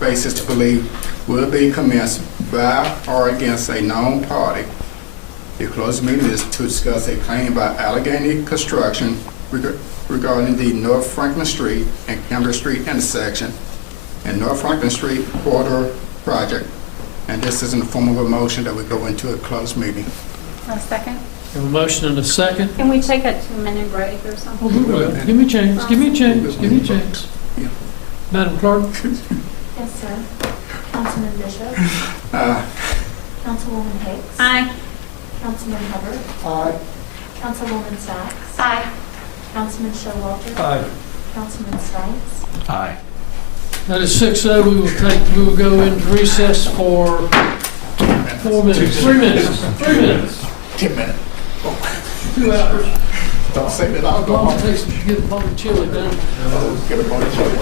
basis to believe will be commenced by or against a known party. The closed meeting is to discuss a claim by Allegheny Construction regarding the North Franklin Street and Campbell Street intersection and North Franklin Street corridor project. And this is in the form of a motion that we go into a closed meeting. A second? Have a motion and a second. Can we take a 2-minute break or something? Oh, we will. Give me a chance, give me a chance, give me a chance. Yeah. Madam Clerk? Yes, sir. Councilman Bishop? Councilwoman Hicks? Aye. Councilman Hubbard? Aye. Councilwoman Sacks? Aye. Councilman Showalter? Aye. Councilman Stites? Aye. That is 6:00. We will go into recess for 4 minutes. 3 minutes. 3 minutes. 10 minutes. 2 hours. Don't say that I'll go Long home. takes to get the public chili done. Get a bunch of